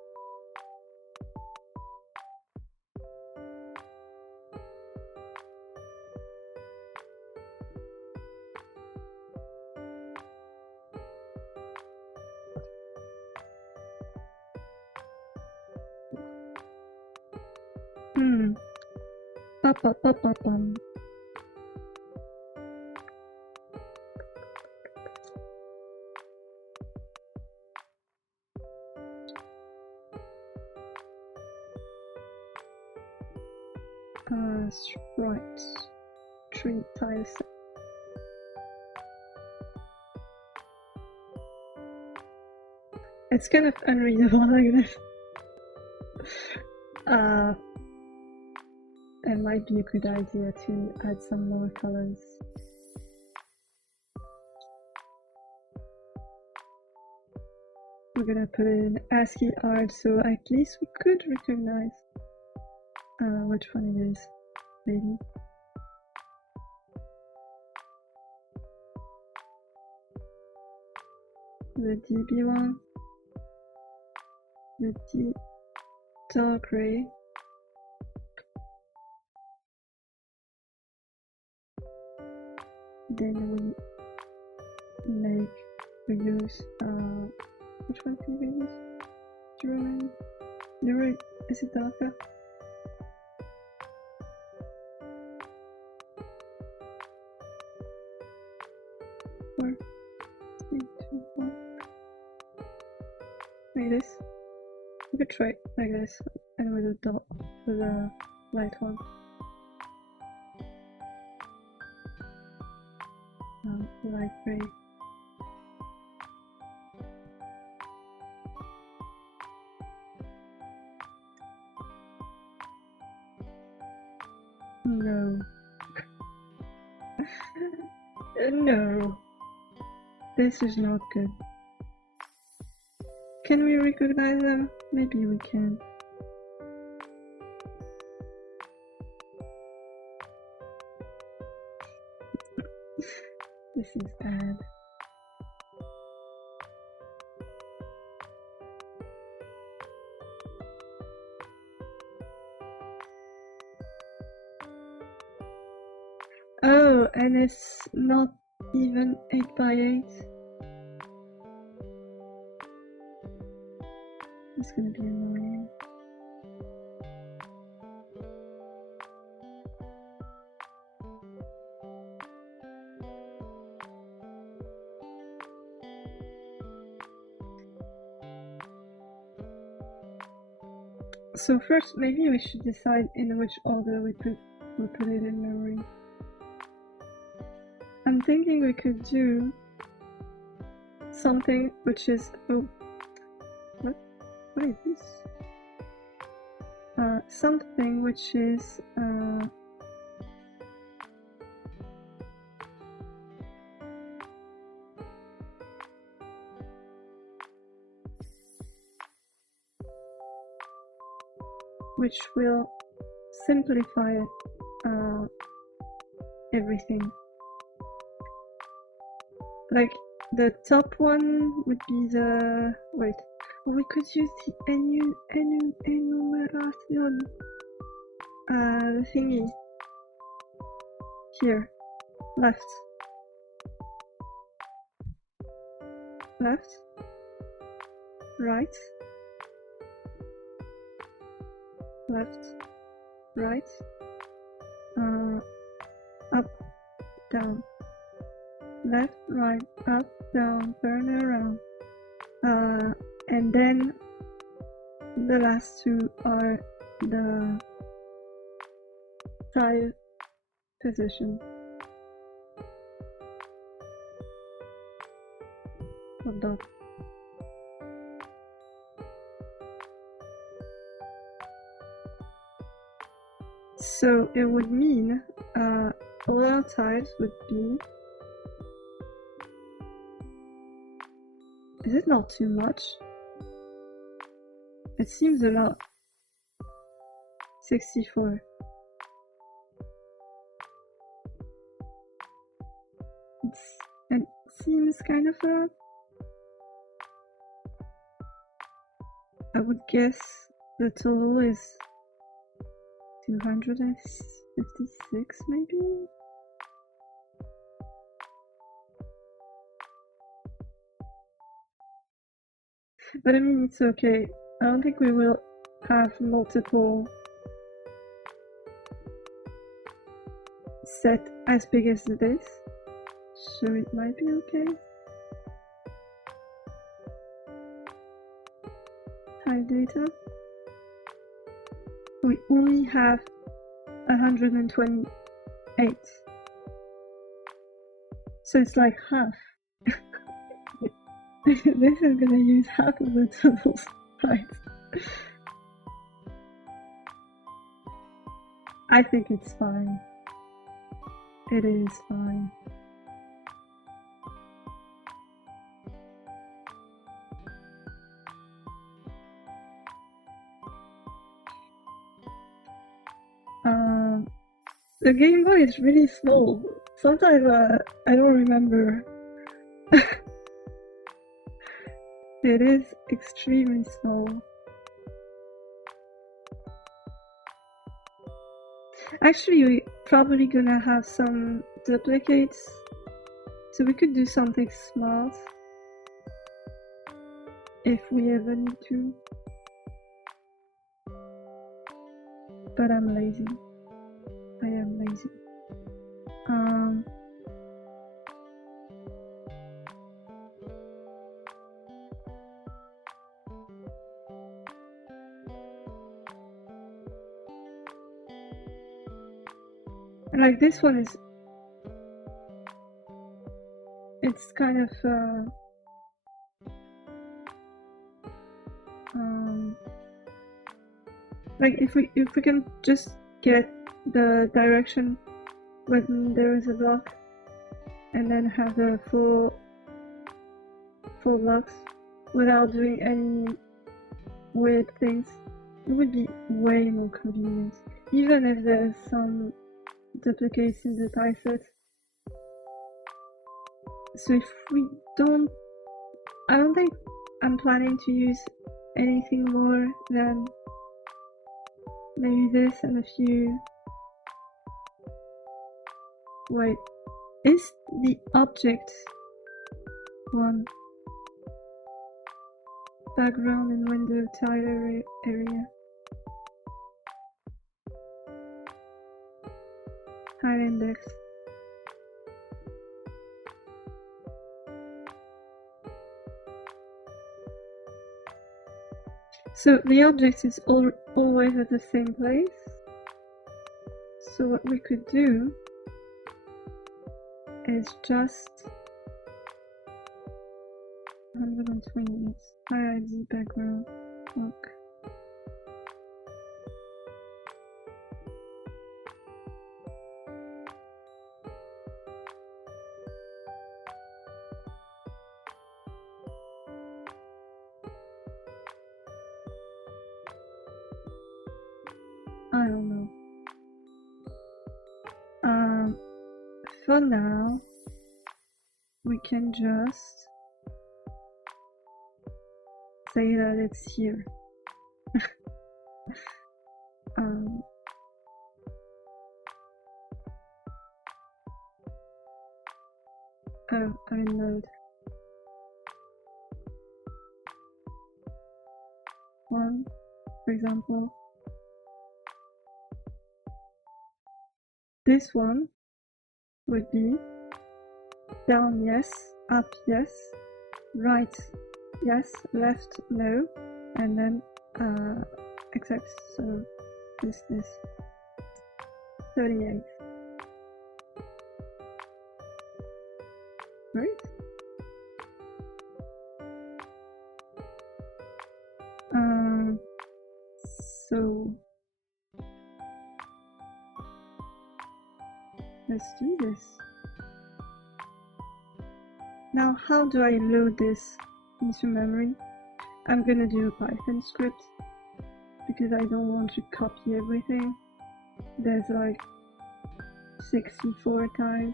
Ba-ba-ba-ba-bum. Right. 3 tiles. It's kind of unreadable like this. It might be a good idea to add some more colors. We're gonna put it in ASCII art so at least we could recognize which one it is, maybe. The DB one, the D dark gray, then we use which one can we use? 0, is it darker? Four, 3, 2, 1. Like this. We could try it like this, and with a dot, with a light one. Light gray. No. No. This is not good. Can we recognize them? Maybe we can. This is bad. Oh, and it's not even 8x8. It's gonna be annoying. So first, maybe we should decide in which order we put it in memory. I'm thinking we could do something which is what is this? Something which is which will simplify everything. Like the top one would be the we could use the enumeration the thingy here, left, right, left, right, up, down. Left, right, up, down, turn around. And then the last two are the thigh position. Hot dog. So it would mean all our thighs would be. Is it not too much? It seems a lot. 64. It seems kind of a lot. I would guess the total is 256 maybe? But I mean, it's okay. I don't think we will have multiple set as big as this, so it might be okay. High data. We only have 128. So it's like half. This is gonna use half of the totals, right? I think it's fine. It is fine. The Game Boy is really small. Sometimes I don't remember. It is extremely small. Actually, we're probably gonna have some duplicates, so we could do something smart if we ever need to. But I'm lazy. I am lazy. Like this one is, it's kind of like if we can just get the direction when there is a block and then have the full blocks without doing any weird things, it would be way more convenient, even if there's some duplicates in the tie set. So if we don't, I don't think I'm planning to use anything more than maybe this and a few. Wait, is the object one background and window tile area? High index. So the object is always at the same place. So what we could do is just 120 high ID background. Look. I don't know. For now, we can just say that it's here. Oh, I'm in mode. One, for example. This one would be down yes, up yes, right yes, left no, and then exact, so this 38. Right? So let's do this. Now, how do I load this into memory? I'm gonna do a Python script because I don't want to copy everything. There's like 64 times.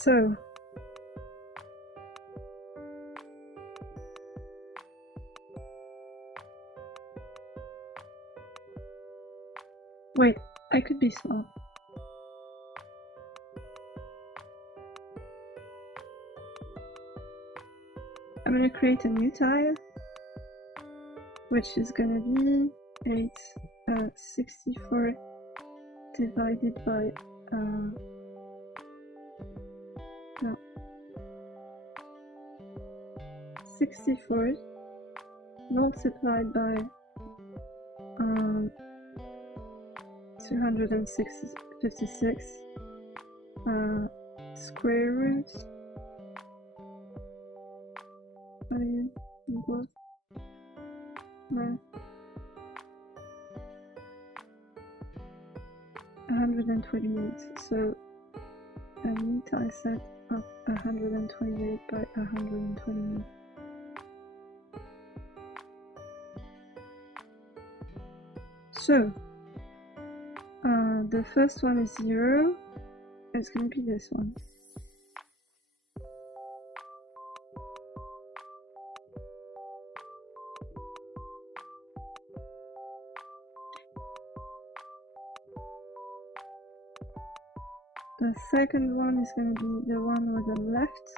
So wait, I could be small. I'm gonna create a new tile, which is gonna be 64 divided by no, 64 multiplied by 256 square root equals 128. So a new tile set of 128 by 128. So the first one is 0. It's gonna be this one. The second one is gonna be the one with the left.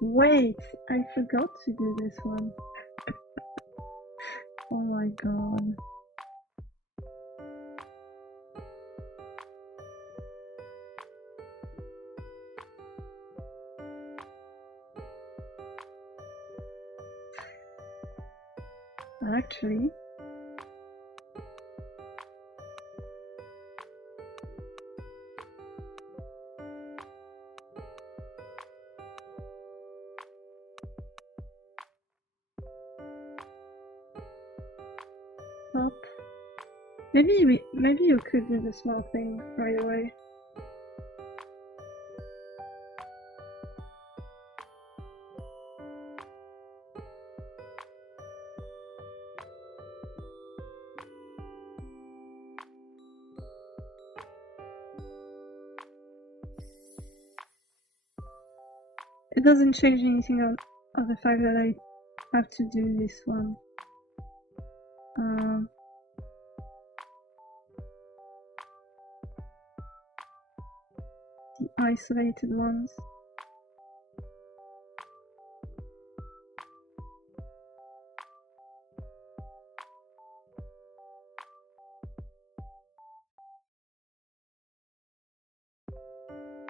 Wait, I forgot to do this one. Oh my god. Actually, maybe you could do the small thing right away. It doesn't change anything of the fact that I have to do this one. The isolated ones.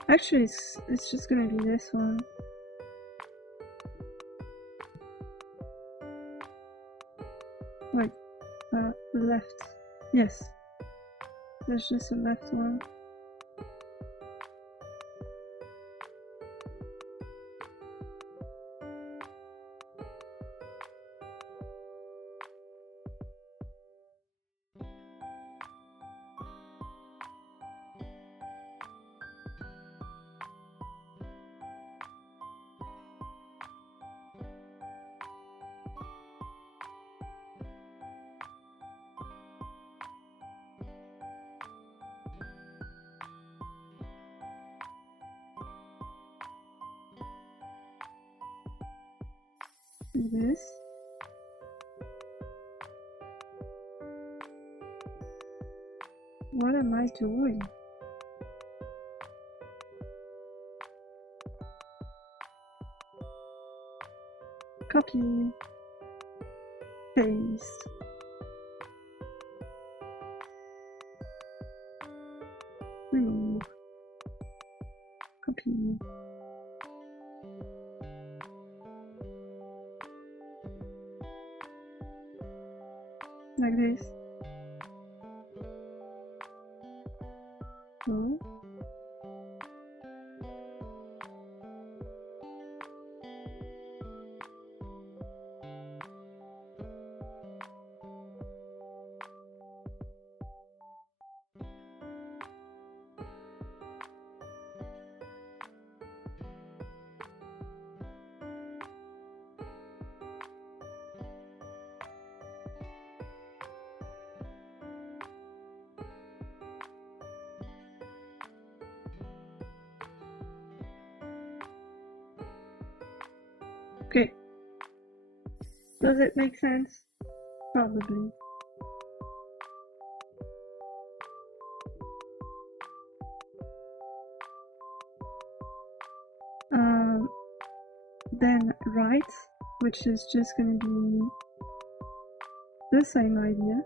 Actually, it's just gonna be this one. Wait, left. Yes, there's just a left one. This. What am I doing? Copy. Paste. Remove. Copy. Like this. So. Okay. Does it make sense? Probably. Then right, which is just going to be the same idea.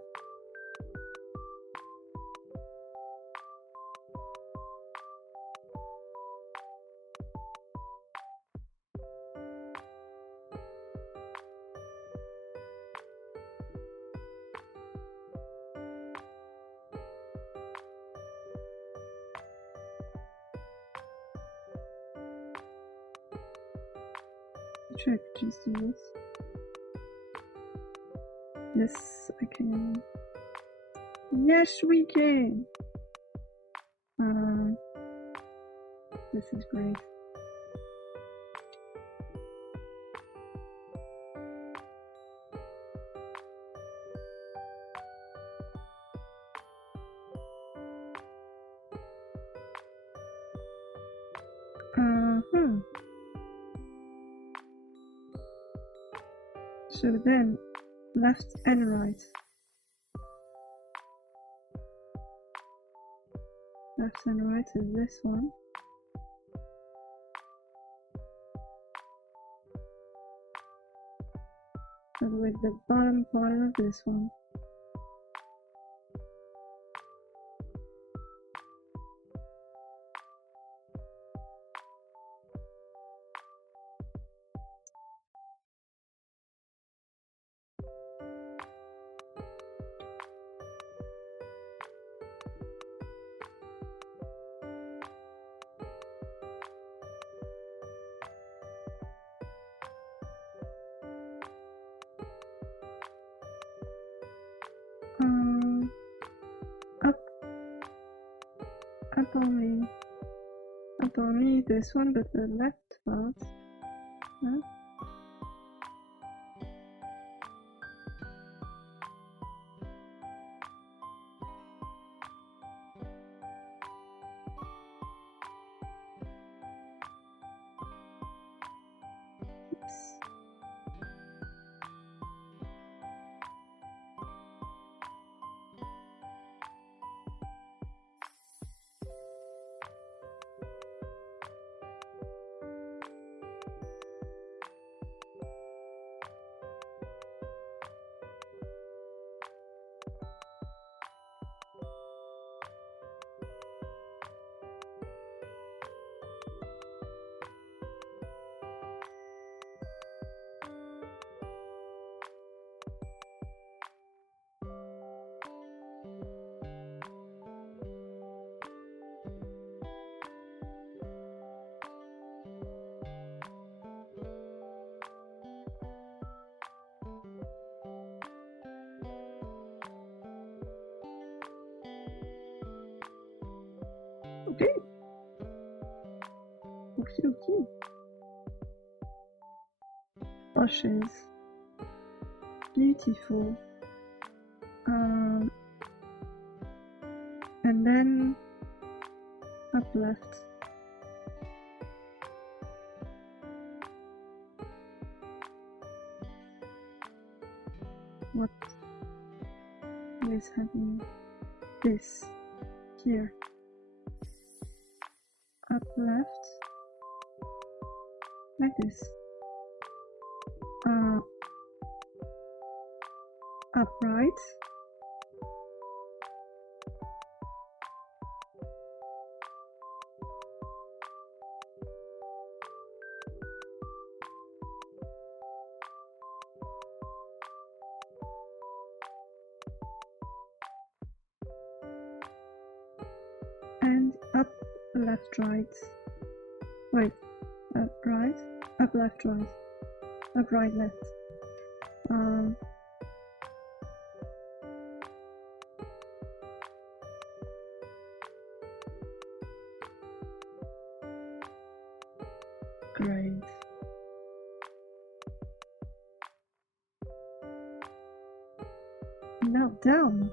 Check, just do this. Yes, I can. Yes, we can. This is great. So then, left and right. Left and right is this one. But with the bottom part of this one. Up only this one, but the left part. Huh? Okay. Okay. Brushes. Beautiful. And then up left. What is happening? This here. Up left. Like this. upright. And up, left, right. Wait, up, right, up, left, right, up, right, left. Great. Now down.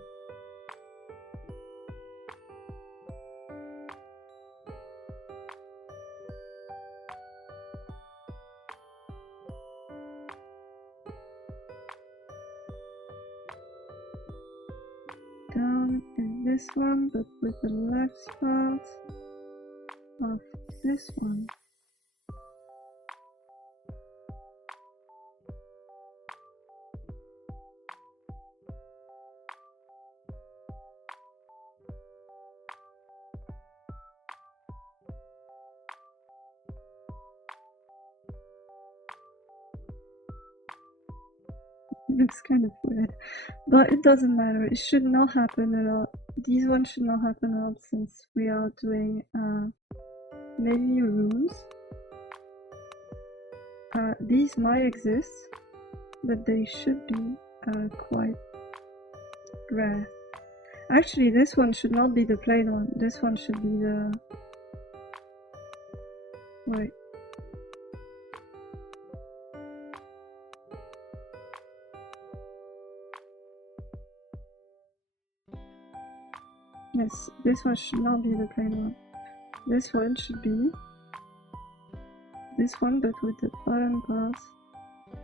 Down in this one, but with the left part of this one. It looks kind of weird, but it doesn't matter. It should not happen at all. These ones should not happen at all since we are doing many rooms. These might exist, but they should be quite rare. Actually, this one should not be the plain one. This one should be the... Wait. Yes, this one should not be the plain one. This one should be this one, but with the bottom part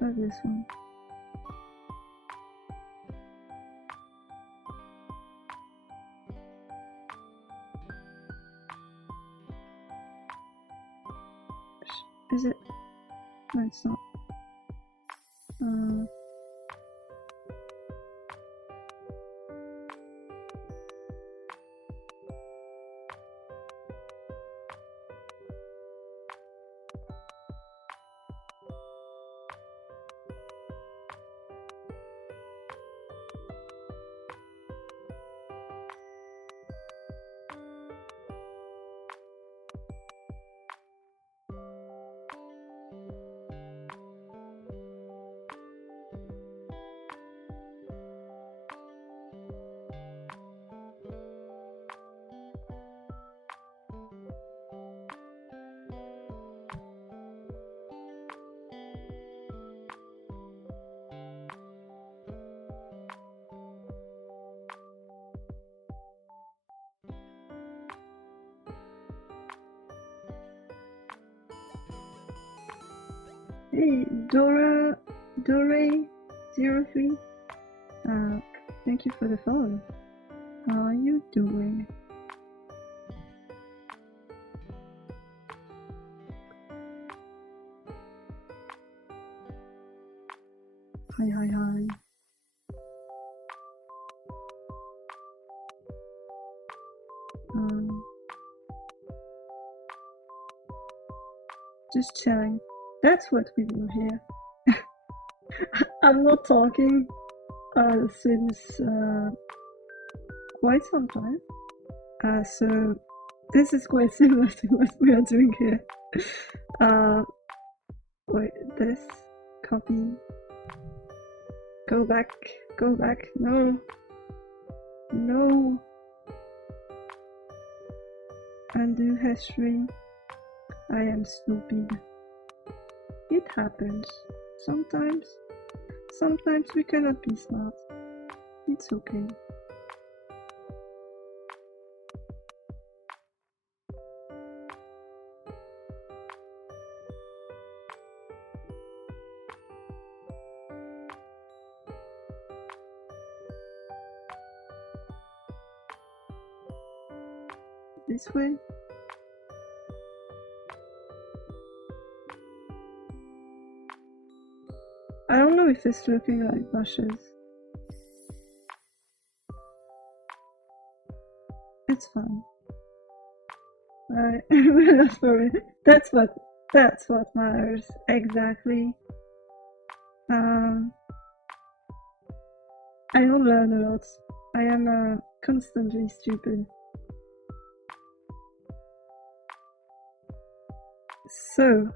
of this one. Is it? No, it's not. Hey, Dore03. Thank you for the follow. How are you doing? Hi, hi, hi. Just chilling. That's what we do here. I'm not talking since quite some time. So this is quite similar to what we are doing here. Wait, this, copy, go back, no, undo history. I am stupid. It happens. Sometimes we cannot be smart. It's okay. This way. I don't know if it's looking like bushes. It's fine. We're not worried. That's what matters exactly. I don't learn a lot. I am constantly stupid. So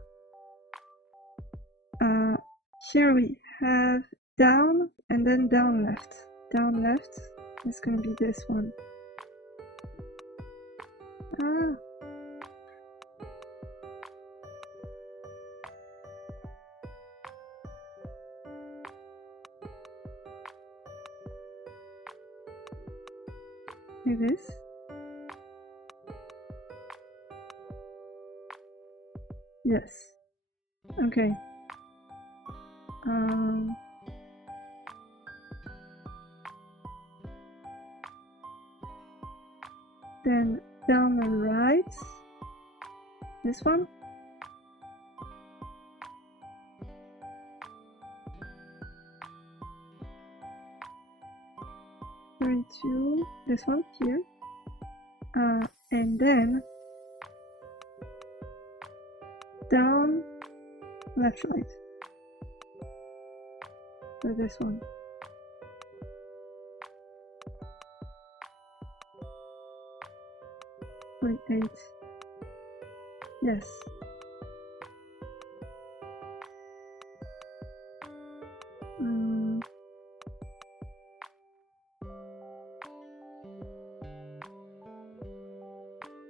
here we have down and then down left. Down left is gonna be this one. Like this. Yes. Okay. Then down and right. This one. Three, two. This one here. And then down, left, right. So this one. Wait, 8. Yes.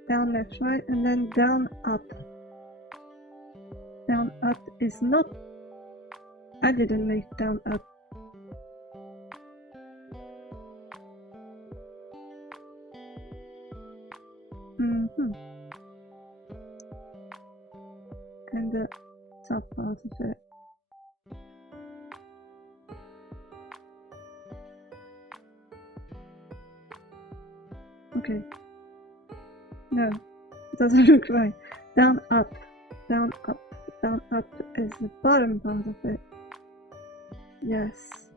Down, left, right, and then down, up. Down, up is not. I didn't make down, up. And the top part of it. Okay. No, it doesn't look right. Down, up, down, up, down, up is the bottom part of it. Yes.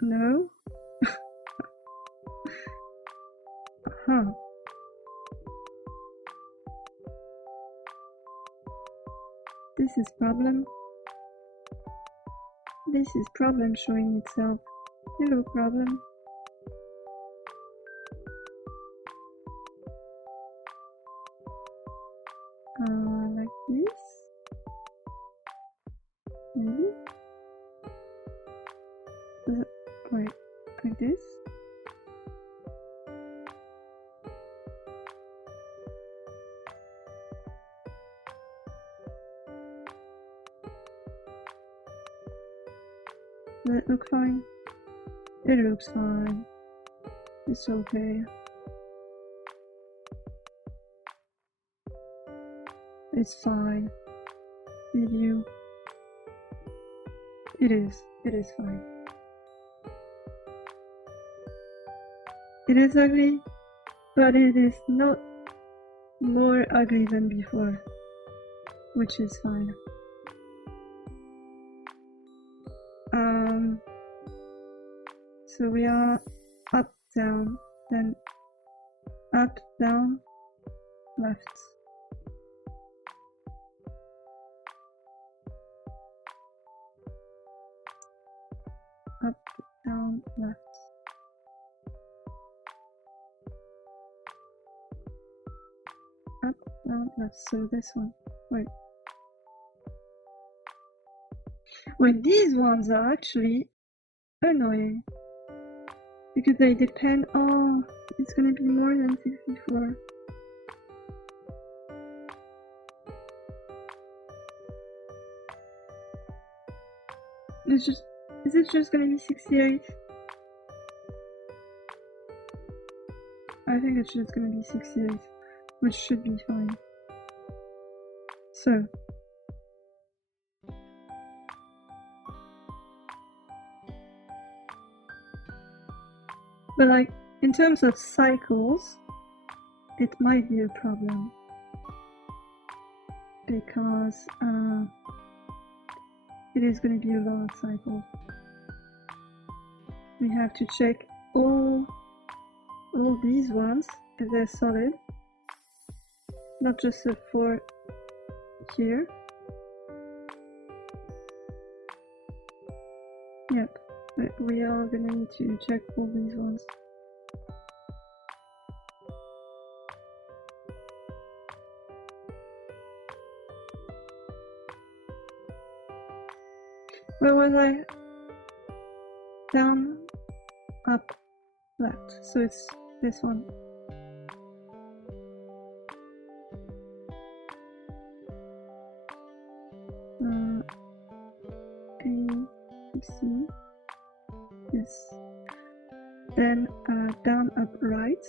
No. This is problem. This is problem showing itself. Hello, problem. Like this. Maybe. Wait, like this. Does it look fine? It looks fine. It's okay. It's fine. With you. It is fine. It is ugly, but it is not more ugly than before, which is fine. So we are up, down, then up, down, left. Up, down, left. Up, down, left. So this one. Wait. Wait, these ones are actually annoying. Because they depend. Oh, it's gonna be more than 64. Is it just gonna be 68? I think it's just gonna be 68, which should be fine. So. But like, in terms of cycles, it might be a problem. Because it is going to be a long cycle. We have to check all these ones if they're solid, not just the 4 here. Yep, but we are going to need to check all these ones. Where was I? Down, up, left. So it's this one. A, C. Yes. Then down, up, right.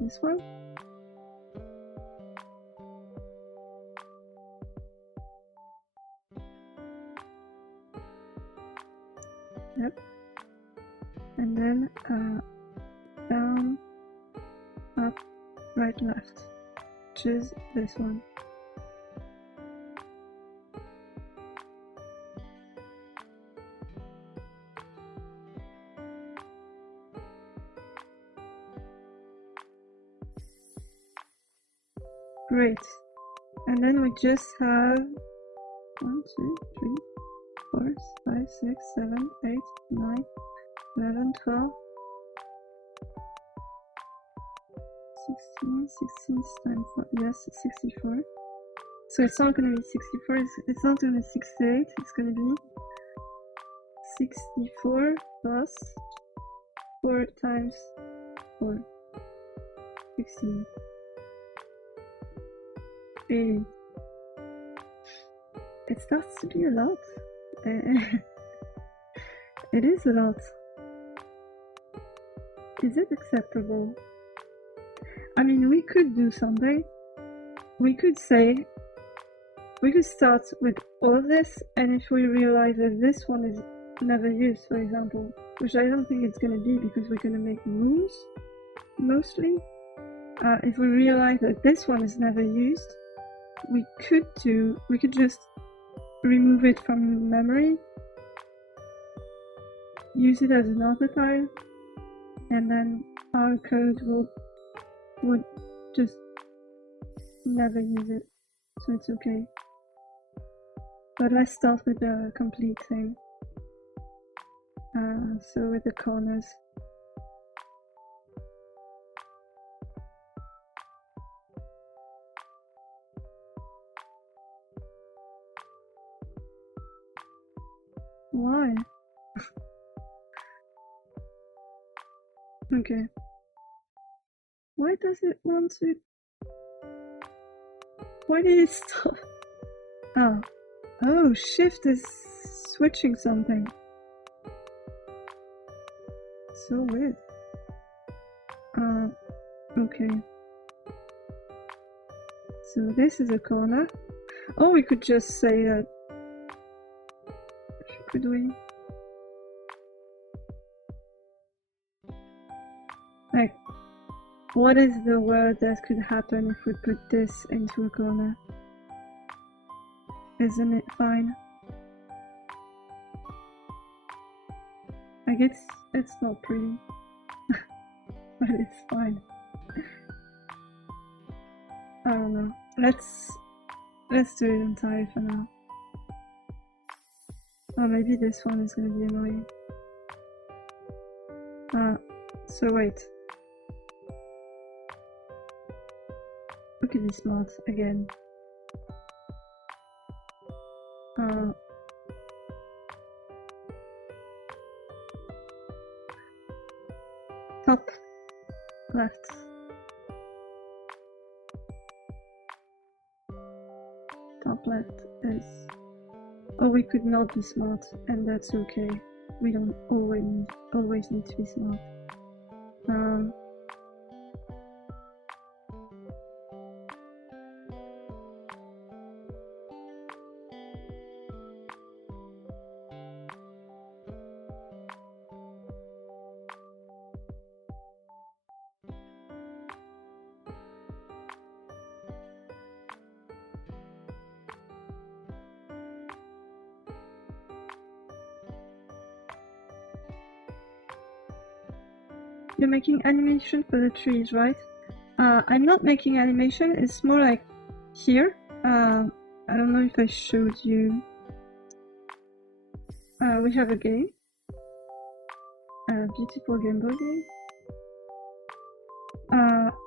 This one. Yep. And then down, up, right, left, which is this one. Great. And then we just have 1, 2, 3, 4, 5, 6, 7, 8, 9, 11, 12, 16 times 4, yes, 64. So it's not going to be 64, it's not going to be 68, it's going to be 64 plus 4 times 4, 16. 80. It starts to be a lot. It is a lot. Is it acceptable? I mean, we could do something. We could say, we could start with all of this, and if we realize that this one is never used, for example, which I don't think it's going to be because we're going to make rooms, mostly. If we realize that this one is never used, we could just remove it from memory, use it as an archetype, and then our code would just never use it, so it's okay. But let's start with the complete thing. So with the corners. Why? Okay. Why does it want to... Why did it stop? Oh, shift is switching something. So weird. Okay. So this is a corner. Oh, we could just say that. Could we? Like, what is the word that could happen if we put this into a corner? Isn't it fine? I guess it's not pretty, but it's fine. I don't know. Let's do it entire for now. Oh, maybe this one is gonna be annoying. So wait. We could be smart again. Top left. Top left is... Oh, we could not be smart, and that's okay. We don't always need to be smart. you're making animation for the trees, right? I'm not making animation, it's more like here. I don't know if I showed you. We have a game. A beautiful Gameboy game.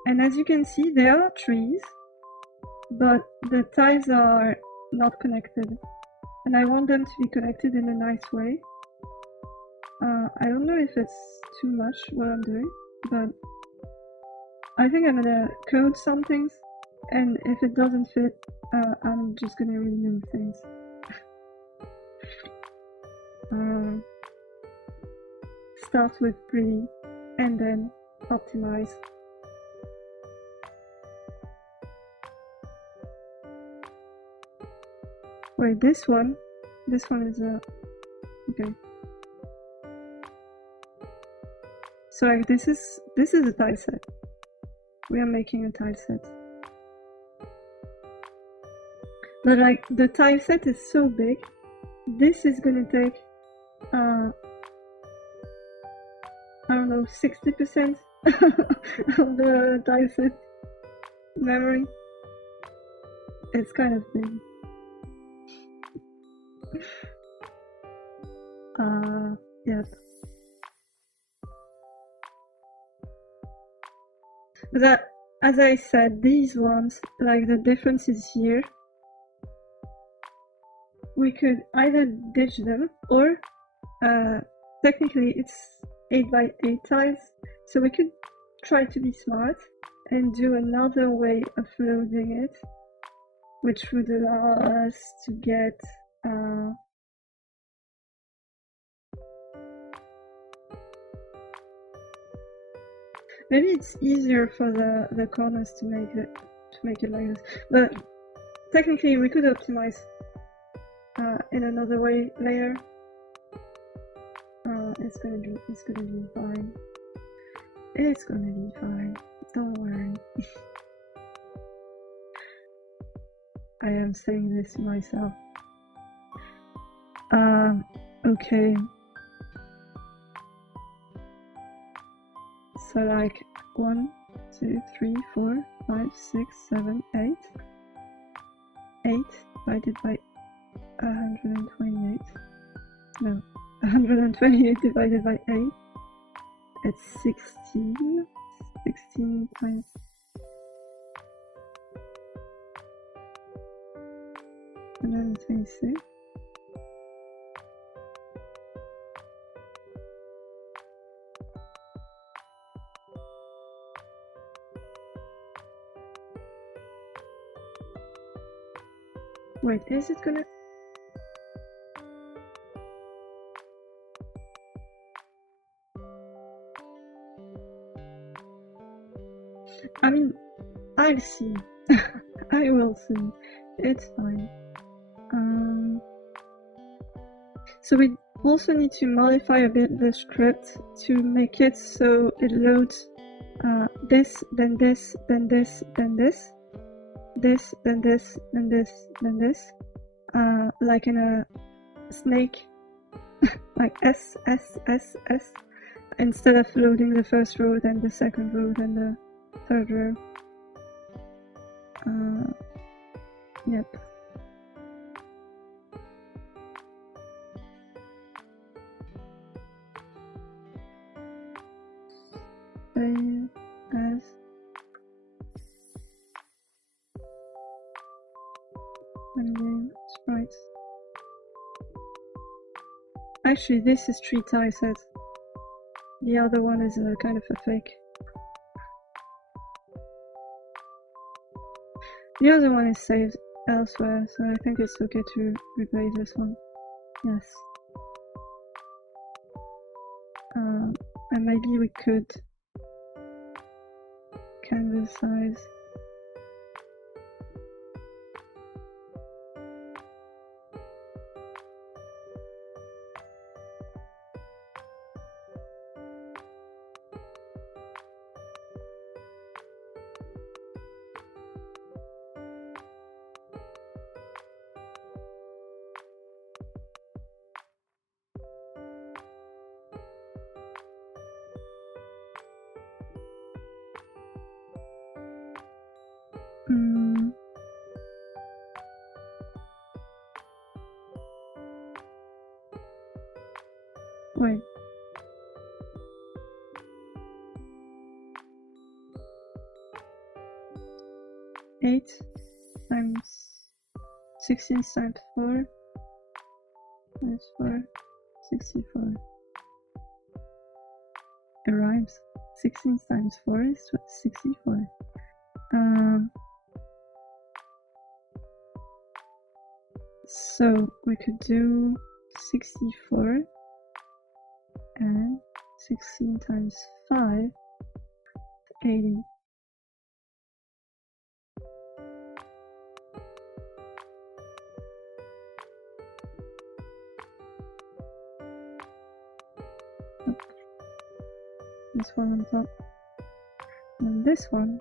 And as you can see, there are trees, but the tiles are not connected. And I want them to be connected in a nice way. I don't know if it's too much what I'm doing, but I think I'm gonna code some things, and if it doesn't fit, I'm just gonna remove things. Start with pretty, and then optimize. Wait, this one is okay. So like this is a tile set. We are making a tile set. But like the tile set is so big, this is gonna take I don't know, 60% of the tile set memory. It's kind of big. Yep. But as I said, these ones, like the difference is here. We could either ditch them or technically it's 8x8 tiles, so we could try to be smart and do another way of loading it, which would allow us to get maybe it's easier for the corners to make it like this, but technically we could optimize in another way later. It's gonna be fine. It's gonna be fine. Don't worry. I am saying this to myself. Okay. So like 1, 2, 3, 4, 5, 6, 7, 8. 8 divided by 128. No, 128 divided by 8. It's 16. 16 times 126. Wait, is it gonna... I mean, I'll see. I will see. It's fine. So we also need to modify a bit the script to make it so it loads this, then this, then this, then this, this, then this, then this, then this, like in a snake, like S, S, S, S, instead of loading the first row, then the second row, then the third row. Yep. Save as game sprites. Actually, this is 3 tile set. The other one is a kind of a fake. The other one is saved elsewhere, so I think it's okay to replace this one. Yes. And maybe we could canvas size. 8 times 16 times 4 times 4, 64. It rhymes. 16 times 4 is 64. So we could do 64 and 16 times 5, 80. This one on top. And this one.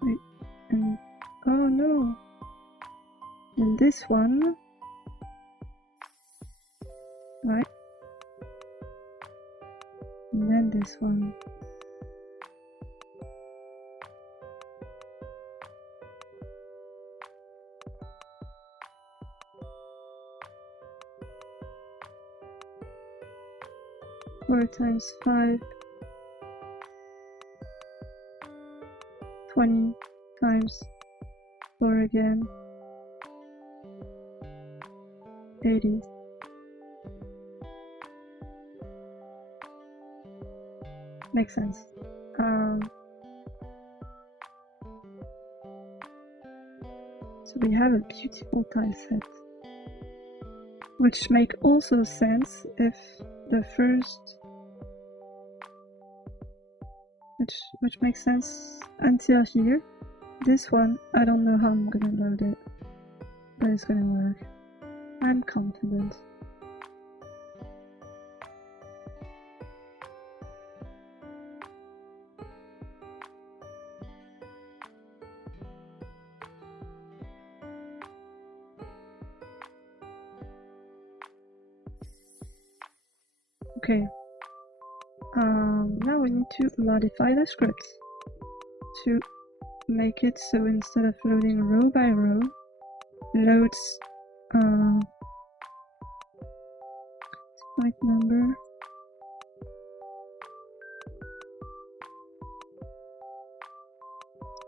Wait, and oh no. And this one. Right. And then this one. Four times 5. 20 times 4 again. 80. Makes sense. So we have a beautiful tile set, which make also sense if the first, which makes sense until here. This one, I don't know how I'm gonna load it, but it's gonna work. I'm confident. Okay. Now we need to modify the script to make it so instead of loading row by row, loads sprite number,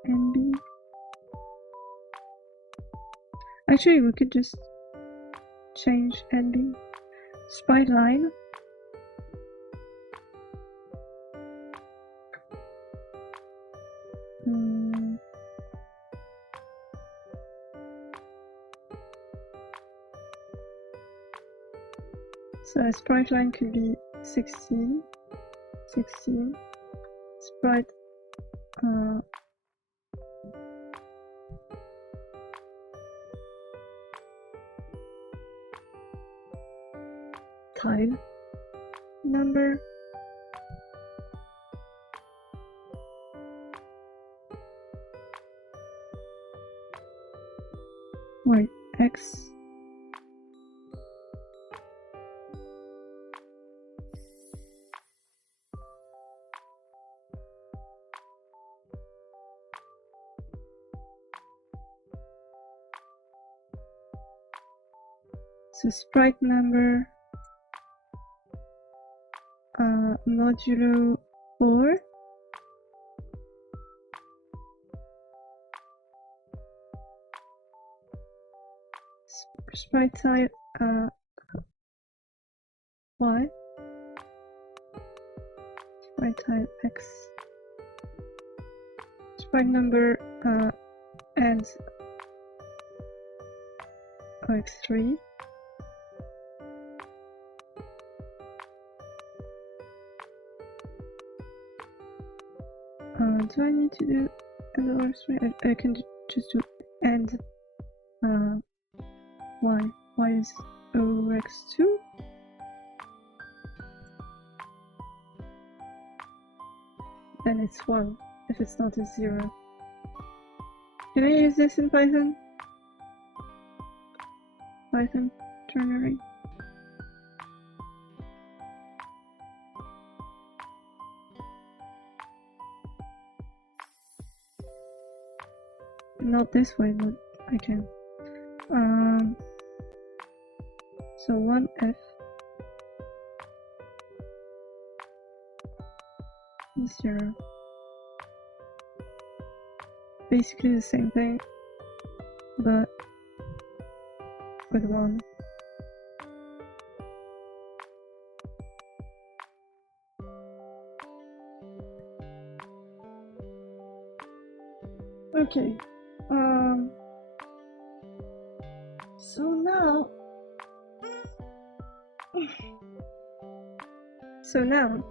NB. Actually, we could just change NB. Sprite line. So a sprite line could be 16, 16, sprite tile number, wait, X, so sprite number modulo 4, sprite type Y, sprite type X, sprite number and OX3, do I need to do and OX3? I can just do and Y is OX2. Then it's 1 if it's not a 0. Can I use this in Python? Python ternary. Not this way, but I can. So 1f 0. Basically the same thing, but with 1. Okay. So now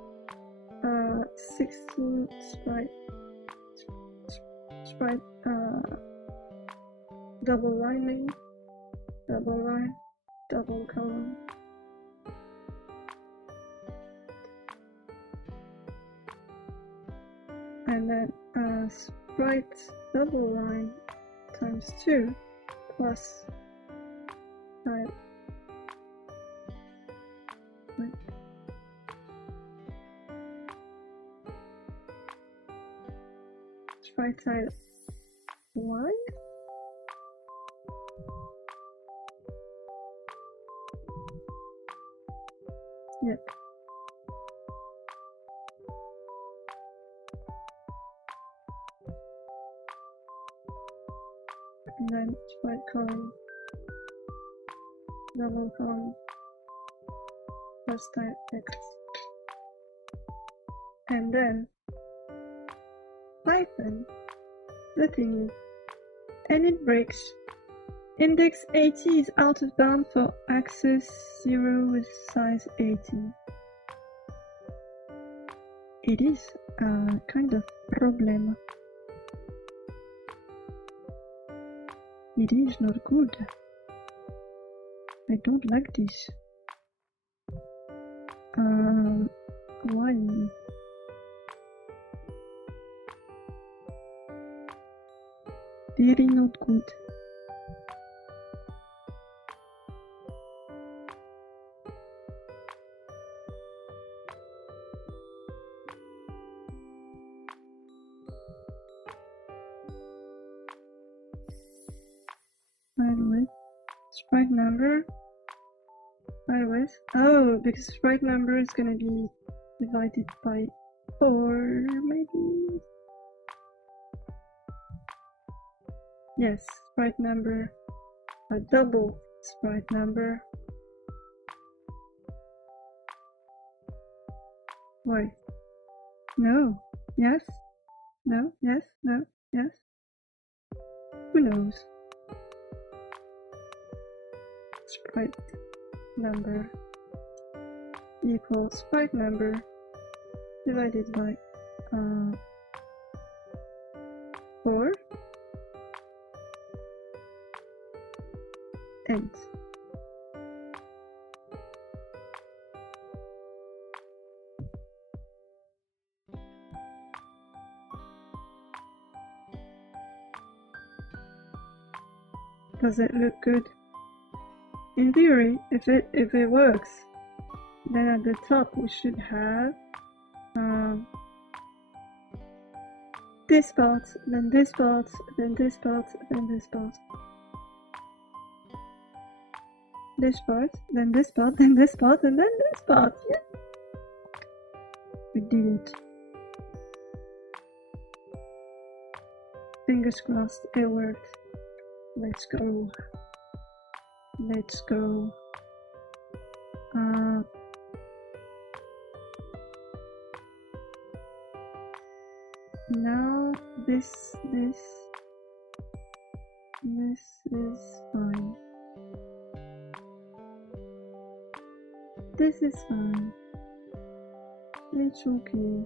16 sprite double lining, double line, double column. And then sprite double line times 2 plus type. Sprite type 1. Yep. And then sprite column, double column, plus type X. And then Python, the thingy, and it breaks. Index 80 is out of bound for access 0 with size 80. It is a kind of problem. It is not good. I don't like this. Why? Very not good. With sprite number. With because sprite number is gonna be divided by 4, maybe. Yes, sprite number, a double sprite number. Why? No. Yes. No. Yes. No. Yes. Who knows? Sprite number equals sprite number divided by 4 and does it look good? In theory, if it works, then at the top we should have this part, then this part, then this part, then this part. This part, then this part, then this part, and then this part. Yeah. We did it. Fingers crossed, it worked. Let's go. Let's go. Now this is fine. This is fine. It's okay.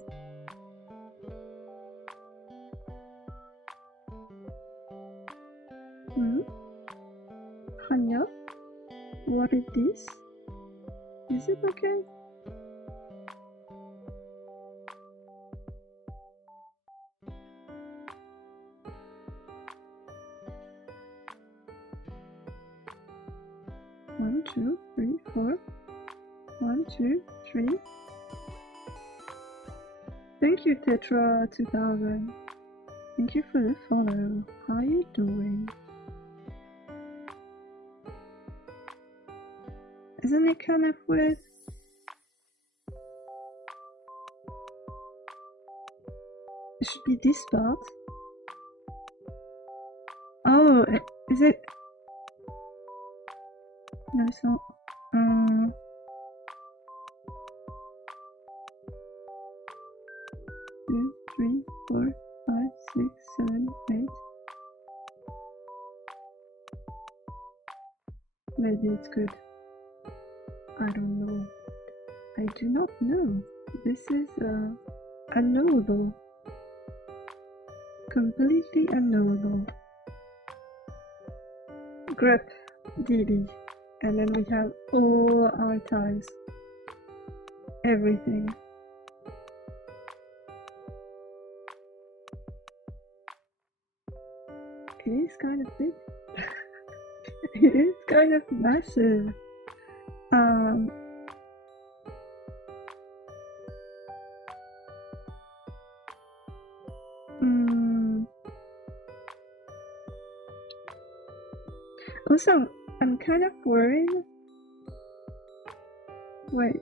Hanya, what is this? Is it okay? 1, 2, 3, 4. 1, 2, 3. Thank you, Tetra2000. Thank you for the follow. How you doing? Isn't it kind of weird? It should be this part. Oh, is it? No, it's not. 2, 3, 4, 5, 6, 7, 8. Maybe it's good. I don't know. I do not know. This is unknowable. Completely unknowable. Grep DB. And then we have all our ties. Everything. It is kind of big. It is kind of massive. Also, I'm kind of worried. Wait.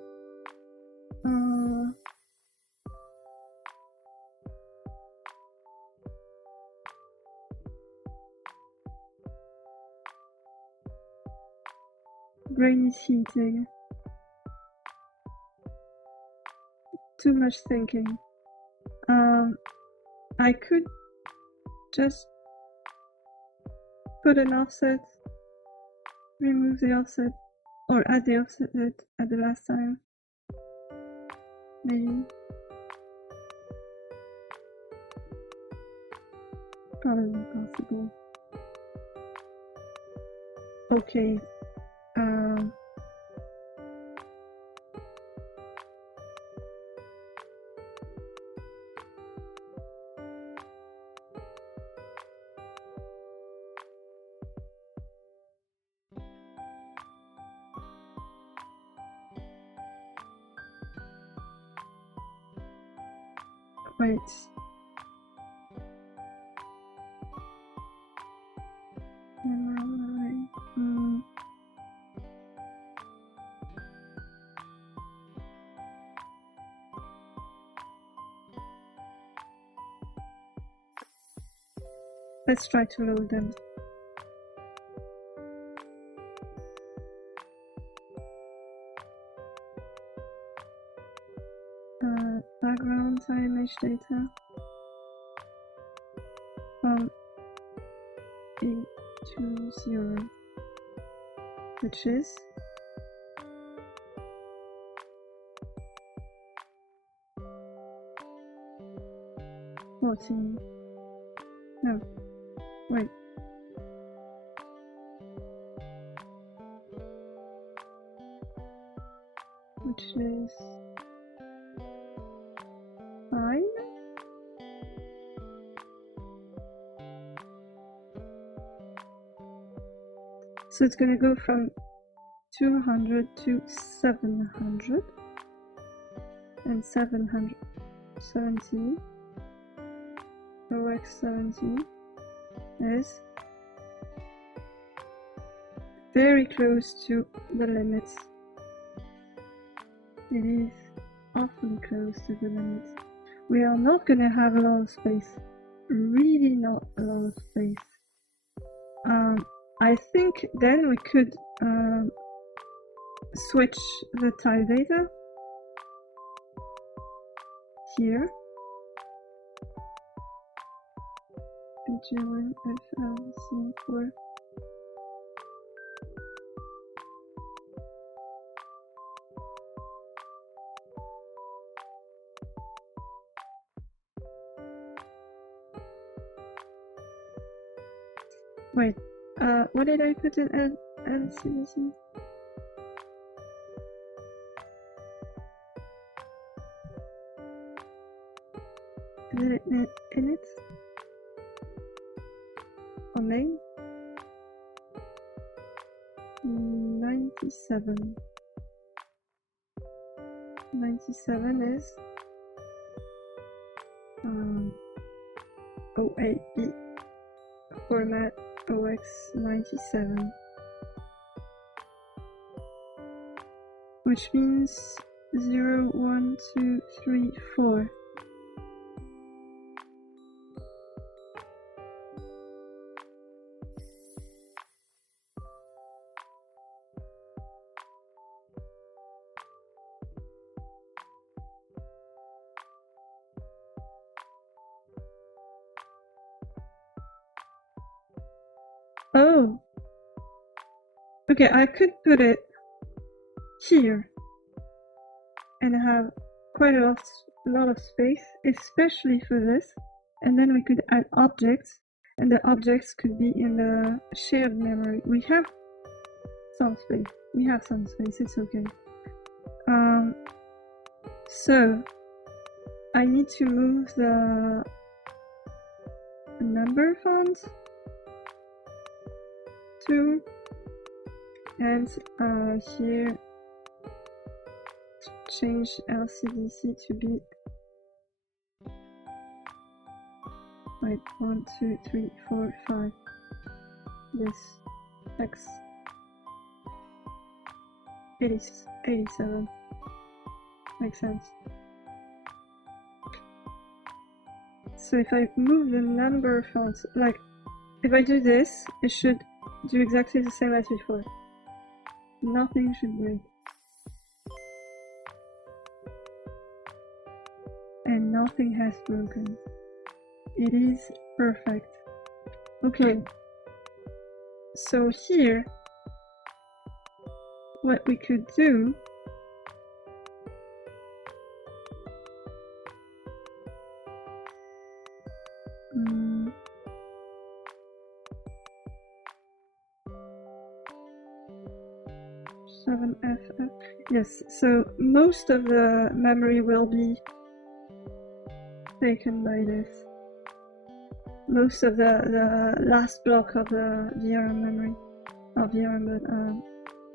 Brain is heating. Too much thinking. I could just put an offset, remove the offset, or add the offset at the last time. Maybe. Probably possible. Okay. Wait. Let's try to load them. Background image data from 8 to 0, which is $14. No, wait. Which is 5? So it's gonna go from 200 to 700 and 770. OX70 is very close to the limits. It is awfully close to the limits. We are not gonna have a lot of space. Really not a lot of space. I think then we could switch the tile data here. G1 FLC4. Wait, what did I put in LCDC? Is it in it? Or main? 96. 97. 97 is 08B format OX97, which means 0, 1, 2, 3, 4. Oh, okay, I could put it here and have quite a lot of space, especially for this, and then we could add objects, and the objects could be in the shared memory. We have some space, it's okay. So I need to move the number font to, and here change LCDC to be like 1, 2, 3, 4, 5. This X 87 makes sense. So if I move the number fonts, like if I do this, it should do exactly the same as before. Nothing should break. And nothing has broken. It is perfect. Okay. So here, what we could do FF. Yes, so most of the memory will be taken by this. Most of the last block of the VRM memory, not VRM but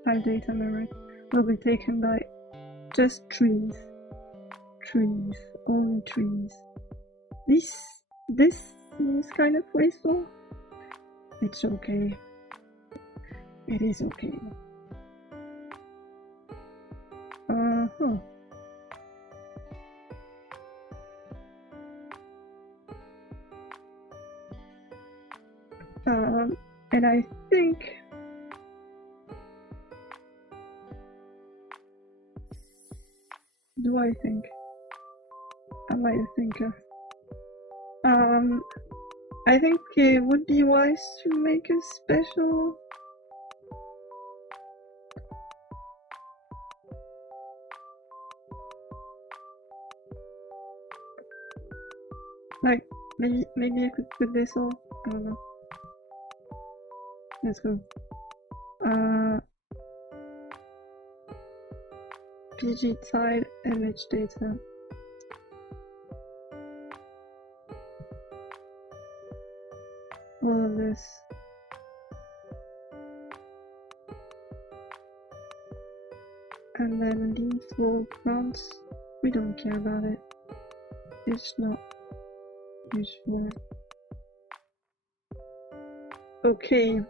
high data memory, will be taken by just trees. Trees, only trees. This seems kind of wasteful. It's okay. It is okay. And I think do I think? Am I a thinker? I think it would be wise to make a special like maybe I could put this all. I don't know. Let's go. PG tile image data. All of this. And then these wall prompts, we don't care about it. It's not useful. Okay.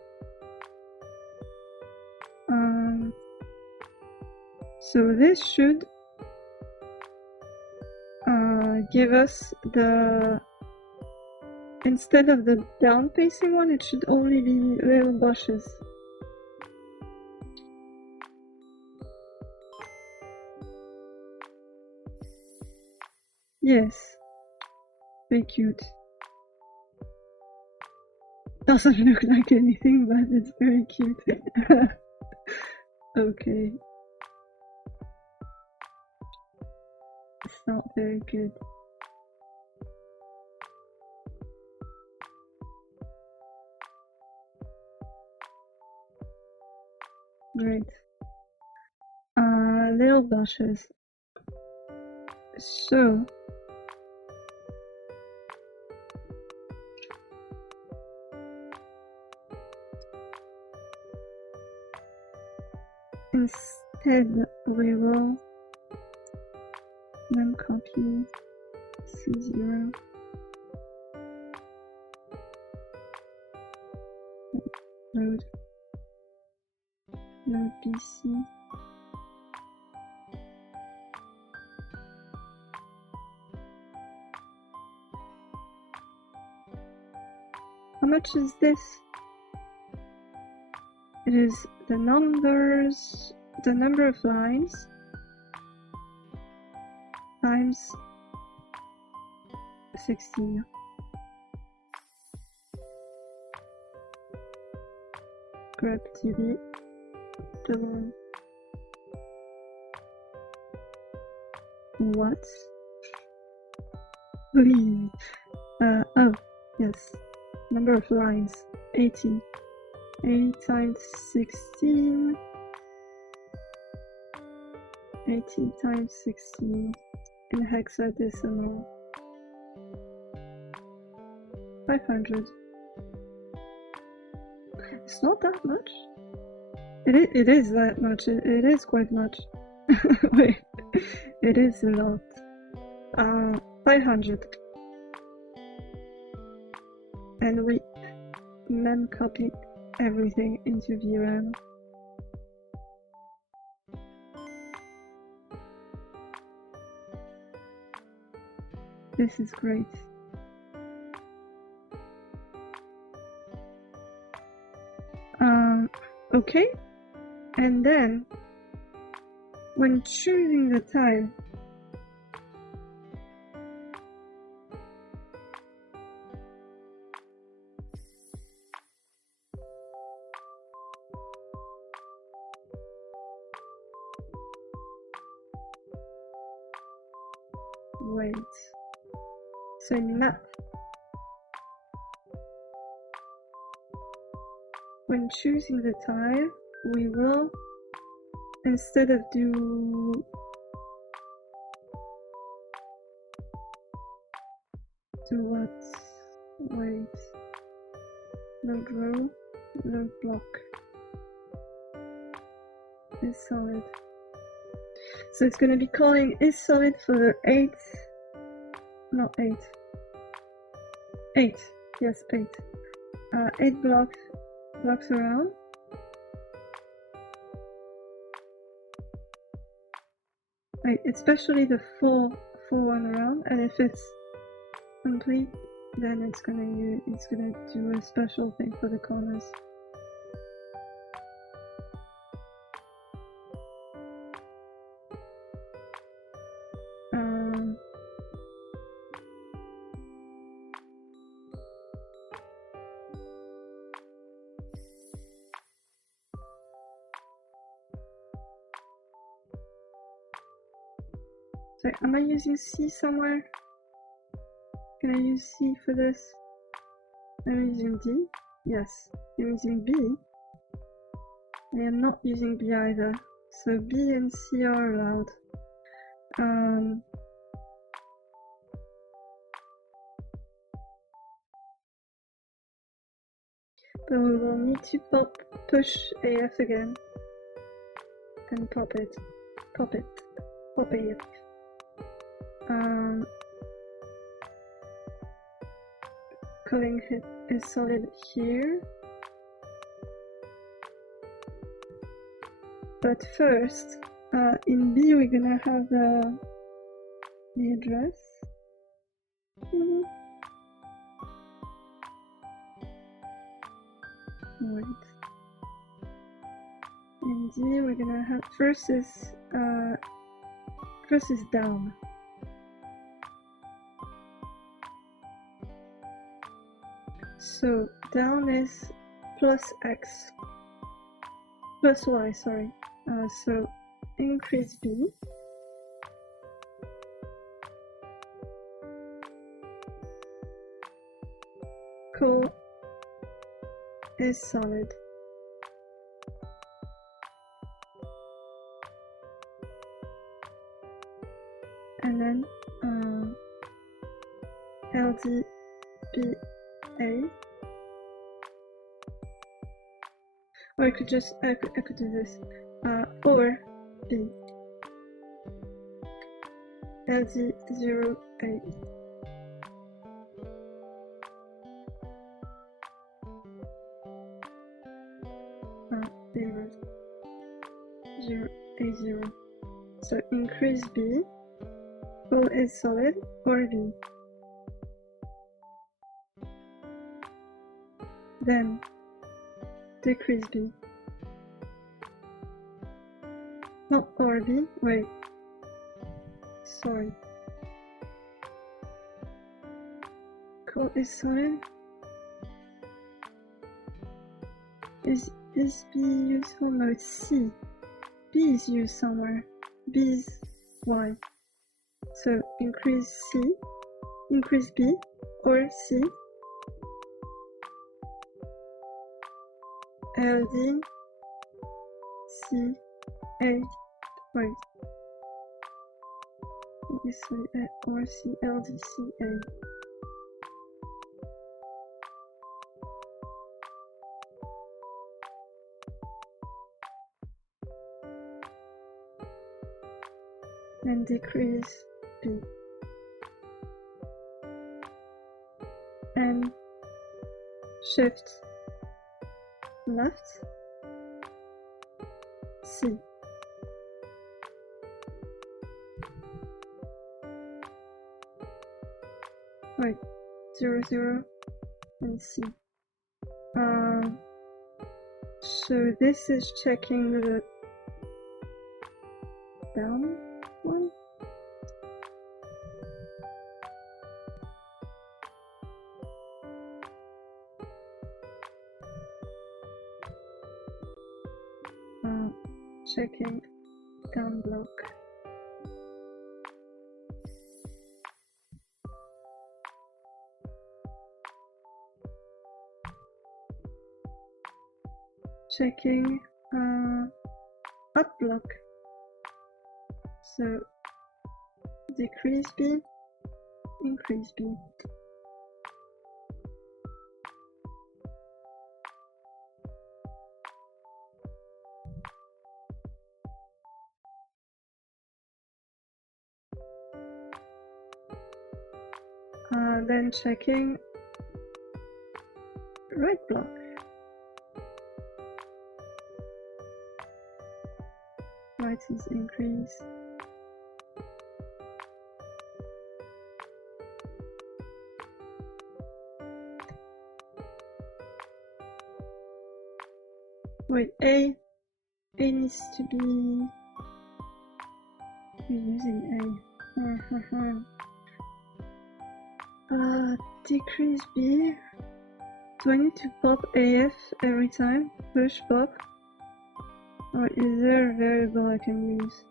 So this should give us the, instead of the down facing one, it should only be little bushes. Yes, very cute. Doesn't look like anything, but it's very cute. Okay. It's not very good. Great. Little bushes. So instead we will memcopy C0 load BC. How much is this? It is the number of lines times 16. Grab TV double. What? Please. Oh, yes. Number of lines 80. 80 times 16. 80 times 16 in hexadecimal. 500. It's not that much. It is that much. It is quite much. Wait, it is a lot. 500. And we memcopy everything into VRAM. This is great. Okay, and then when choosing the time, wait, so map, when choosing the time, we will, instead of do what? Wait, load row, load block is solid. So it's going to be calling is solid for 8, not 8, 8, yes 8, 8 blocks around. Right, especially the full one around, and if it's complete, then it's gonna do a special thing for the corners. So am I using C somewhere? Can I use C for this? I'm using D? Yes. I'm using B. I am not using B either. So B and C are allowed. But we will need to push AF again. And pop it. Pop AF. Calling it is solid here. But first, in B we're gonna have the address. Wait. In D we're gonna have first is down. So down is plus X, plus Y, sorry. So increase B. Call is solid. And then LDBA. Or I could do this. or B. LD08. Payload 0A0. So increase B, all is solid or B. Then decrease B. Not or B, wait. Sorry. Call is solid. Is B useful? No, it's C. B is used somewhere. B is Y. So increase C, increase B, or C. LD C A. Wait. This way, or C L D C A. And decrease B. And shift left C. Right, 0, 0 and C. So this is checking the down one. Checking down block. Checking up block. So decrease B, increase B. Then checking right block. Right is increase. Wait, A needs to be. We're using A. Decrease B. Do I need to pop AF every time? Push pop? Or is there a variable I can use?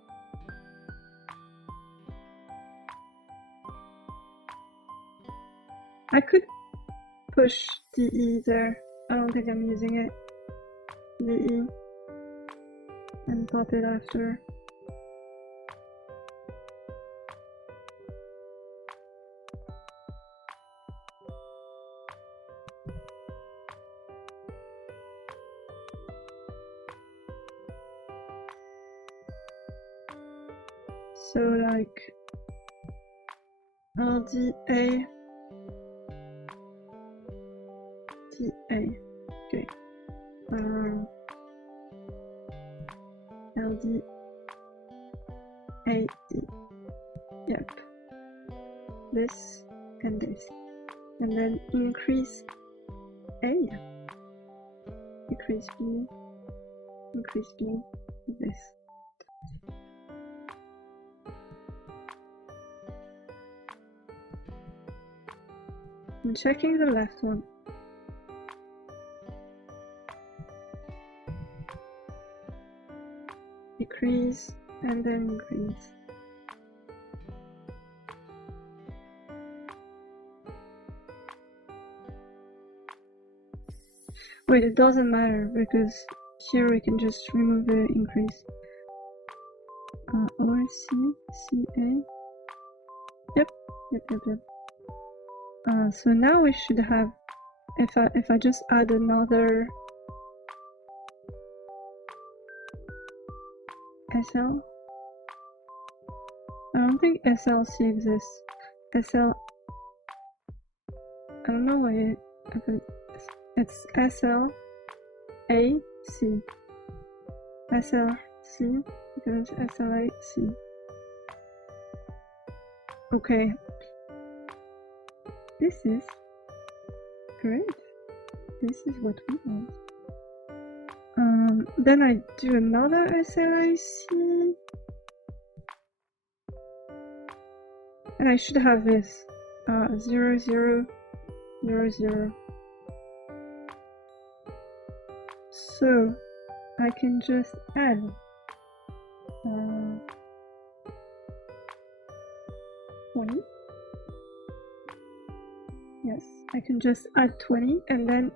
I could push DE there. I don't think I'm using it. DE. And pop it after. So like LDA DA. Okay. LD AD. Yep. This and this. And then increase A. Decrease B. Increase B. This. I'm checking the left one. Decrease and then increase. Wait, it doesn't matter because here we can just remove the increase. Or C, CA. Yep. So now we should have, if I just add another SL? I don't think SLC exists. SL... I don't know why it's SLAC. SLC because SLAC. Okay. This is great. This is what we want. Then I do another SLAC. And I should have this. 0, 0, 0, 0. So I can just add 20. Yes, I can just add 20 and then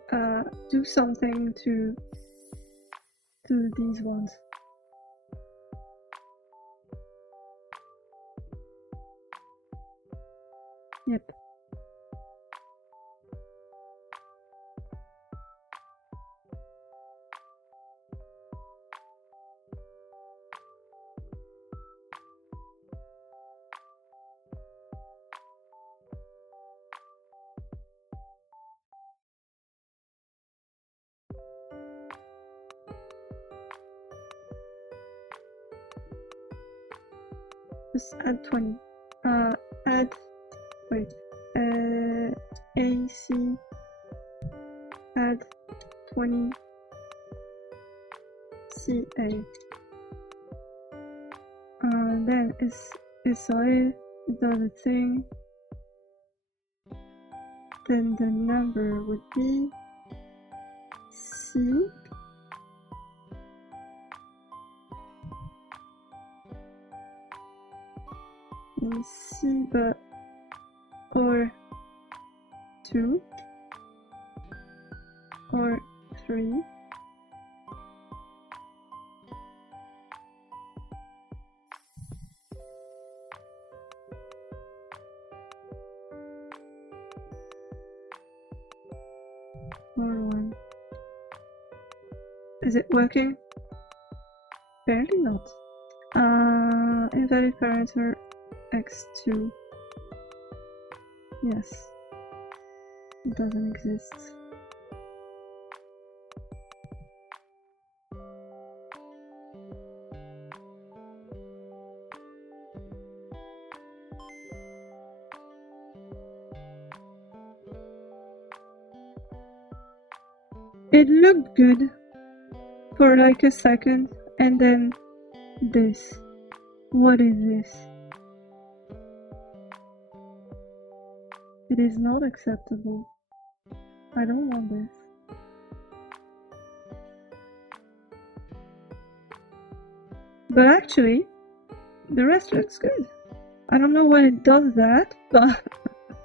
do something to these ones. Yep. Just add 20. Add, wait, AC, add 20, CA. Then SOA does a thing. Then the number would be C. And C, but or 2 or 3 or 1. Is it working? Apparently not. Invalid parameter x2. Yes, it doesn't exist. It looked good for like a second, and then this. What is this? It is not acceptable. I don't want this. But actually, the rest looks good. I don't know why it does that, but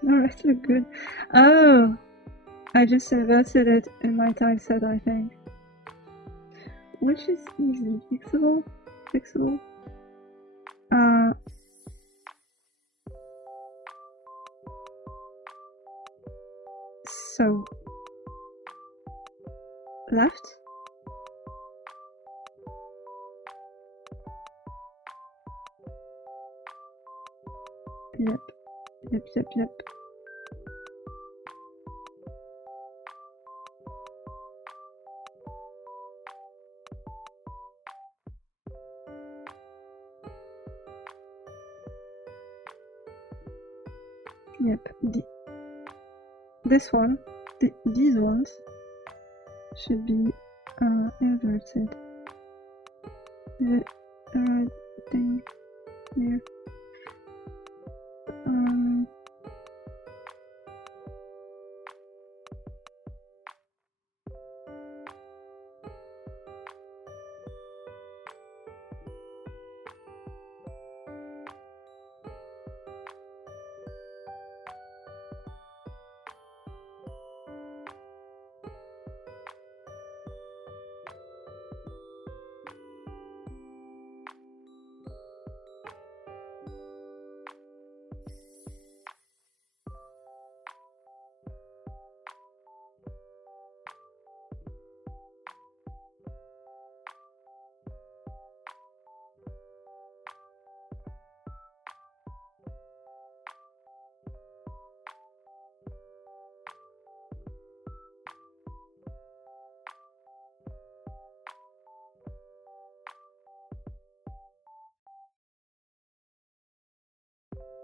the rest look good. Oh, I just inverted it in my typeset, I think. Which is easily fixable. So left. Yep. Yep. This one, these ones should be inverted. Is it the right thing here?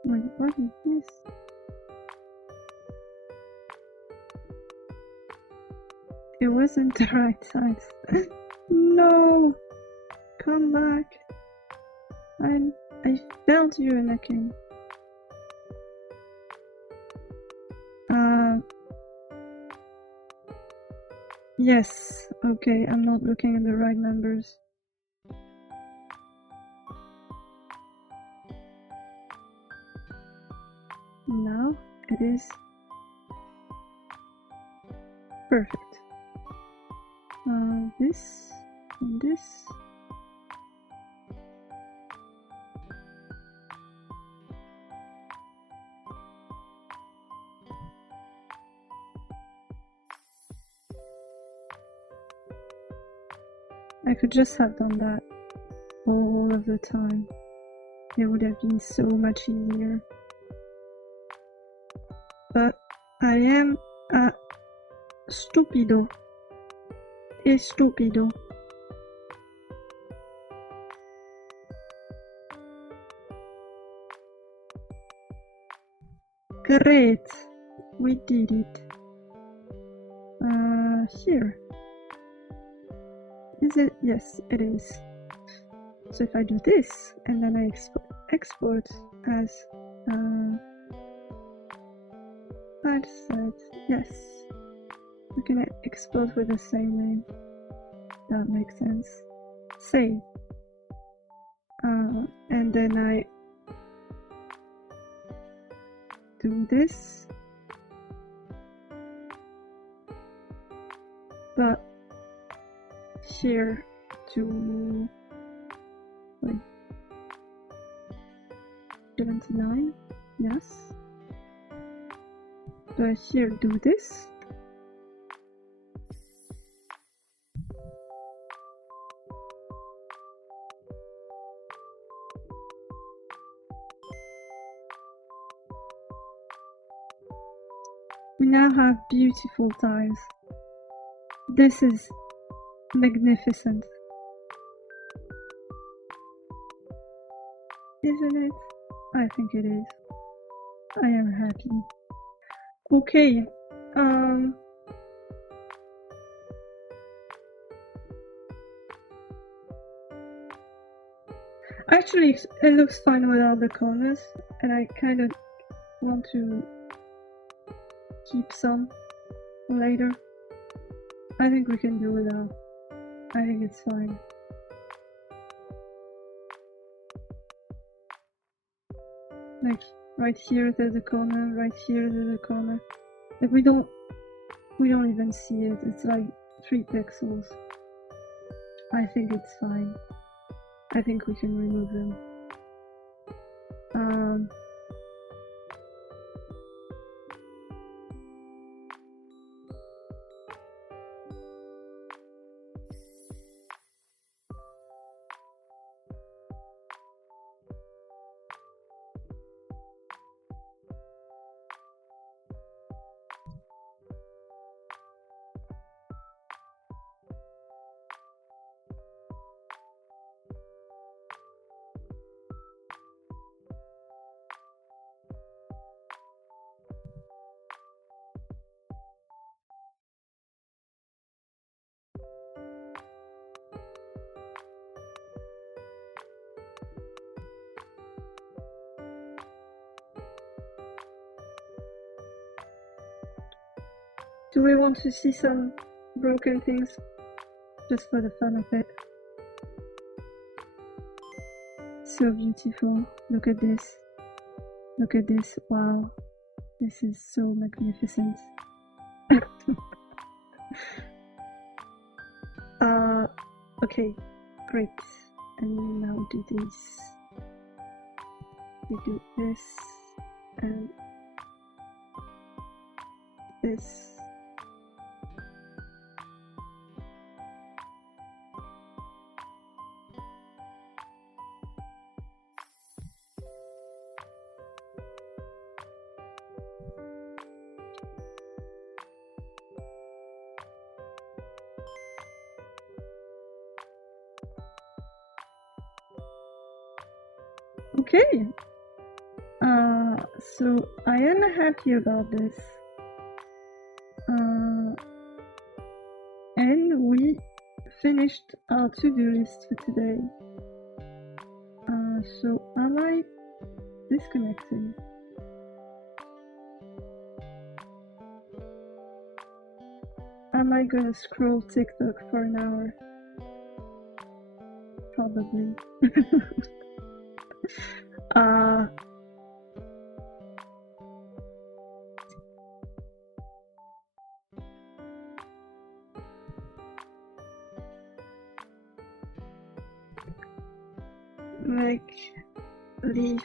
Wait, what is this? It wasn't the right size. No! Come back. I failed you, Anakin. Yes, okay, I'm not looking at the right numbers. Now it is perfect. This and this. I could just have done that all of the time. It would have been so much easier. But I am a stupido. Estúpido. Great! We did it. Here. Is it? Yes, it is. So if I do this, and then I export as file set, yes. We can export with the same name. That makes sense. Save. And then I do this. But here to 79, yes. But here do this. We now have beautiful tiles. This is magnificent. Isn't it? I think it is. I am happy. Okay. Actually, it looks fine without the corners, and I kind of want to keep some for later. I think we can do without. I think it's fine. Like right here there's a corner, right here there's a corner. Like we don't even see it. It's like 3 pixels. I think it's fine. I think we can remove them. Do we want to see some broken things? Just for the fun of it. So beautiful. Look at this. Look at this. Wow. This is so magnificent. Okay, great. And now do this. We do this and this. Okay. So I am happy about this. And we finished our to-do list for today. So am I disconnecting? Am I gonna scroll TikTok for an hour? Probably. Make leaf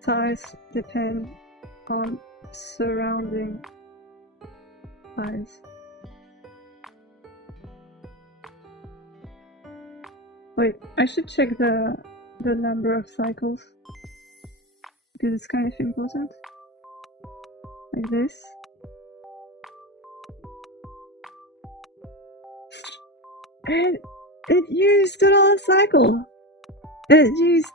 size depend on surrounding size. Wait, I should check the number of cycles because it's kind of important. Like this. And it used a lot of cycle. It used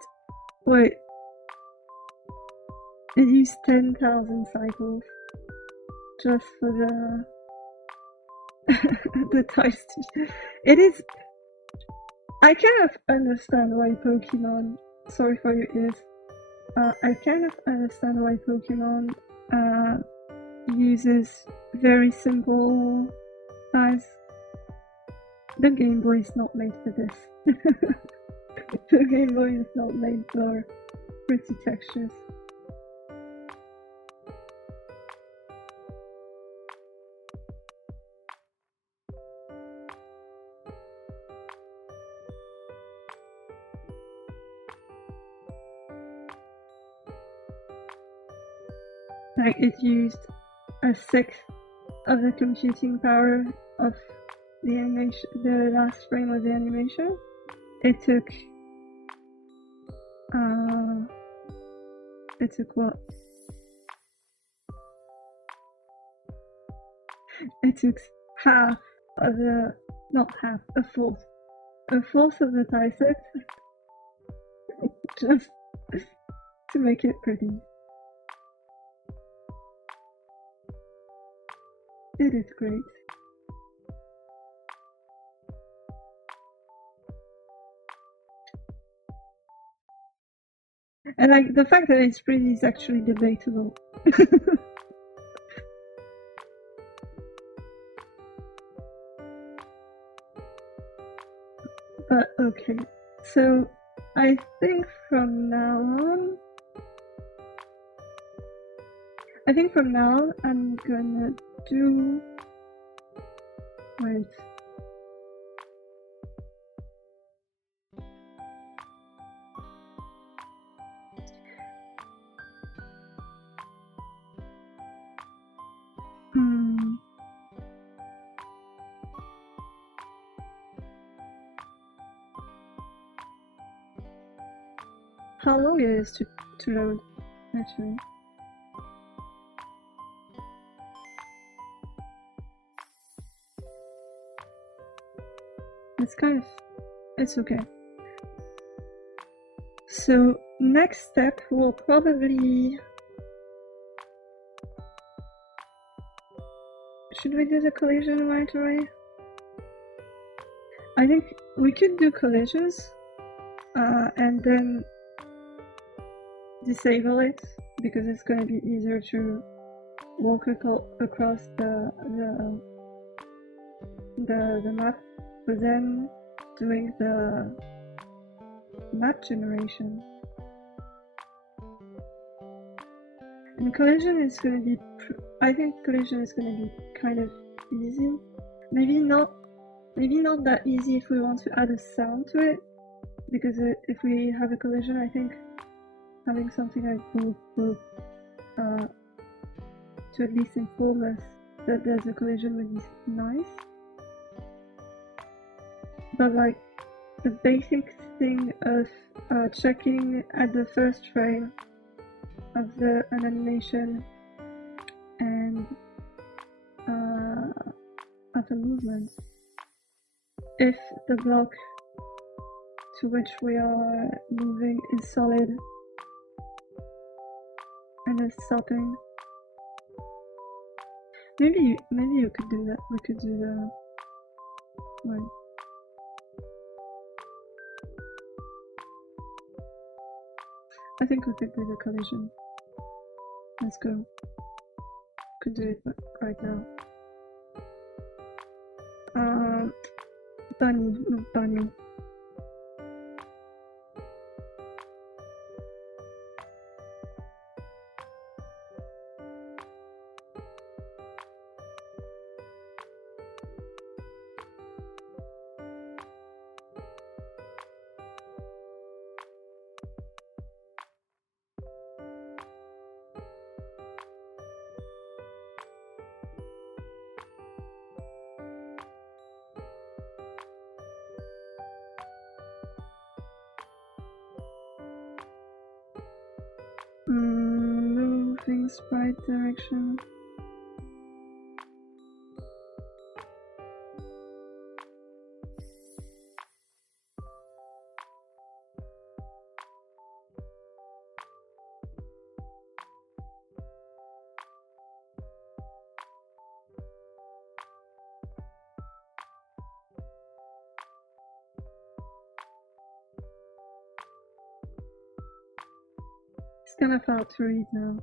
10,000 cycles just for the dice. It is. I kind of understand why Pokemon. Sorry for your ears. I kind of understand why Pokemon uses very simple size. The Game Boy is not made for this. The Game Boy is not made for pretty textures. Like, it used a sixth of the computing power of the animation. The last frame of the animation. It took what? It took half of the, not half, a fourth of the die set just to make it pretty. It is great. And like, the fact that it's pretty is actually debatable. But okay, so I think from now on, I'm gonna do, wait. How long it is to load, actually. It's okay. So next step will probably, should we do the collision right away? I think we could do collisions and then disable it because it's going to be easier to walk across the map, but then doing the map generation. And collision is going to be, I think collision is going to be kind of easy. Maybe not that easy if we want to add a sound to it, because if we have a collision, I think having something like boop boop to at least inform us that there's a collision would be nice. But like the basic thing of checking at the first frame of an animation and of a movement, if the block to which we are moving is solid and it's stopping. Maybe you could do that. We could do the one. I think we could do the collision. Let's go. Could do it right now. Bunny. Moving sprite direction. It's kind of hard to read now.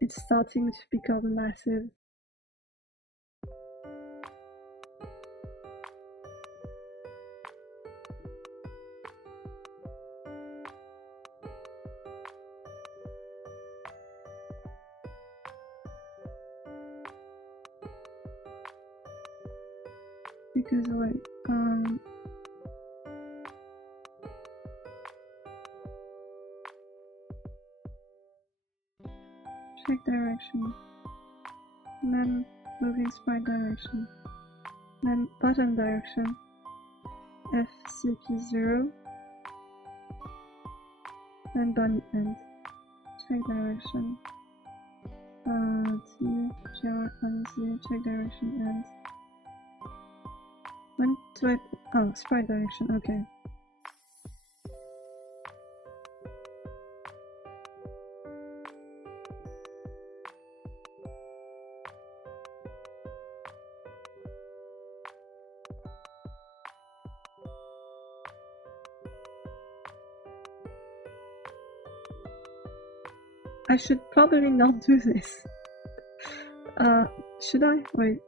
It's starting to become massive. Because wait, check direction, and then moving sprite direction, then button direction, FCP0, then bunny end, check direction, check direction end. When do I? Oh, sprite direction. Okay. I should probably not do this. Should I? Wait.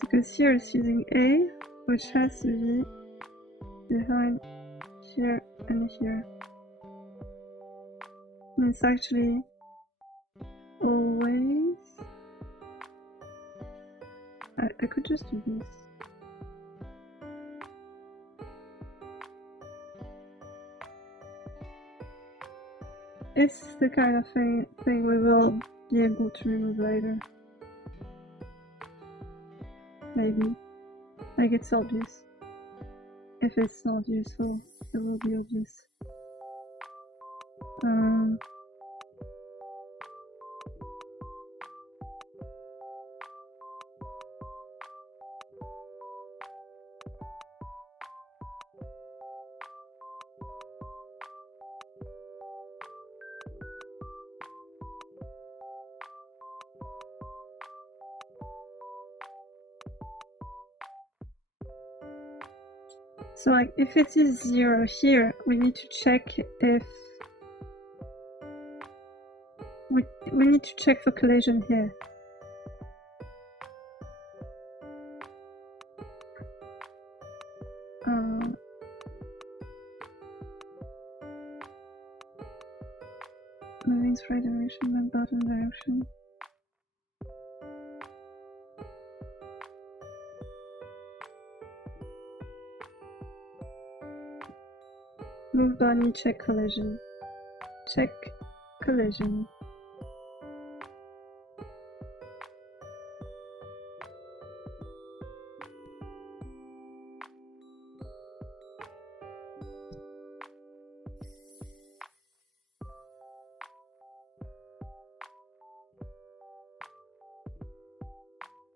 Because here it's using A, which has to be behind here and here. And it's actually always... I could just do this. It's the kind of thing we will be able to remove later. Maybe. Like it's obvious. If it's not useful, it will be obvious. So like if it is 0 here, we need to check if we need to check for collision here. Moving sprite direction and button direction. Move bunny, check collision. Check collision.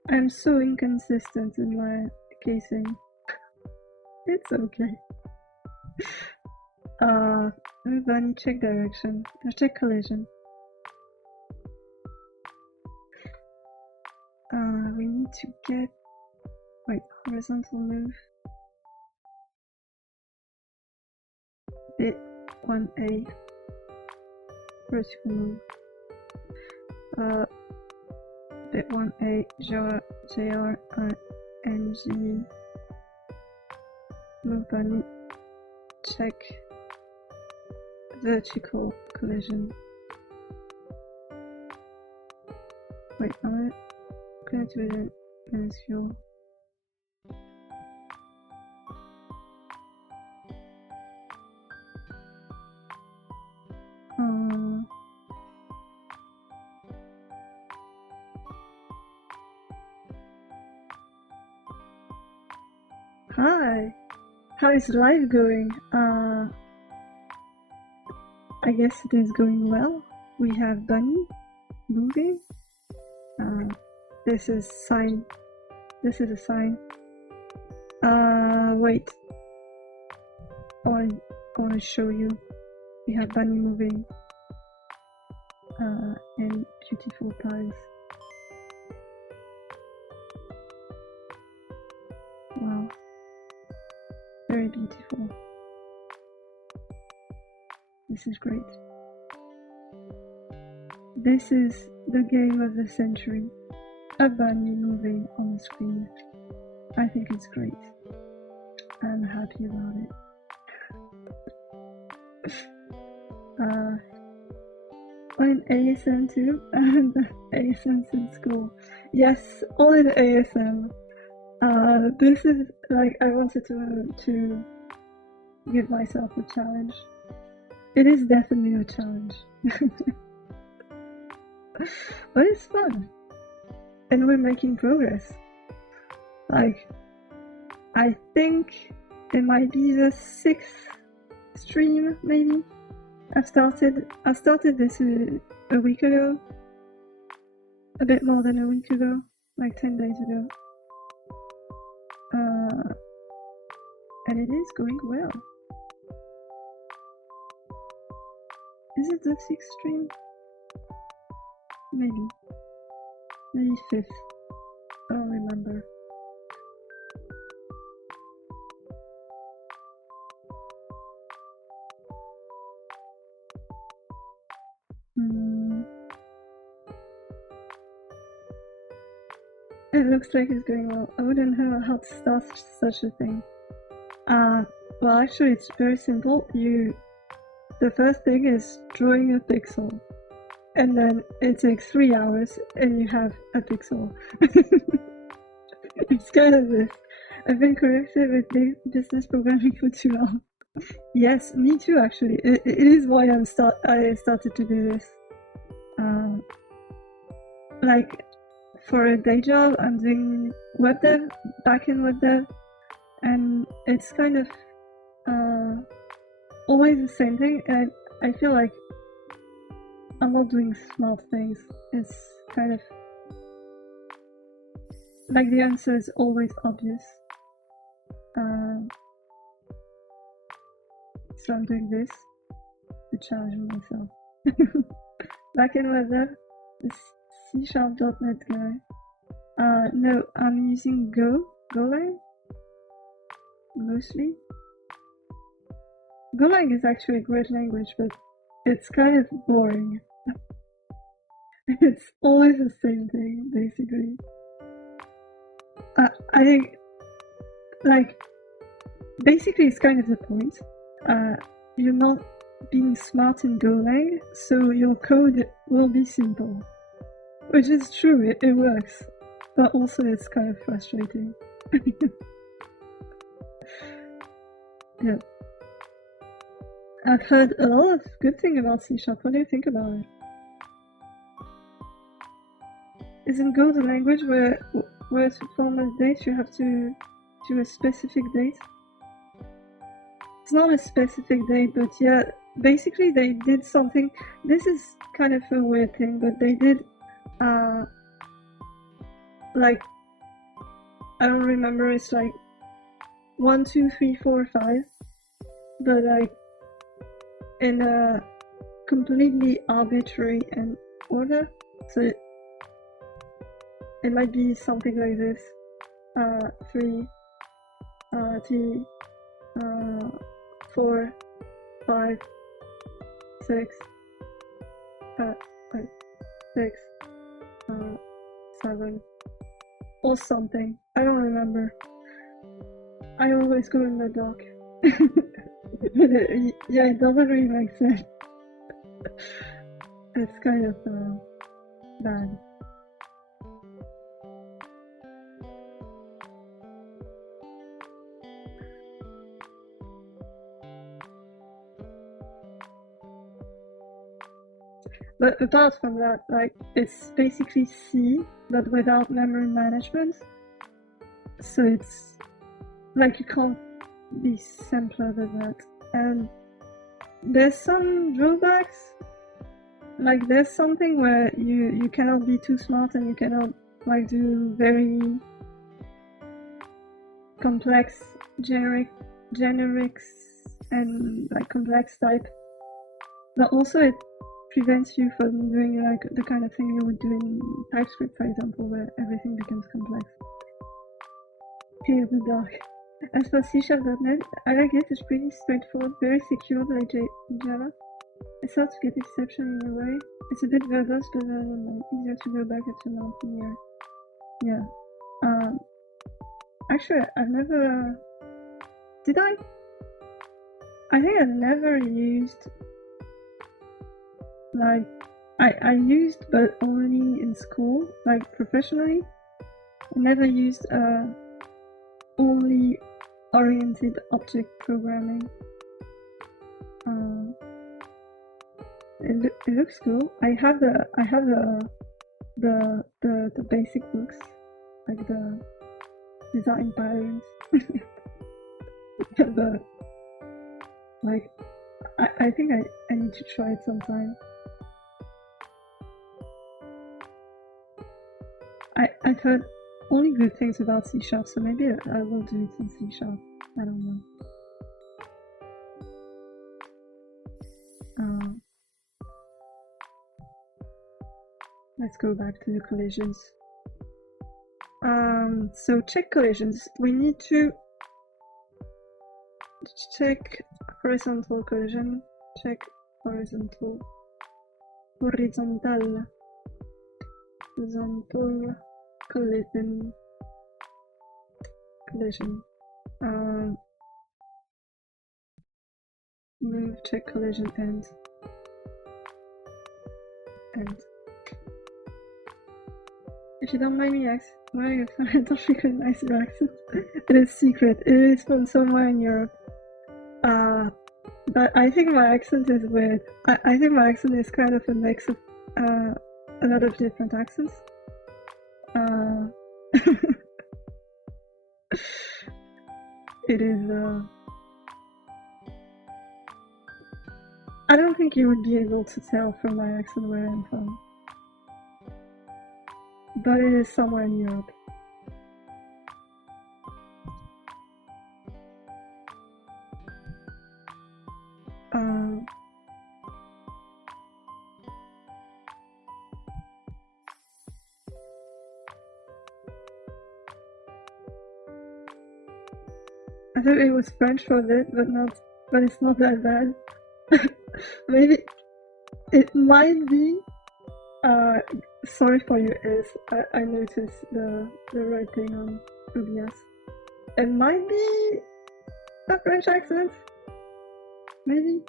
I'm so inconsistent in my casing. It's okay. Move bunny, check direction. Check collision. We need to get... Wait, horizontal move. Bit 1A. Vertical move. Bit 1A, JR, NG. Move bunny. Check. Vertical collision. Wait, I'm gonna do it in minuscule. Hi! How is life going? I guess it is going well. We have Bunny moving. This is sign. This is a sign. Wait. I want to show you. We have Bunny moving. And beautiful pies. Wow. Very beautiful. This is great. This is the game of the century. A bunny moving on the screen. I think it's great. I'm happy about it. I'm in ASM too, and ASM's in school. Yes, all in ASM. This is like I wanted to give myself a challenge. It is definitely a challenge. But it's fun. And we're making progress. Like, I think it might be the 6th stream, maybe. I started this a week ago. A bit more than a week ago. Like 10 days ago. And it is going well. Is it the 6th stream? Maybe 5th. I don't remember. It looks like it's going well. I wouldn't know how to start such a thing. Well, actually, it's very simple. The first thing is drawing a pixel. And then it takes 3 hours and you have a pixel. It's kind of this. I've been corrected with business programming for too long. Yes, me too actually. It is why I started to do this. Like, for a day job, I'm doing web dev, backend web dev, and it's kind of always the same thing, and I feel like I'm not doing smart things. It's kind of like the answer is always obvious. So I'm doing this to challenge myself. Backend web dev, the C#.NET guy. No, I'm using Golang mostly. Golang is actually a great language, but it's kind of boring. It's always the same thing, basically. I think, like, basically it's kind of the point. You're not being smart in Golang, so your code will be simple. Which is true, it works. But also it's kind of frustrating. Yeah. I've heard a lot of good things about C#. What do you think about it? Isn't Go the language where to form a date you have to do a specific date? It's not a specific date, but yeah, basically they did something. This is kind of a weird thing, but they did like, I don't remember, it's like 1, 2, 3, 4, 5, but like in a completely arbitrary and order. So it might be something like this: 3, T, 4, 5, 6, 6, 7, or something. I don't remember. I always go in the dark. Yeah, it doesn't really make sense. It's kind of bad. But apart from that, like, it's basically C, but without memory management. So it's like, you can't be simpler than that. And there's some drawbacks. Like, there's something where you cannot be too smart, and you cannot like do very complex generics and like complex type. But also it prevents you from doing like the kind of thing you would do in TypeScript, for example, where everything becomes complex. Fear the dark. As for C#.NET, I like it. It's pretty straightforward, very secure like Java. It's hard to get exception in a way. It's a bit verbose, but easier to go back at your mouth in here. Yeah. Actually, I've never... Did I? I think I've never used... Like, I used, but only in school, like professionally. I never used only oriented object programming. It looks cool. I have the basic books, like the design patterns. But like, I think I need to try it sometime. I've heard only good things about C#, so maybe I will do it in C#. I don't know. Let's go back to the collisions. So check collisions. We need to check horizontal collision. Check horizontal collision. Move check collision end. If you don't mind me asking, why I don't recognize your accent. It is secret. It is from somewhere in Europe. But I think my accent is weird. I think my accent is kind of a mix of a lot of different accents. It is. I don't think you would be able to tell from my accent where I'm from. But it is somewhere in Europe. I thought it was French for a bit, but it's not that bad. Maybe it might be. Sorry for your ears. I noticed the red thing on OBS. It might be a French accent. Maybe.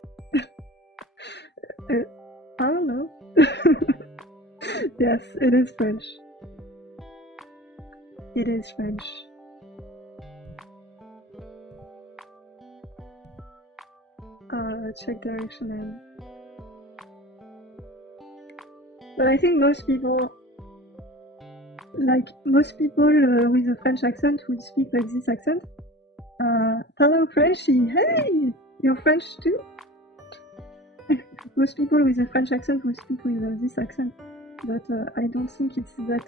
I don't know. Yes, it is French. It is French. Check direction in. But I think most people with a French accent would speak like this accent. Hello Frenchie, hey! You're French too? Most people with a French accent would speak with this accent. But I don't think it's that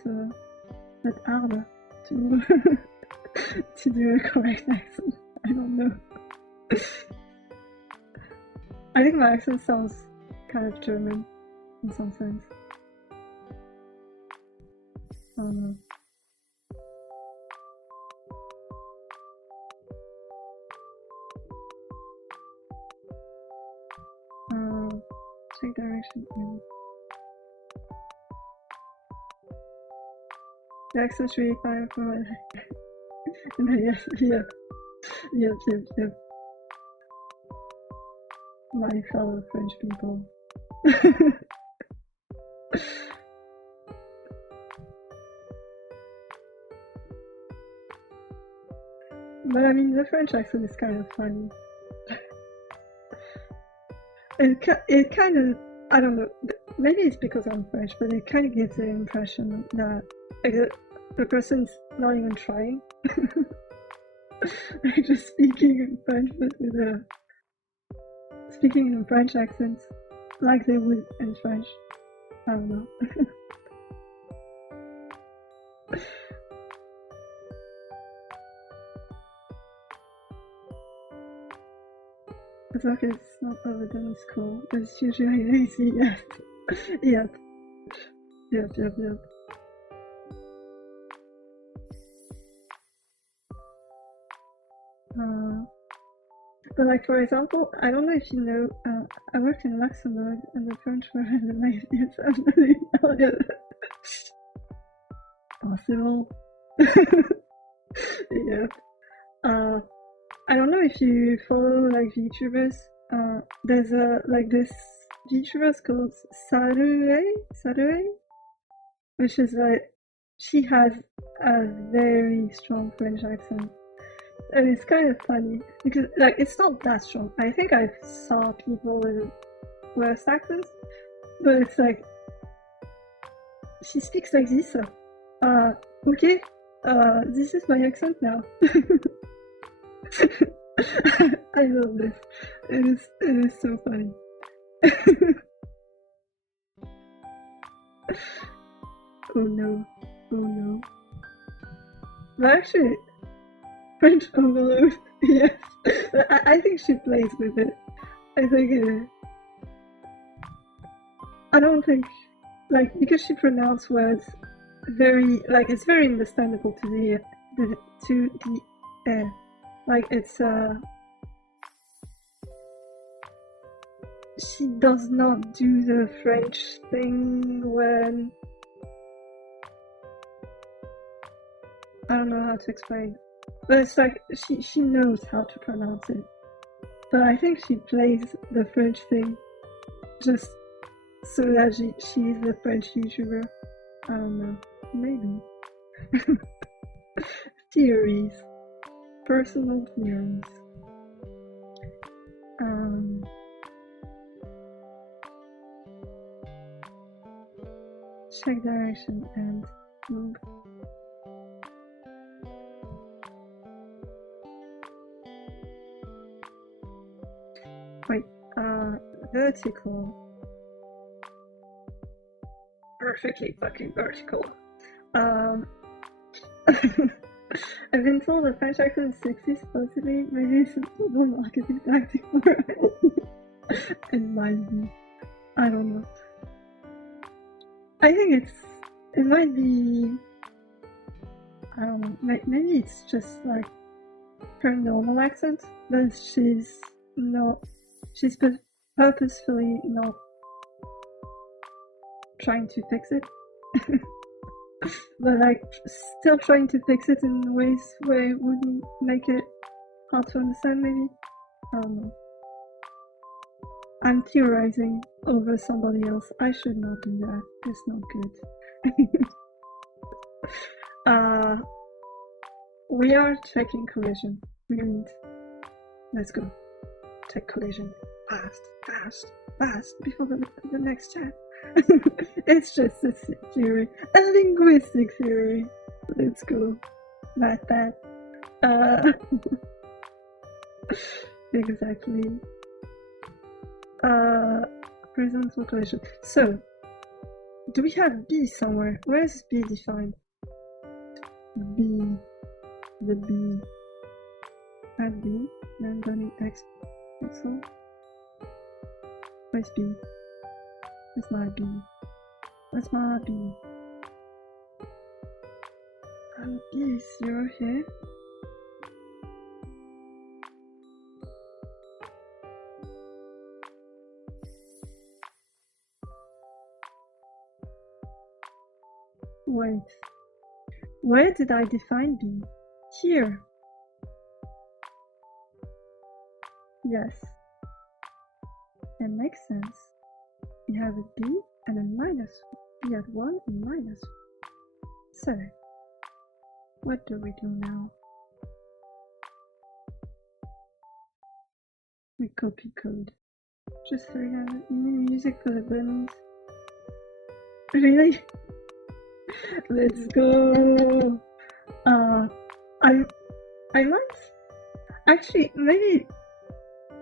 bit harder to to do a correct accent. I don't know. I think my accent sounds kind of German in some sense. I don't know. Check direction in. The accent's really fire for my yep. My fellow French people. But I mean, the French accent is kind of funny. It kind of, I don't know, maybe it's because I'm French, but it kind of gives the impression that like, the person's not even trying. Like just speaking in French, but with speaking in French accents, like they would in French. I don't know. As long as it's not overdone in school, but it's usually lazy, yes. Yep. But like for example, I don't know if you know, I worked in Luxembourg and the French were the laziest absolutely possible. Yep. I don't know if you follow like VTubers. There's like this VTuber called Sarue, which is like she has a very strong French accent, and it's kind of funny because like it's not that strong. I think I saw people with worse accents, but it's like she speaks like this. Okay, this is my accent now. I love this. It is so funny. Oh no. But actually, French overload. Yes, I think she plays with it. I think I don't think like because she pronounced words very like it's very understandable to the like it's she does not do the French thing when I don't know how to explain, but it's like she knows how to pronounce it, but I think she plays the French thing just so that she's the French YouTuber. I don't know, maybe. Theories. Personal theories. Check direction and move. Wait, vertical. Perfectly fucking vertical. I've been told the French accent is sexy, supposedly. Maybe it's a total marketing tactic for it. It might be. I don't know. I think it might be. I don't know. Maybe it's just like her normal accent, but she's purposefully not trying to fix it. But like still trying to fix it in ways where it wouldn't make it hard to understand, maybe. I don't know. I'm theorizing over somebody else. I should not do that. It's not good. We are checking collision. Let's go. Check collision. Fast. Before the next chat. It's just a theory. A linguistic theory. Let's go. That. Exactly. Horizontal collision. So, do we have B somewhere? Where is B defined? B, the B, add B, then bunny X pixel. Where's B? Where's my B? Where's my B? And B is 0 here. Wait, where did I define B? Here. Yes, it makes sense. We have a B and a minus, B at 1 and minus. So, what do we do now? We copy code. Just so we have music for the bunnies. Really? Let's go. I might actually maybe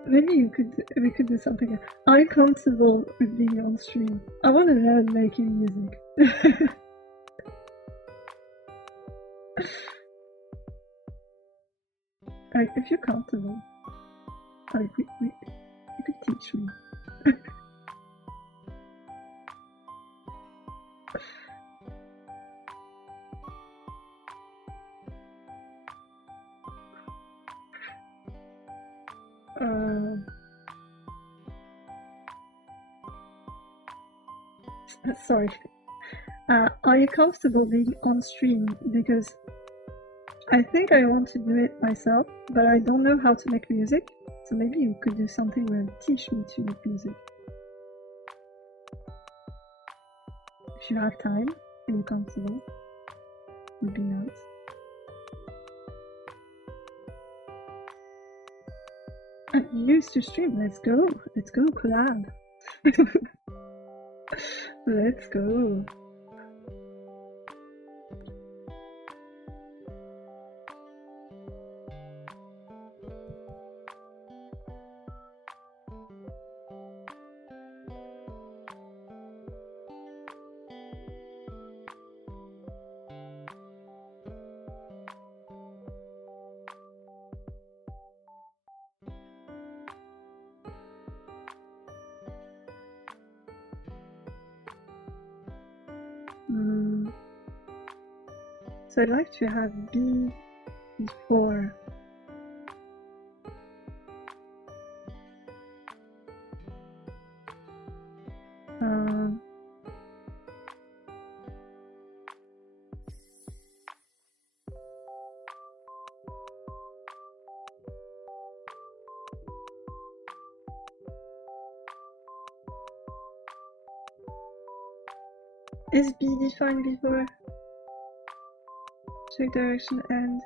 we could do something. I'm comfortable with being on stream. I want to learn making music. Like, if you're comfortable, like you could teach me. Sorry. Are you comfortable being on stream? Because I think I want to do it myself, but I don't know how to make music. So maybe you could do something where you teach me to make music. If you have time and you're comfortable, would be nice. And you used to stream. Let's go collab. Let's go. So I'd like to have B before. Is B defined before? Check direction and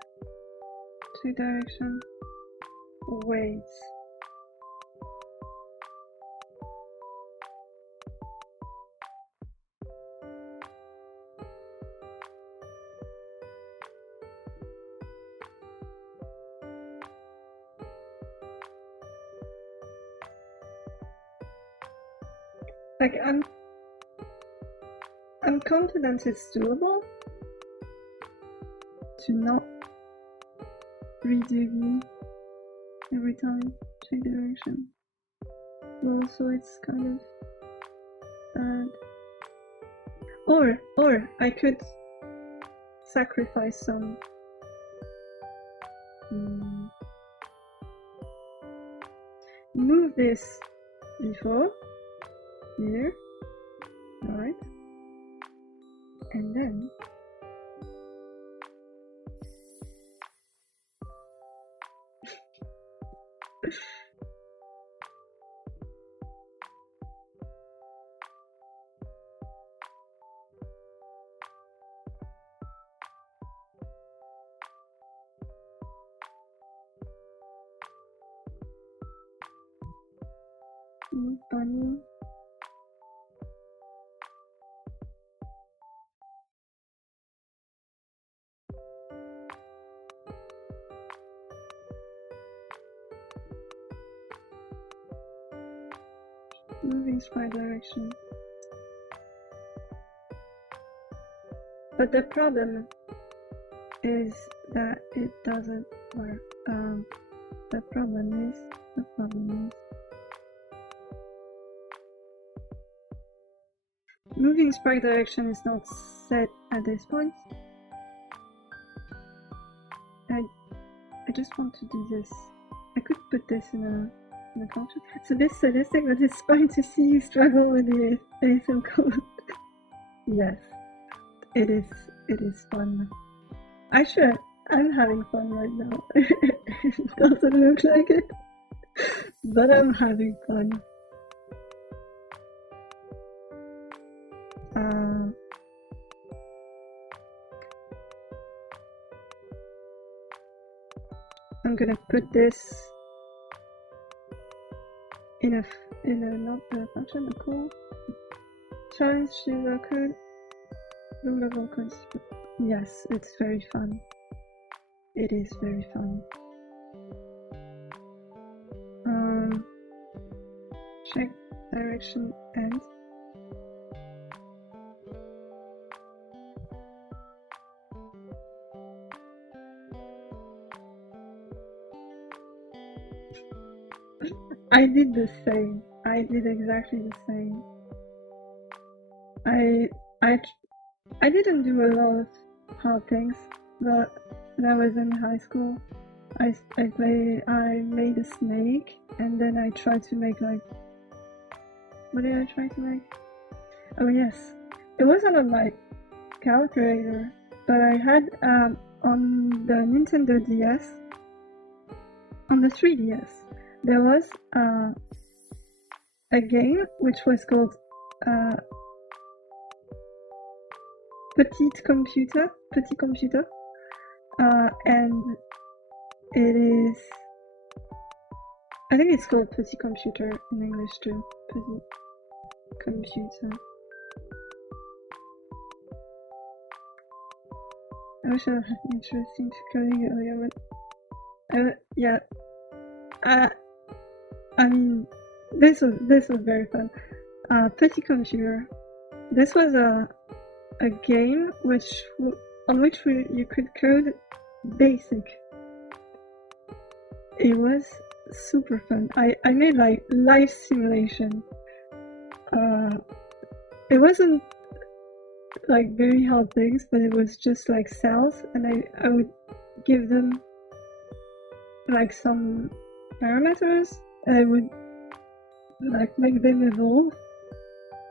check direction. Wait. Like I'm confident it's doable to not redo B every time, check direction. Well, so it's kind of bad. Or I could sacrifice some. Move this before here, right? And then bunny. Moving sprite direction. But the problem is that it doesn't work. The problem is moving sprite direction is not set at this point. I just want to do this. I could put this in a function. It's a bit sadistic, but it's fun to see you struggle with the ASM code. Yes, it is fun. Actually, I'm having fun right now. It doesn't look like it, but I'm having fun. I'm gonna put this in a not a function, a call. Challenge the code. Low level codes. Yes, it's very fun. It is very fun. Check direction and I did the same. I did exactly the same. I didn't do a lot of hard things, but when I was in high school, I made a snake, and then I tried to make like, what did I try to make? Oh yes, it wasn't on my calculator, but I had on the Nintendo DS, on the 3DS, there was a game which was called Petit Computer, and it is, I think it's called Petit Computer in English too, Petit Computer. I wish I had interesting to coding earlier, but yeah, I mean, this was very fun. Petit Computer. This was a game on which you could code BASIC. It was super fun. I made like life simulation. It wasn't like very hard things, but it was just like cells, and I would give them like some parameters, and I would like make them evolve.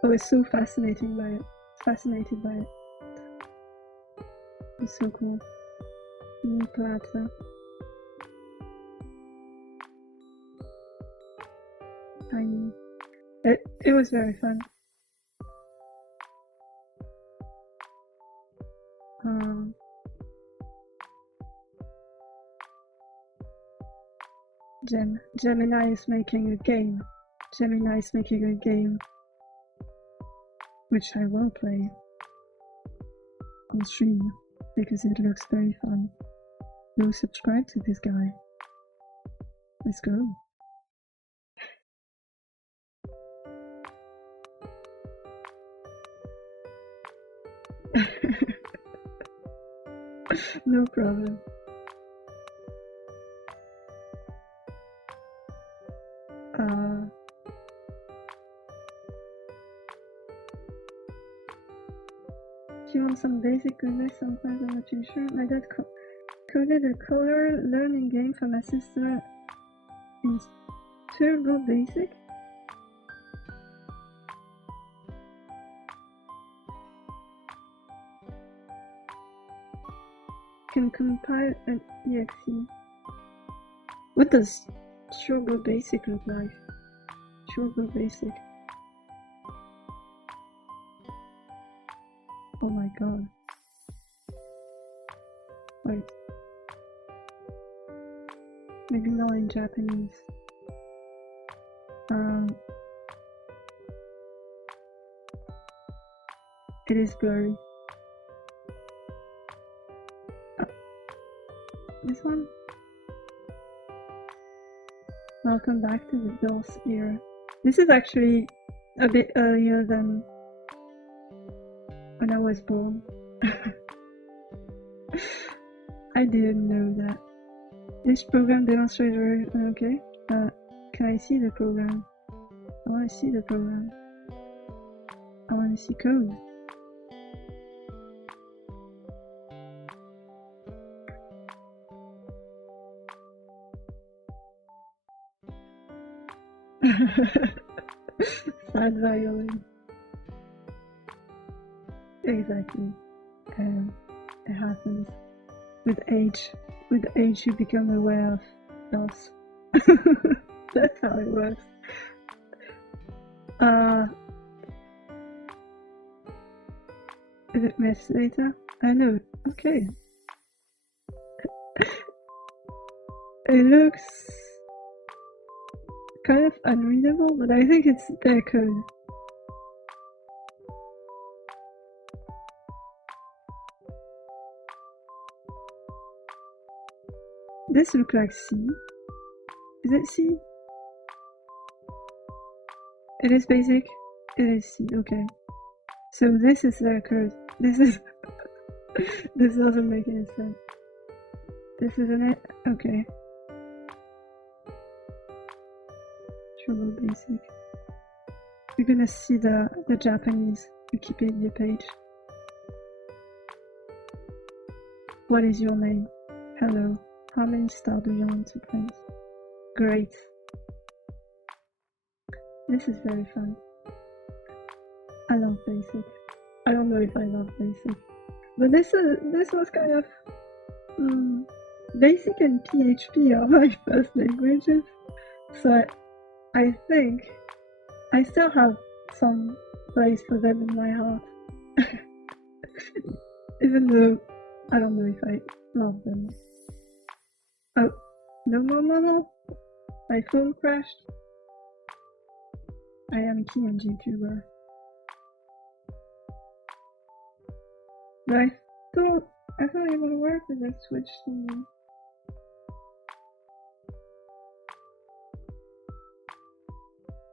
I was so fascinated by it. It was so cool. Plaza. Tiny. It was very fun. Gemini is making a game. Which I will play on stream because it looks very fun. Go subscribe to this guy. Let's go. No problem. If you want some basic goodness sometimes in the future, my dad coded a color learning game for my sister in Turbo Basic. Can compile an exe. What does Turbo Basic look like? Turbo Basic. Oh my god. Wait. Maybe not in Japanese. It is blurry. This one? Welcome back to the DOS era. This is actually a bit earlier than when I was born. I didn't know that. This program demonstrator, okay. Can I see the program? I want to see the program. I want to see code. Sad violin. Exactly. It happens. With age, you become aware of loss. That's how it works. Is it mess later? I know. Okay. It looks kind of unreadable, but I think it's their code. This looks like C. Is it C? It is basic. It is C. Okay. So this is their code. This is. This doesn't make any sense. This isn't it? Okay. Trouble basic. You're gonna see the Japanese Wikipedia page. What is your name? Hello. How many stars do you want to print? Great. This is very fun. I love basic. I don't know if I love basic. But this was kind of basic and PHP are my first languages, so I think I still have some place for them in my heart, even though I don't know if I love them. Oh, no! My phone crashed. I am PNG tuber. But I thought it would work with a switch to.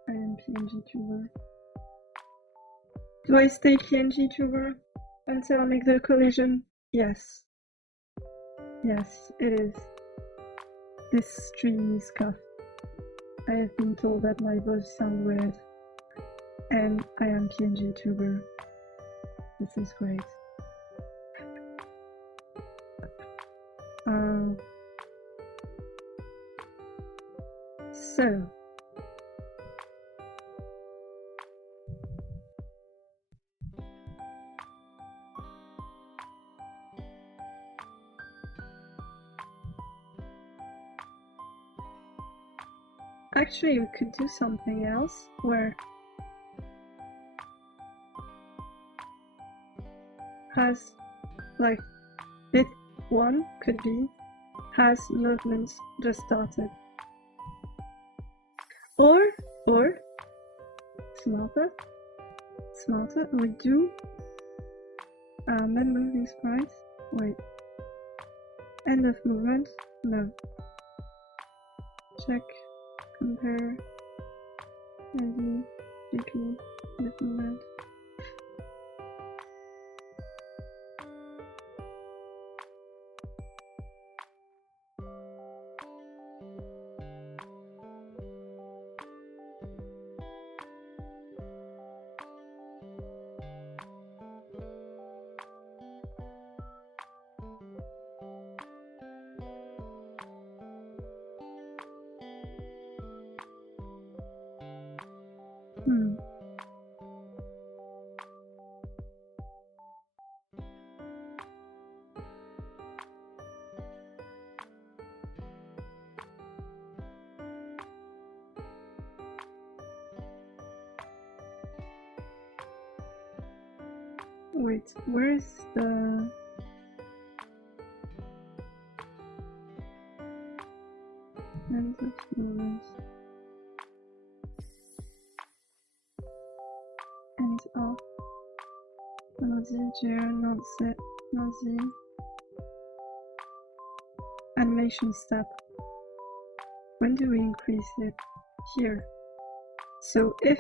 I am PNG tuber. Do I stay PNG tuber until I make the collision? Yes. Yes, it is. This stream is cuffed. I have been told that my voice sounds weird. And I am PNG tuber. This is great. So actually we could do something else where has like bit 1 could be has movements just started, or smarter we do men moving sprites. Wait, end of movement, no, check, compare, maybe GP with movement. Wait, where's the... end of movement? End of... not Z, not Z. Animation step. When do we increase it? Here. So if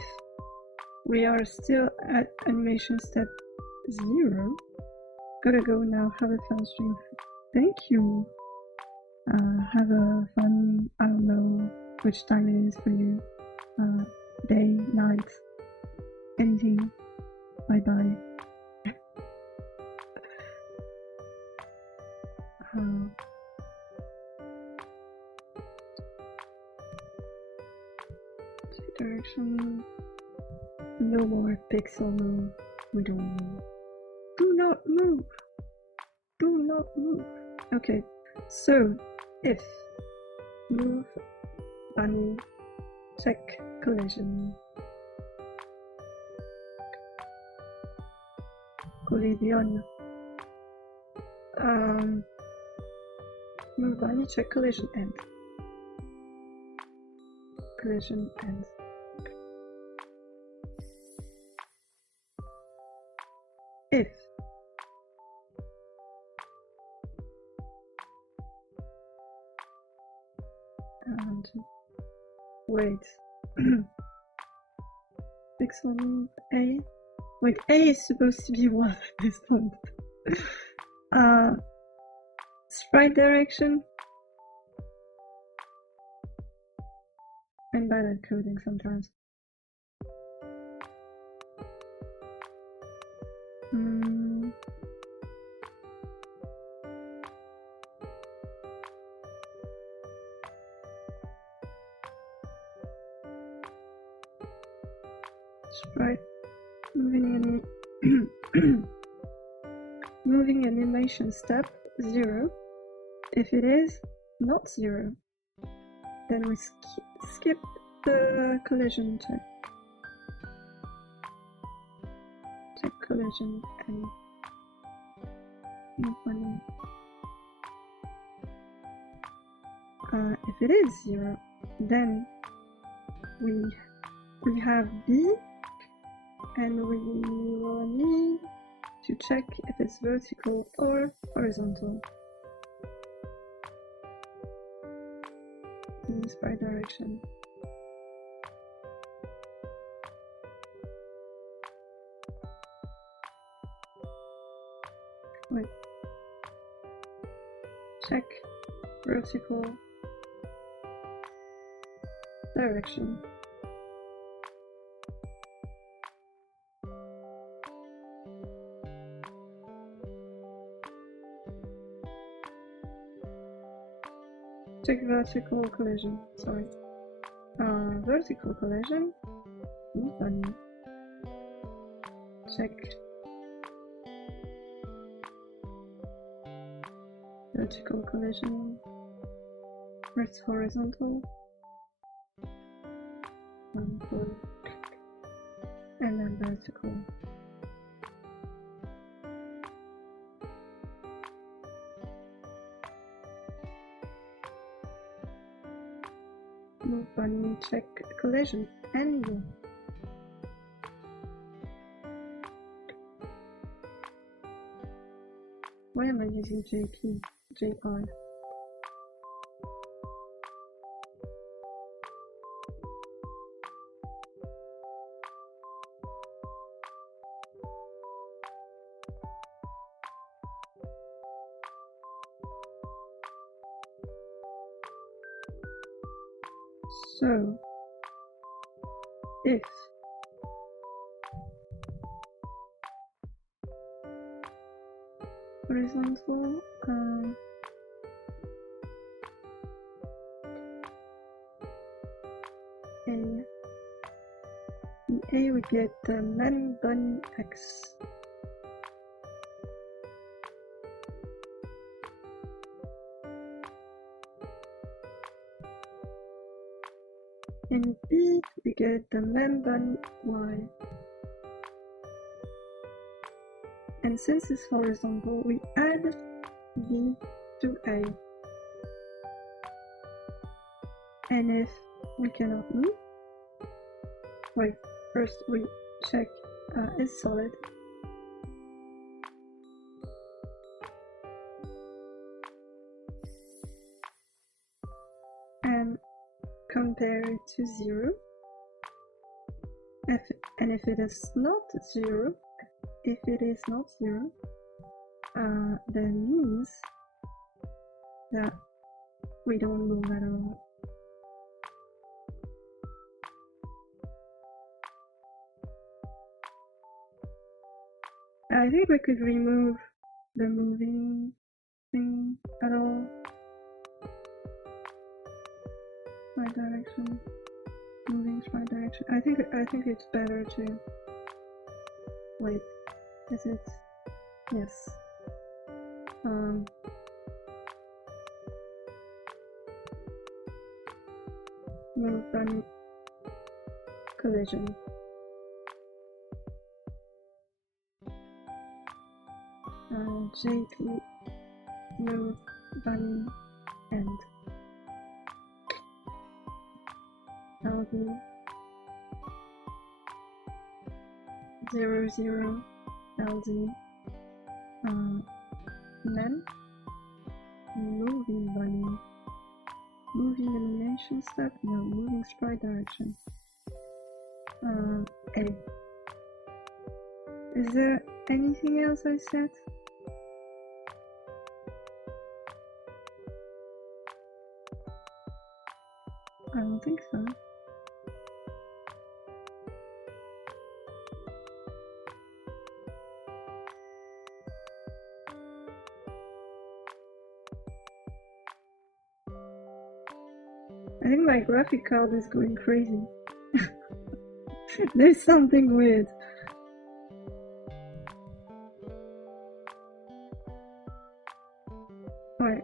we are still at animation step 0, gotta go now, have a fun stream. Thank you. Have a fun, I don't know which time it is for you. Day, night, anything. Bye bye. Direction. No more pixel move. We don't move. Do not move. Do not move. Okay, so if move bunny check collision. Collision. Move bunny check collision end. Collision end. If and wait. Pixel move A. Wait, A is supposed to be 1 at this point. Sprite direction. I'm bad at coding sometimes. Sprite moving moving animation step 0. If it is not 0, then we skip the collision check. Check collision and move bunny. If it is 0, then we have B, and we will need to check if it's vertical or horizontal. In this by direction. Wait. Check vertical direction. Check vertical collision, sorry. Vertical collision. Bunny. Check. Vertical collision. Where's horizontal? Horizontal. And then vertical. Move bunny, check collision angle. Why am I using JP? JR. So, if horizontal, in A we get the man bunny X. In B, we get the man bunny Y. And since it's horizontal, we add B to A. And if we cannot move, wait, first we check it's solid. And compare it to 0. And if it is not 0, then means that we don't move at all. I think we could remove the moving thing at all. Right direction. Moving right direction. I think it's better to wait. Is it? Yes. Move bunny collision. J2 move bunny end. LD 00 LD then moving bunny. Moving animation step? No, moving sprite direction. A. Is there anything else I said? I don't think so. I think my graphic card is going crazy. There's something weird. Alright,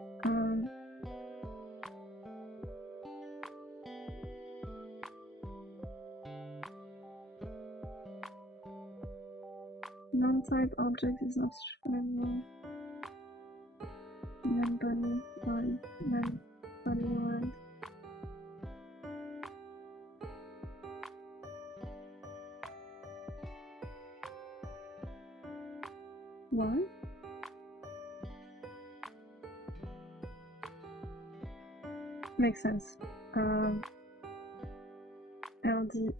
non-type object is not strivable. Then bunny line, then bunny line. Why? Makes sense. LDCH.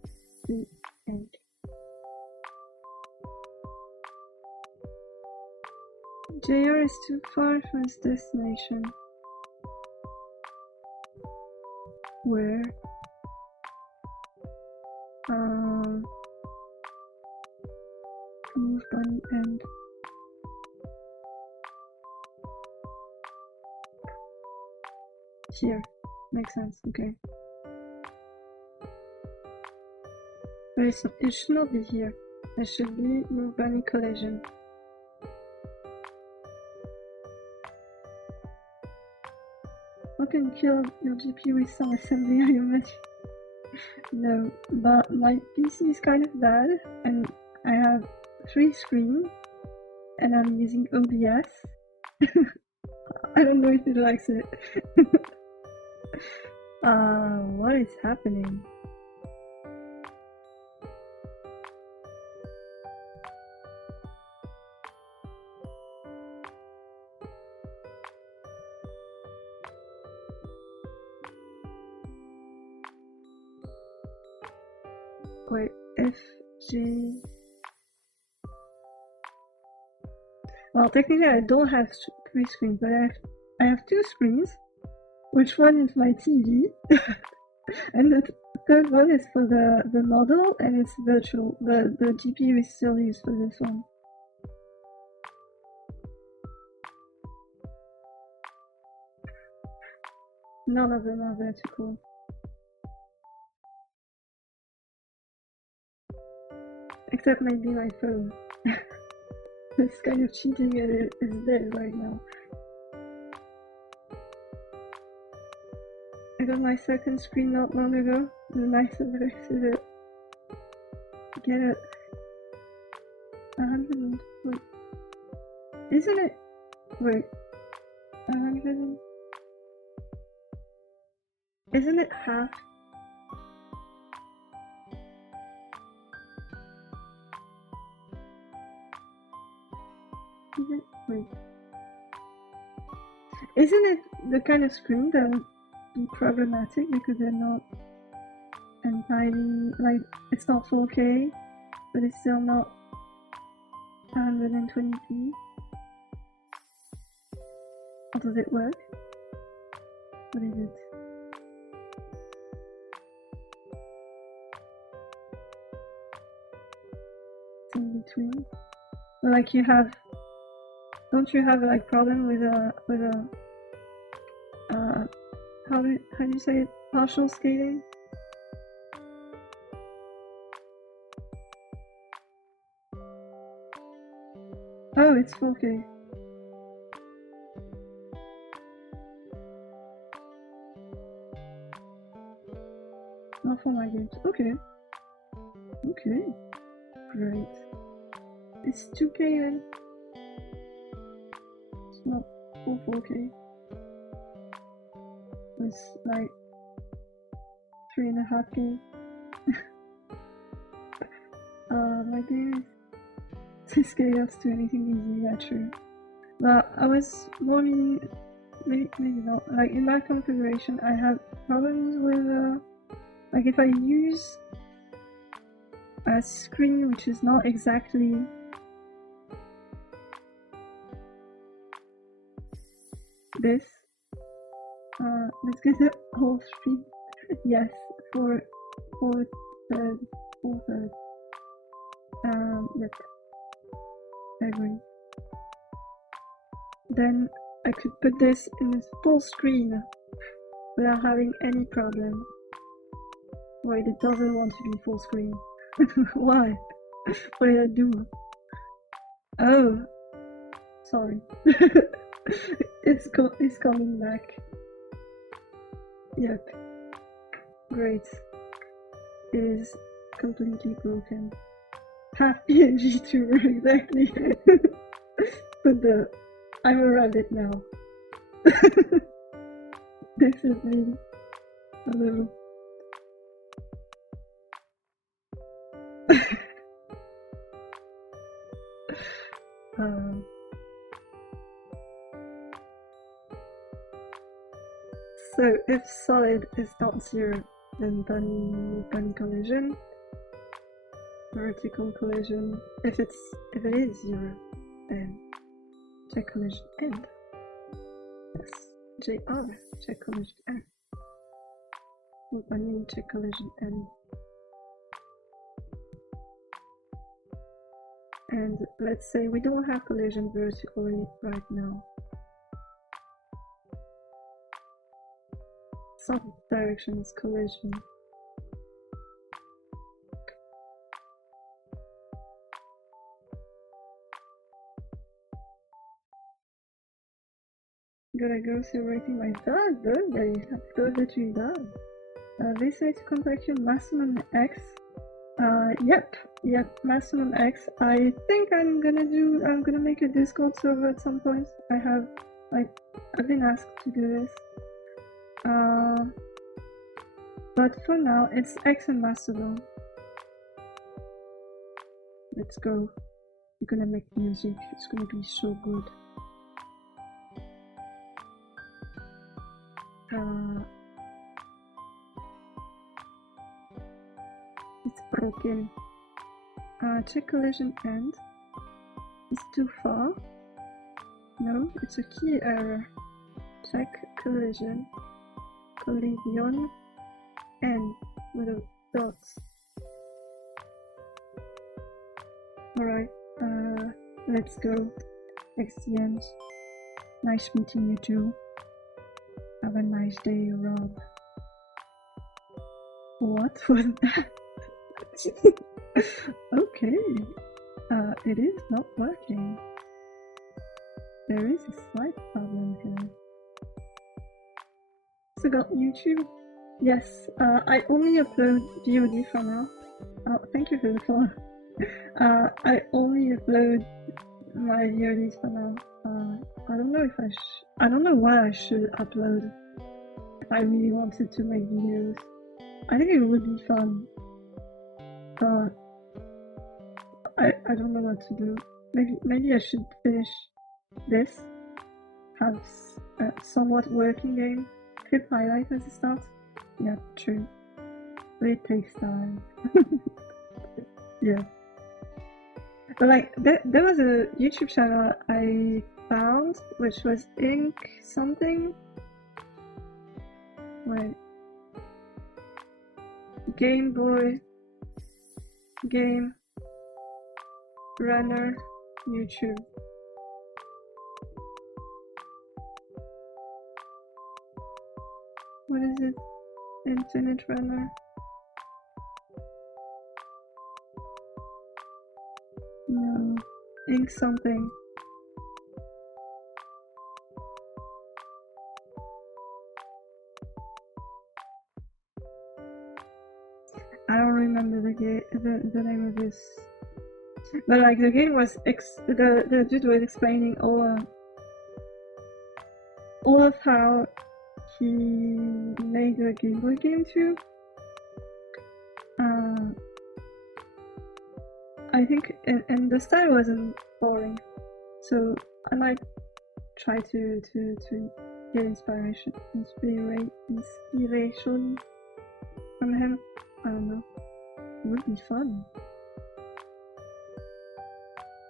JR is too far from its destination. Where? Move bunny end. Here. Makes sense, okay. But it should not be here. It should be move bunny collision. How can you kill your GPU with some assembly on your machine? No, but my PC is kind of bad and I have 3 screens and I'm using OBS. I don't know if it likes it. What is happening? Wait, FG. Well, technically I don't have 3 screens, but I have 2 screens. Which one is my TV? And the third one is for the model, and it's virtual. The GPU is still used for this one. None of them are vertical. Except maybe my phone. It's kind of cheating and it is dead right now. I got my second screen not long ago. The nicer version of it. Get it. 100. Wait. Isn't it? Wait. 100. Isn't it half? Is it? Wait. Isn't it the kind of screen that would be problematic because they're not entirely, like, it's not 4K, but it's still not 120p? Or does it work? What is it? It's in between. Like you have, don't you have like problem with a how do you say it? Partial scaling? Oh, it's 4K. Not for my games. Okay. Okay. Great. It's 2K then. It's not full 4K. It's like 3.5K. My game is 6K to anything easy, yeah, true. But I was more meaning, maybe not. Like in my configuration, I have problems with like if I use a screen which is not exactly this. Let's get the whole screen. Yes, for third. Yep. I agree. Then I could put this in a full screen without having any problem. Wait, it doesn't want to be full screen. Why? What did I do? Oh, sorry. It's coming back. Yep. Great. It is completely broken. Half PNG tuber, exactly. But I'm around it now. This is me. A little. So if solid is not 0, then bunny collision, vertical collision. If it is 0, then check collision end. Yes, JR, check collision end. Bunny check collision end. And let's say we don't have collision vertically right now. Some directions collision. Gotta go celebrating my third birthday. Happy birthday to you, Dad. They say to contact you maximum X. Yep, maximum X. I think I'm gonna make a Discord server at some point. I've been asked to do this. But for now, it's X and Mastodon. Let's go. We're gonna make music. It's gonna be so good. It's broken. Check collision end. It's too far. No, it's a key error. Check collision. Collision end with a dot. Alright, let's go. XDMs. Nice meeting you too. Have a nice day, Rob. What was that? Okay. It is not working. There is a slight problem here. So got YouTube? Yes, I only upload VOD for now. Oh, thank you for the follow. I only upload my VODs for now. I don't know if I don't know what I should upload if I really wanted to make videos. I think it would be fun. But I don't know what to do. Maybe I should finish this, have a somewhat working game, clip highlight as a start. Yeah, true. But it takes time. Yeah. But like, there was a YouTube channel I found, which was Ink something. Wait. Gameboy Game Runner YouTube. What is it? Infinite Runner? No. Ink something. I don't remember the name of this. But like the game was the dude was explaining all of how he made a Game Boy game too. I think and the style wasn't boring, so I might try to get inspiration from him. I don't know. It would be fun.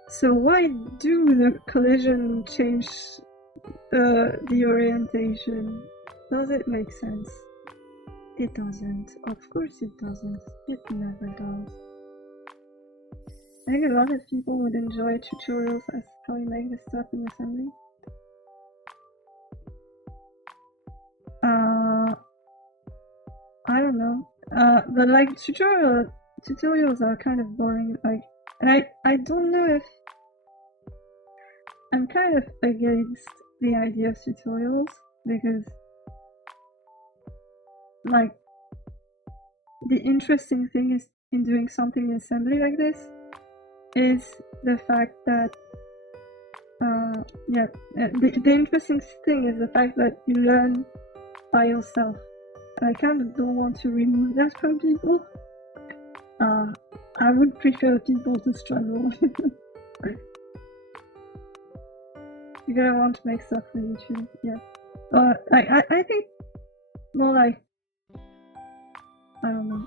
So why do the collision change the orientation? Does it make sense? It doesn't. Of course it doesn't. It never does. I think a lot of people would enjoy tutorials as how you make this stuff in assembly. I don't know. But like tutorials are kind of boring. Like, and I don't know if I'm kind of against the idea of tutorials because, like, the interesting thing is in doing something in assembly like this is the fact that the interesting thing is the fact that you learn by yourself. I kind of don't want to remove that from people. I would prefer people to struggle. You're gonna want to make stuff for YouTube, yeah. I think more like, I don't know.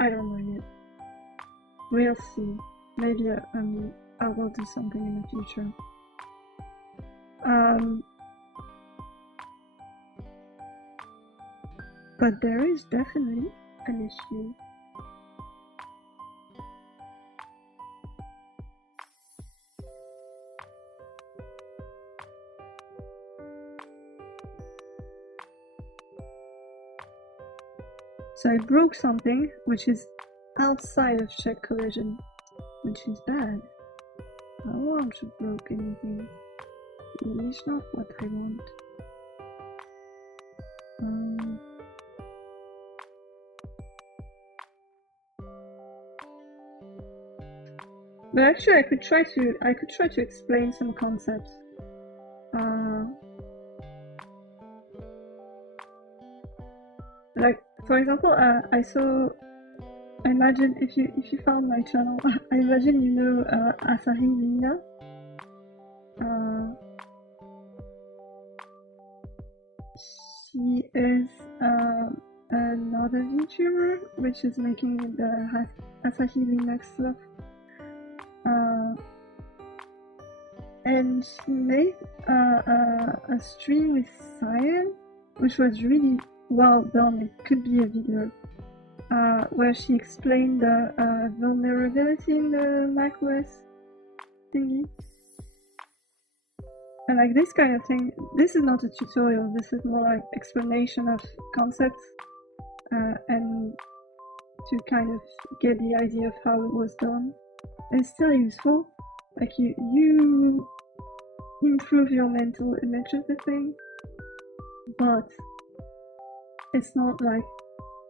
I don't know yet. We'll see. Maybe I will do something in the future. But there is definitely an issue. So I broke something which is outside of check collision, which is bad. I don't want to break anything. It's not what I want. But actually, I could try to explain some concepts. Like, for example, I imagine if you found my channel, I imagine you know Asahi Lina. She is another VTuber which is making the Asahi Linux stuff. And she made a stream with Cyan, which was really well done. It could be a video where she explained the vulnerability in the macOS thingy. And like this kind of thing, this is not a tutorial, this is more like explanation of concepts and to kind of get the idea of how it was done. And it's still useful. Like you improve your mental image of the thing, but it's not like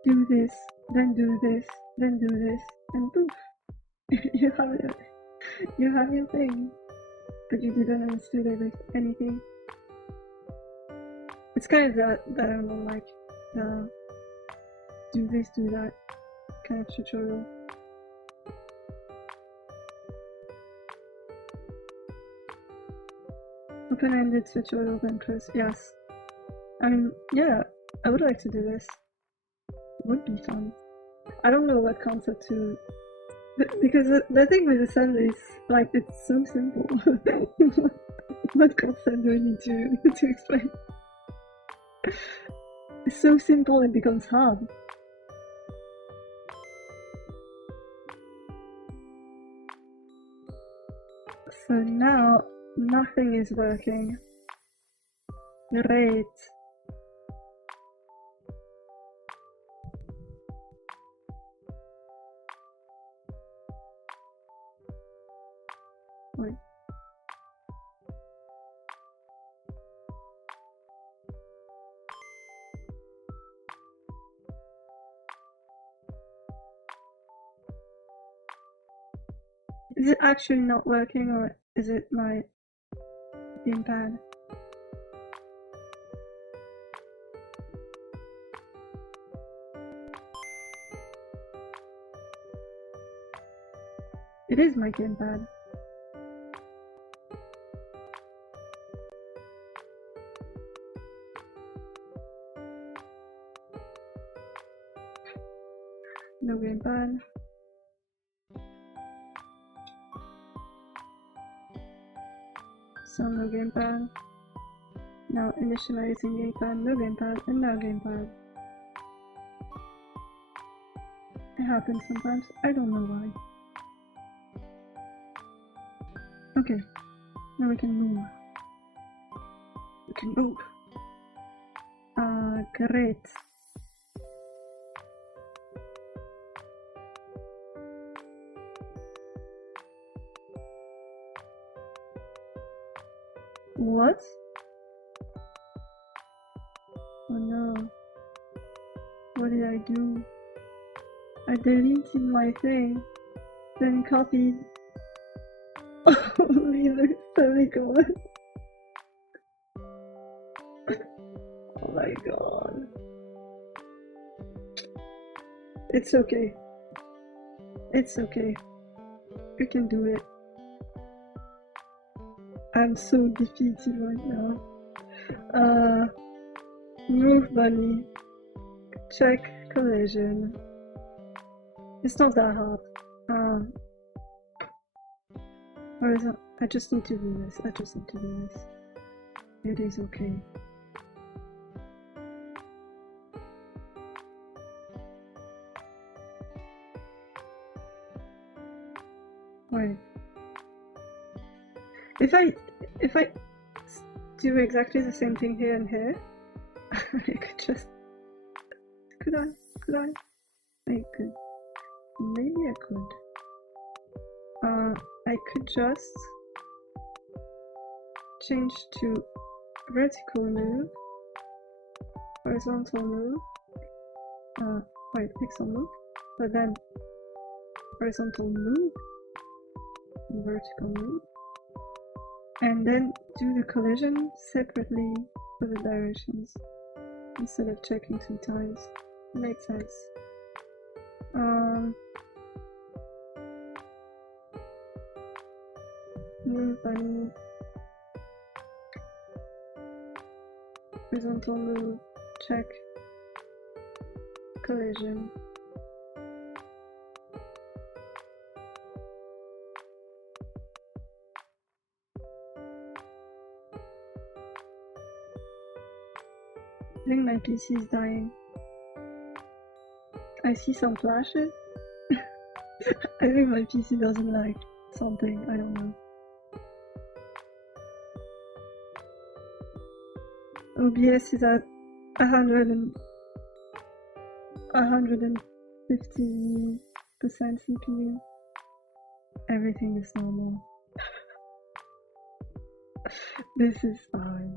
do this, then do this, then do this, and poof, you have your thing, but you didn't understand anything. It's kind of that I don't know, like the do this, do that kind of tutorial. Open-ended tutorial then close, yes. I mean, yeah, I would like to do this. It would be fun. I don't know what concept to... Because the thing with assembly is, like, it's so simple. What concept do we need to explain? It's so simple it becomes hard. So now nothing is working. Great. Wait. Is it actually not working, or is it my gamepad? It is my gamepad. No gamepad. So no gamepad. Now initializing gamepad, no gamepad, and no gamepad. It happens sometimes, I don't know why. Okay, now we can move. We can move. Great. What? Oh no. What did I do? I deleted my thing, then copied only the semicolon. Oh my god. It's okay. It's okay. We can do it. I'm so defeated right now. Move bunny. Check collision. It's not that hard. Horizon. I just need to do this. It is okay. Wait. If I do exactly the same thing here and here, I could just... Could I? I could. Maybe I could. I could just change to vertical move, horizontal move, pixel move, but then horizontal move, vertical move, and then do the collision separately for the directions instead of checking 2 times. Makes sense. Move bunny, horizontal move, check, collision. I think my PC is dying. I see some flashes. I think my PC doesn't like something, I don't know. OBS is at 150% CPU. Everything is normal. This is fine.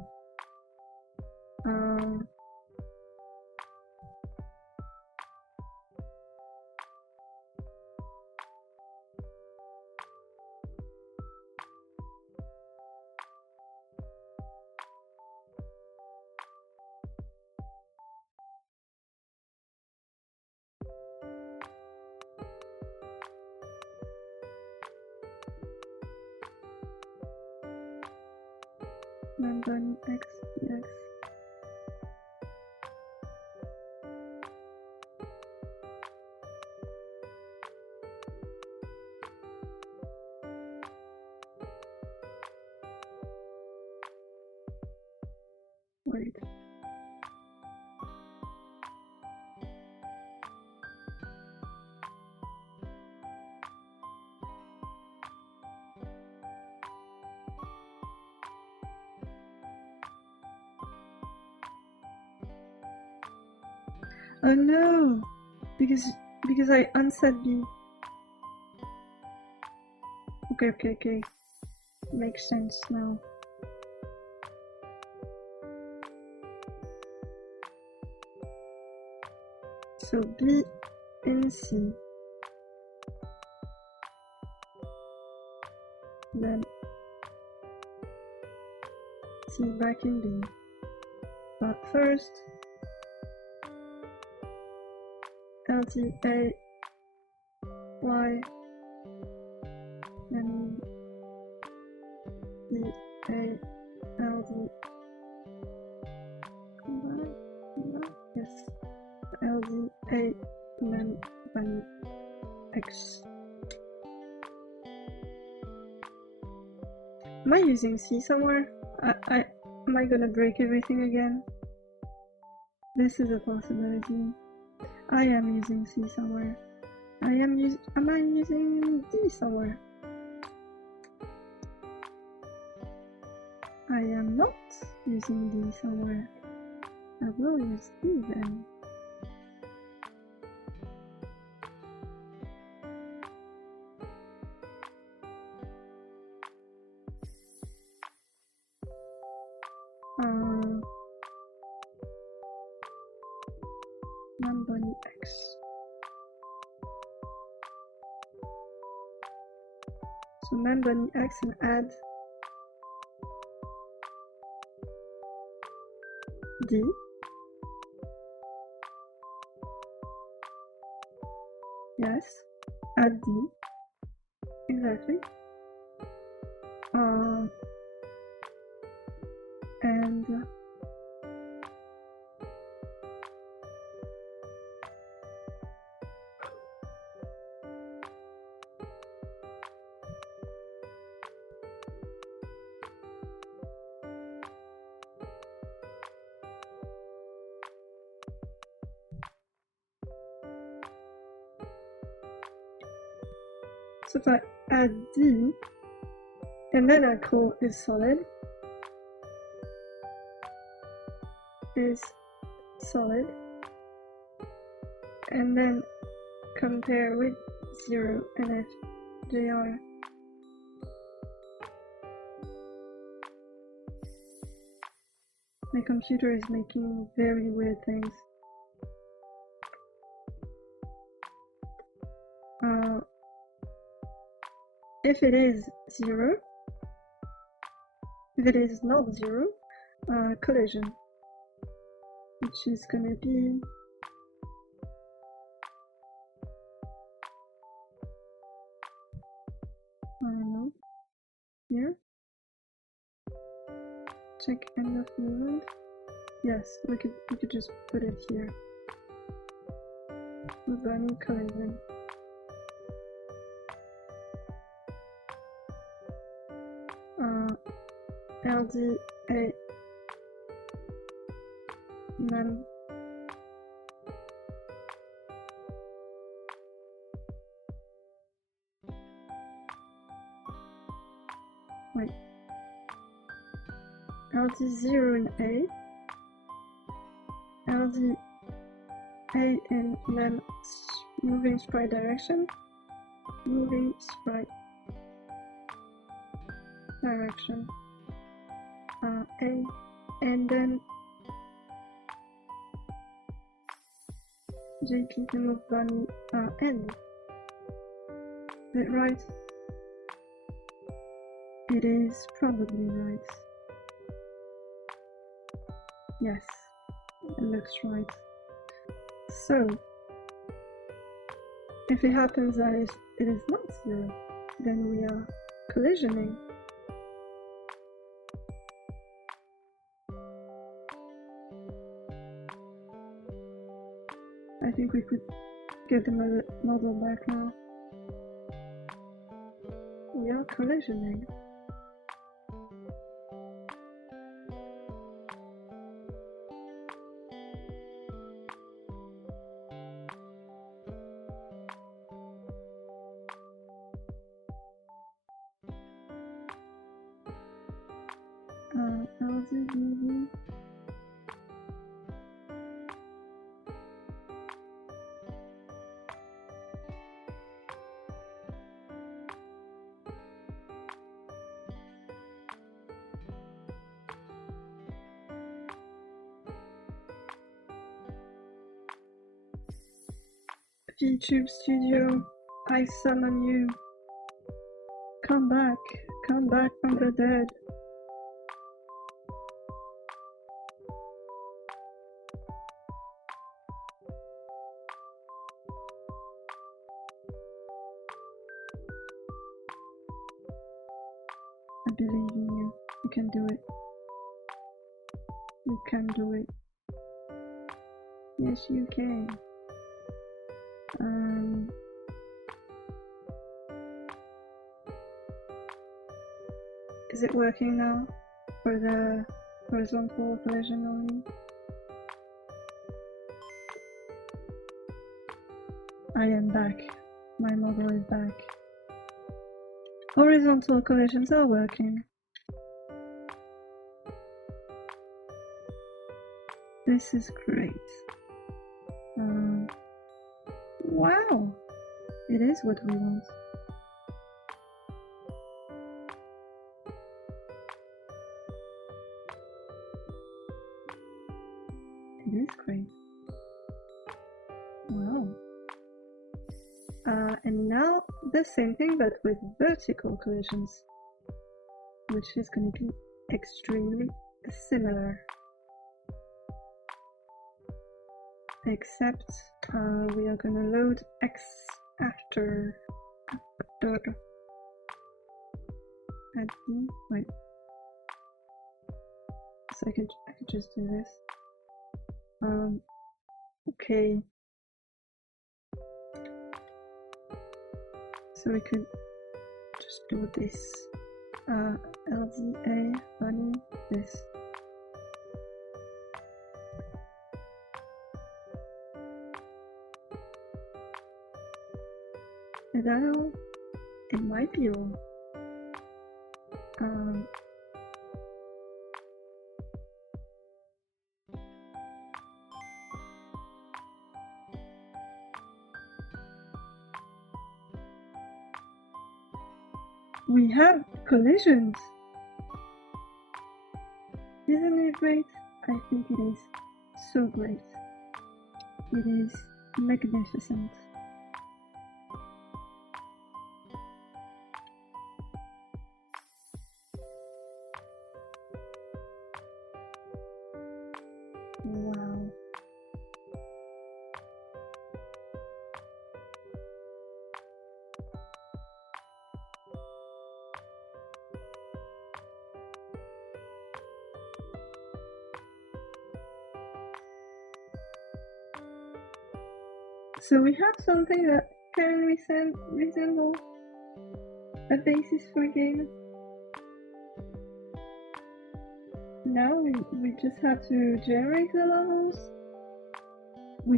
Bunny X, yes. Wait. Oh no! Because I unset B. Okay. Makes sense now. So B in C. Then C back in B. But first, LT A Y and E A LD combine? Yes. LD A and then bunny X. Am I using C somewhere? Am I gonna break everything again? This is a possibility. I am using C somewhere. Am I using D somewhere? I am not using D somewhere. I will use D then. Bunny X. So bunny X and add D. Yes, add D. Exactly. And so if I add D and then I call is solid, and then compare with 0 and FJR. My computer is making very weird things. If it is 0, if it is not 0, collision, which is gonna be I don't know, here. Check end of movement. Yes, we could just put it here. Bunny collision. LDA then wait, LD0 in A, LD A in then moving sprite direction, moving sprite direction, A, and then JP to move bunny N. Is it right? It is probably right. Yes, it looks right. So, if it happens that it is not 0, then we are collisioning. I think we could get the model back now. We are collisioning. LZBB. YouTube Studio, I summon you. Come back from the dead. I believe in you. You can do it. You can do it. Yes, you can. Is it working now for the horizontal collision only? I am back. My model is back. Horizontal collisions are working. This is great. Wow! It is what we want. It is great. Wow. And now the same thing but with vertical collisions, which is going to be extremely similar. Except we are going to load X after at D. Wait. So I could just do this. Okay. So we could just do this. LDA bunny this. Is that all? It might be all. We have collisions! Isn't it great? I think it is so great. It is magnificent. Wow. So we have something that can resemble a basis for a game. Now we just have to generate the levels. We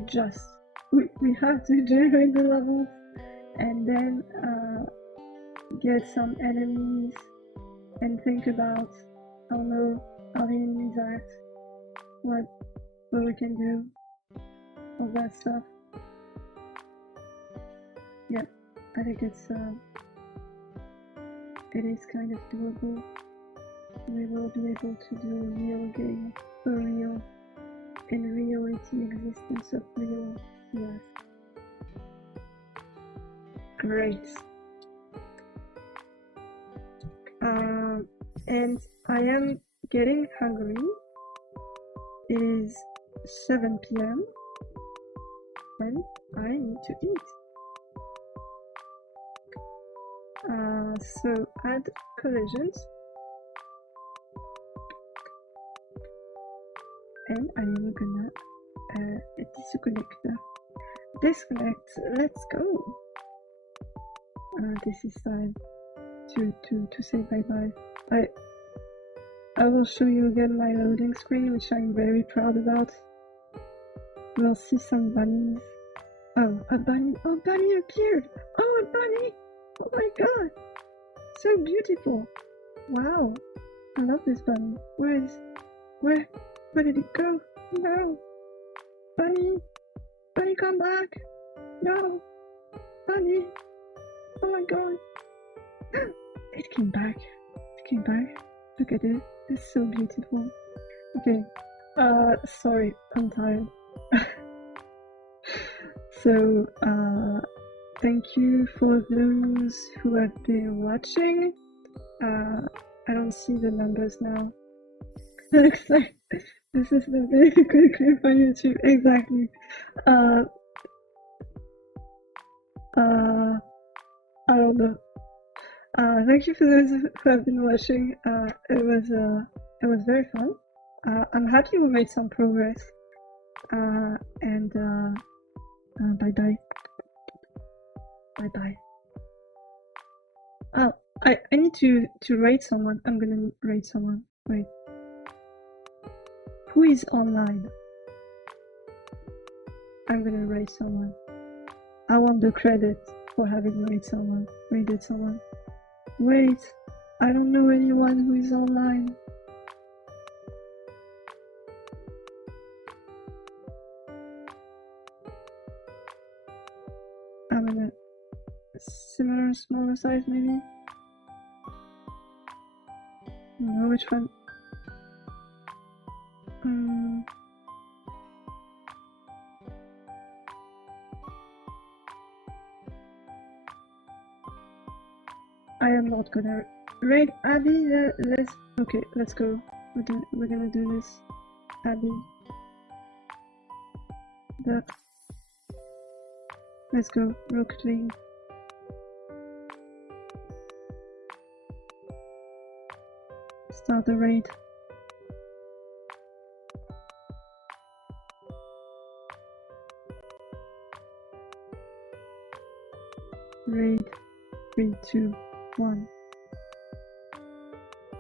have to generate the levels and then get some enemies and think about how low our enemies are at, what we can do, all that stuff. Yeah, I think it is kind of doable. We will be able to do a real game for real, in reality existence of real, yes. Great. And I am getting hungry. It is 7 p.m. and I need to eat. So add collisions. And I am gonna disconnect. Let's go. This is time to say bye bye. I will show you again my loading screen, which I'm very proud about. We'll see some bunnies. Oh, a bunny! Oh, bunny appeared! Oh, a bunny! Oh my god! So beautiful! Wow! I love this bunny. Where did it go? No! Bunny! Bunny, come back! No! Bunny! Oh my god! It came back. It came back. Look at it. It's so beautiful. Okay. Sorry, I'm tired. So, thank you for those who have been watching. I don't see the numbers now. Looks like this is the very good clip on YouTube. Exactly. I don't know. Thank you for those who have been watching. It was very fun. I'm happy we made some progress. And bye bye. Bye bye. Oh, I need to rate someone. I'm gonna rate someone. Wait. Who is online? I'm gonna rate someone. I want the credit for having rated someone. Wait, I don't know anyone who is online. I'm in a similar, smaller size maybe? I don't know which one. I am not gonna rate Abby. Let's go. We're gonna do this. Abby. Let's go. Rocket League. Start the raid. Raid 3, 2, 1.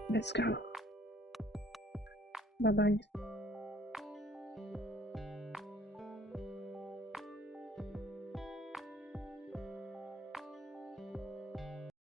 Let's go. Bye bye.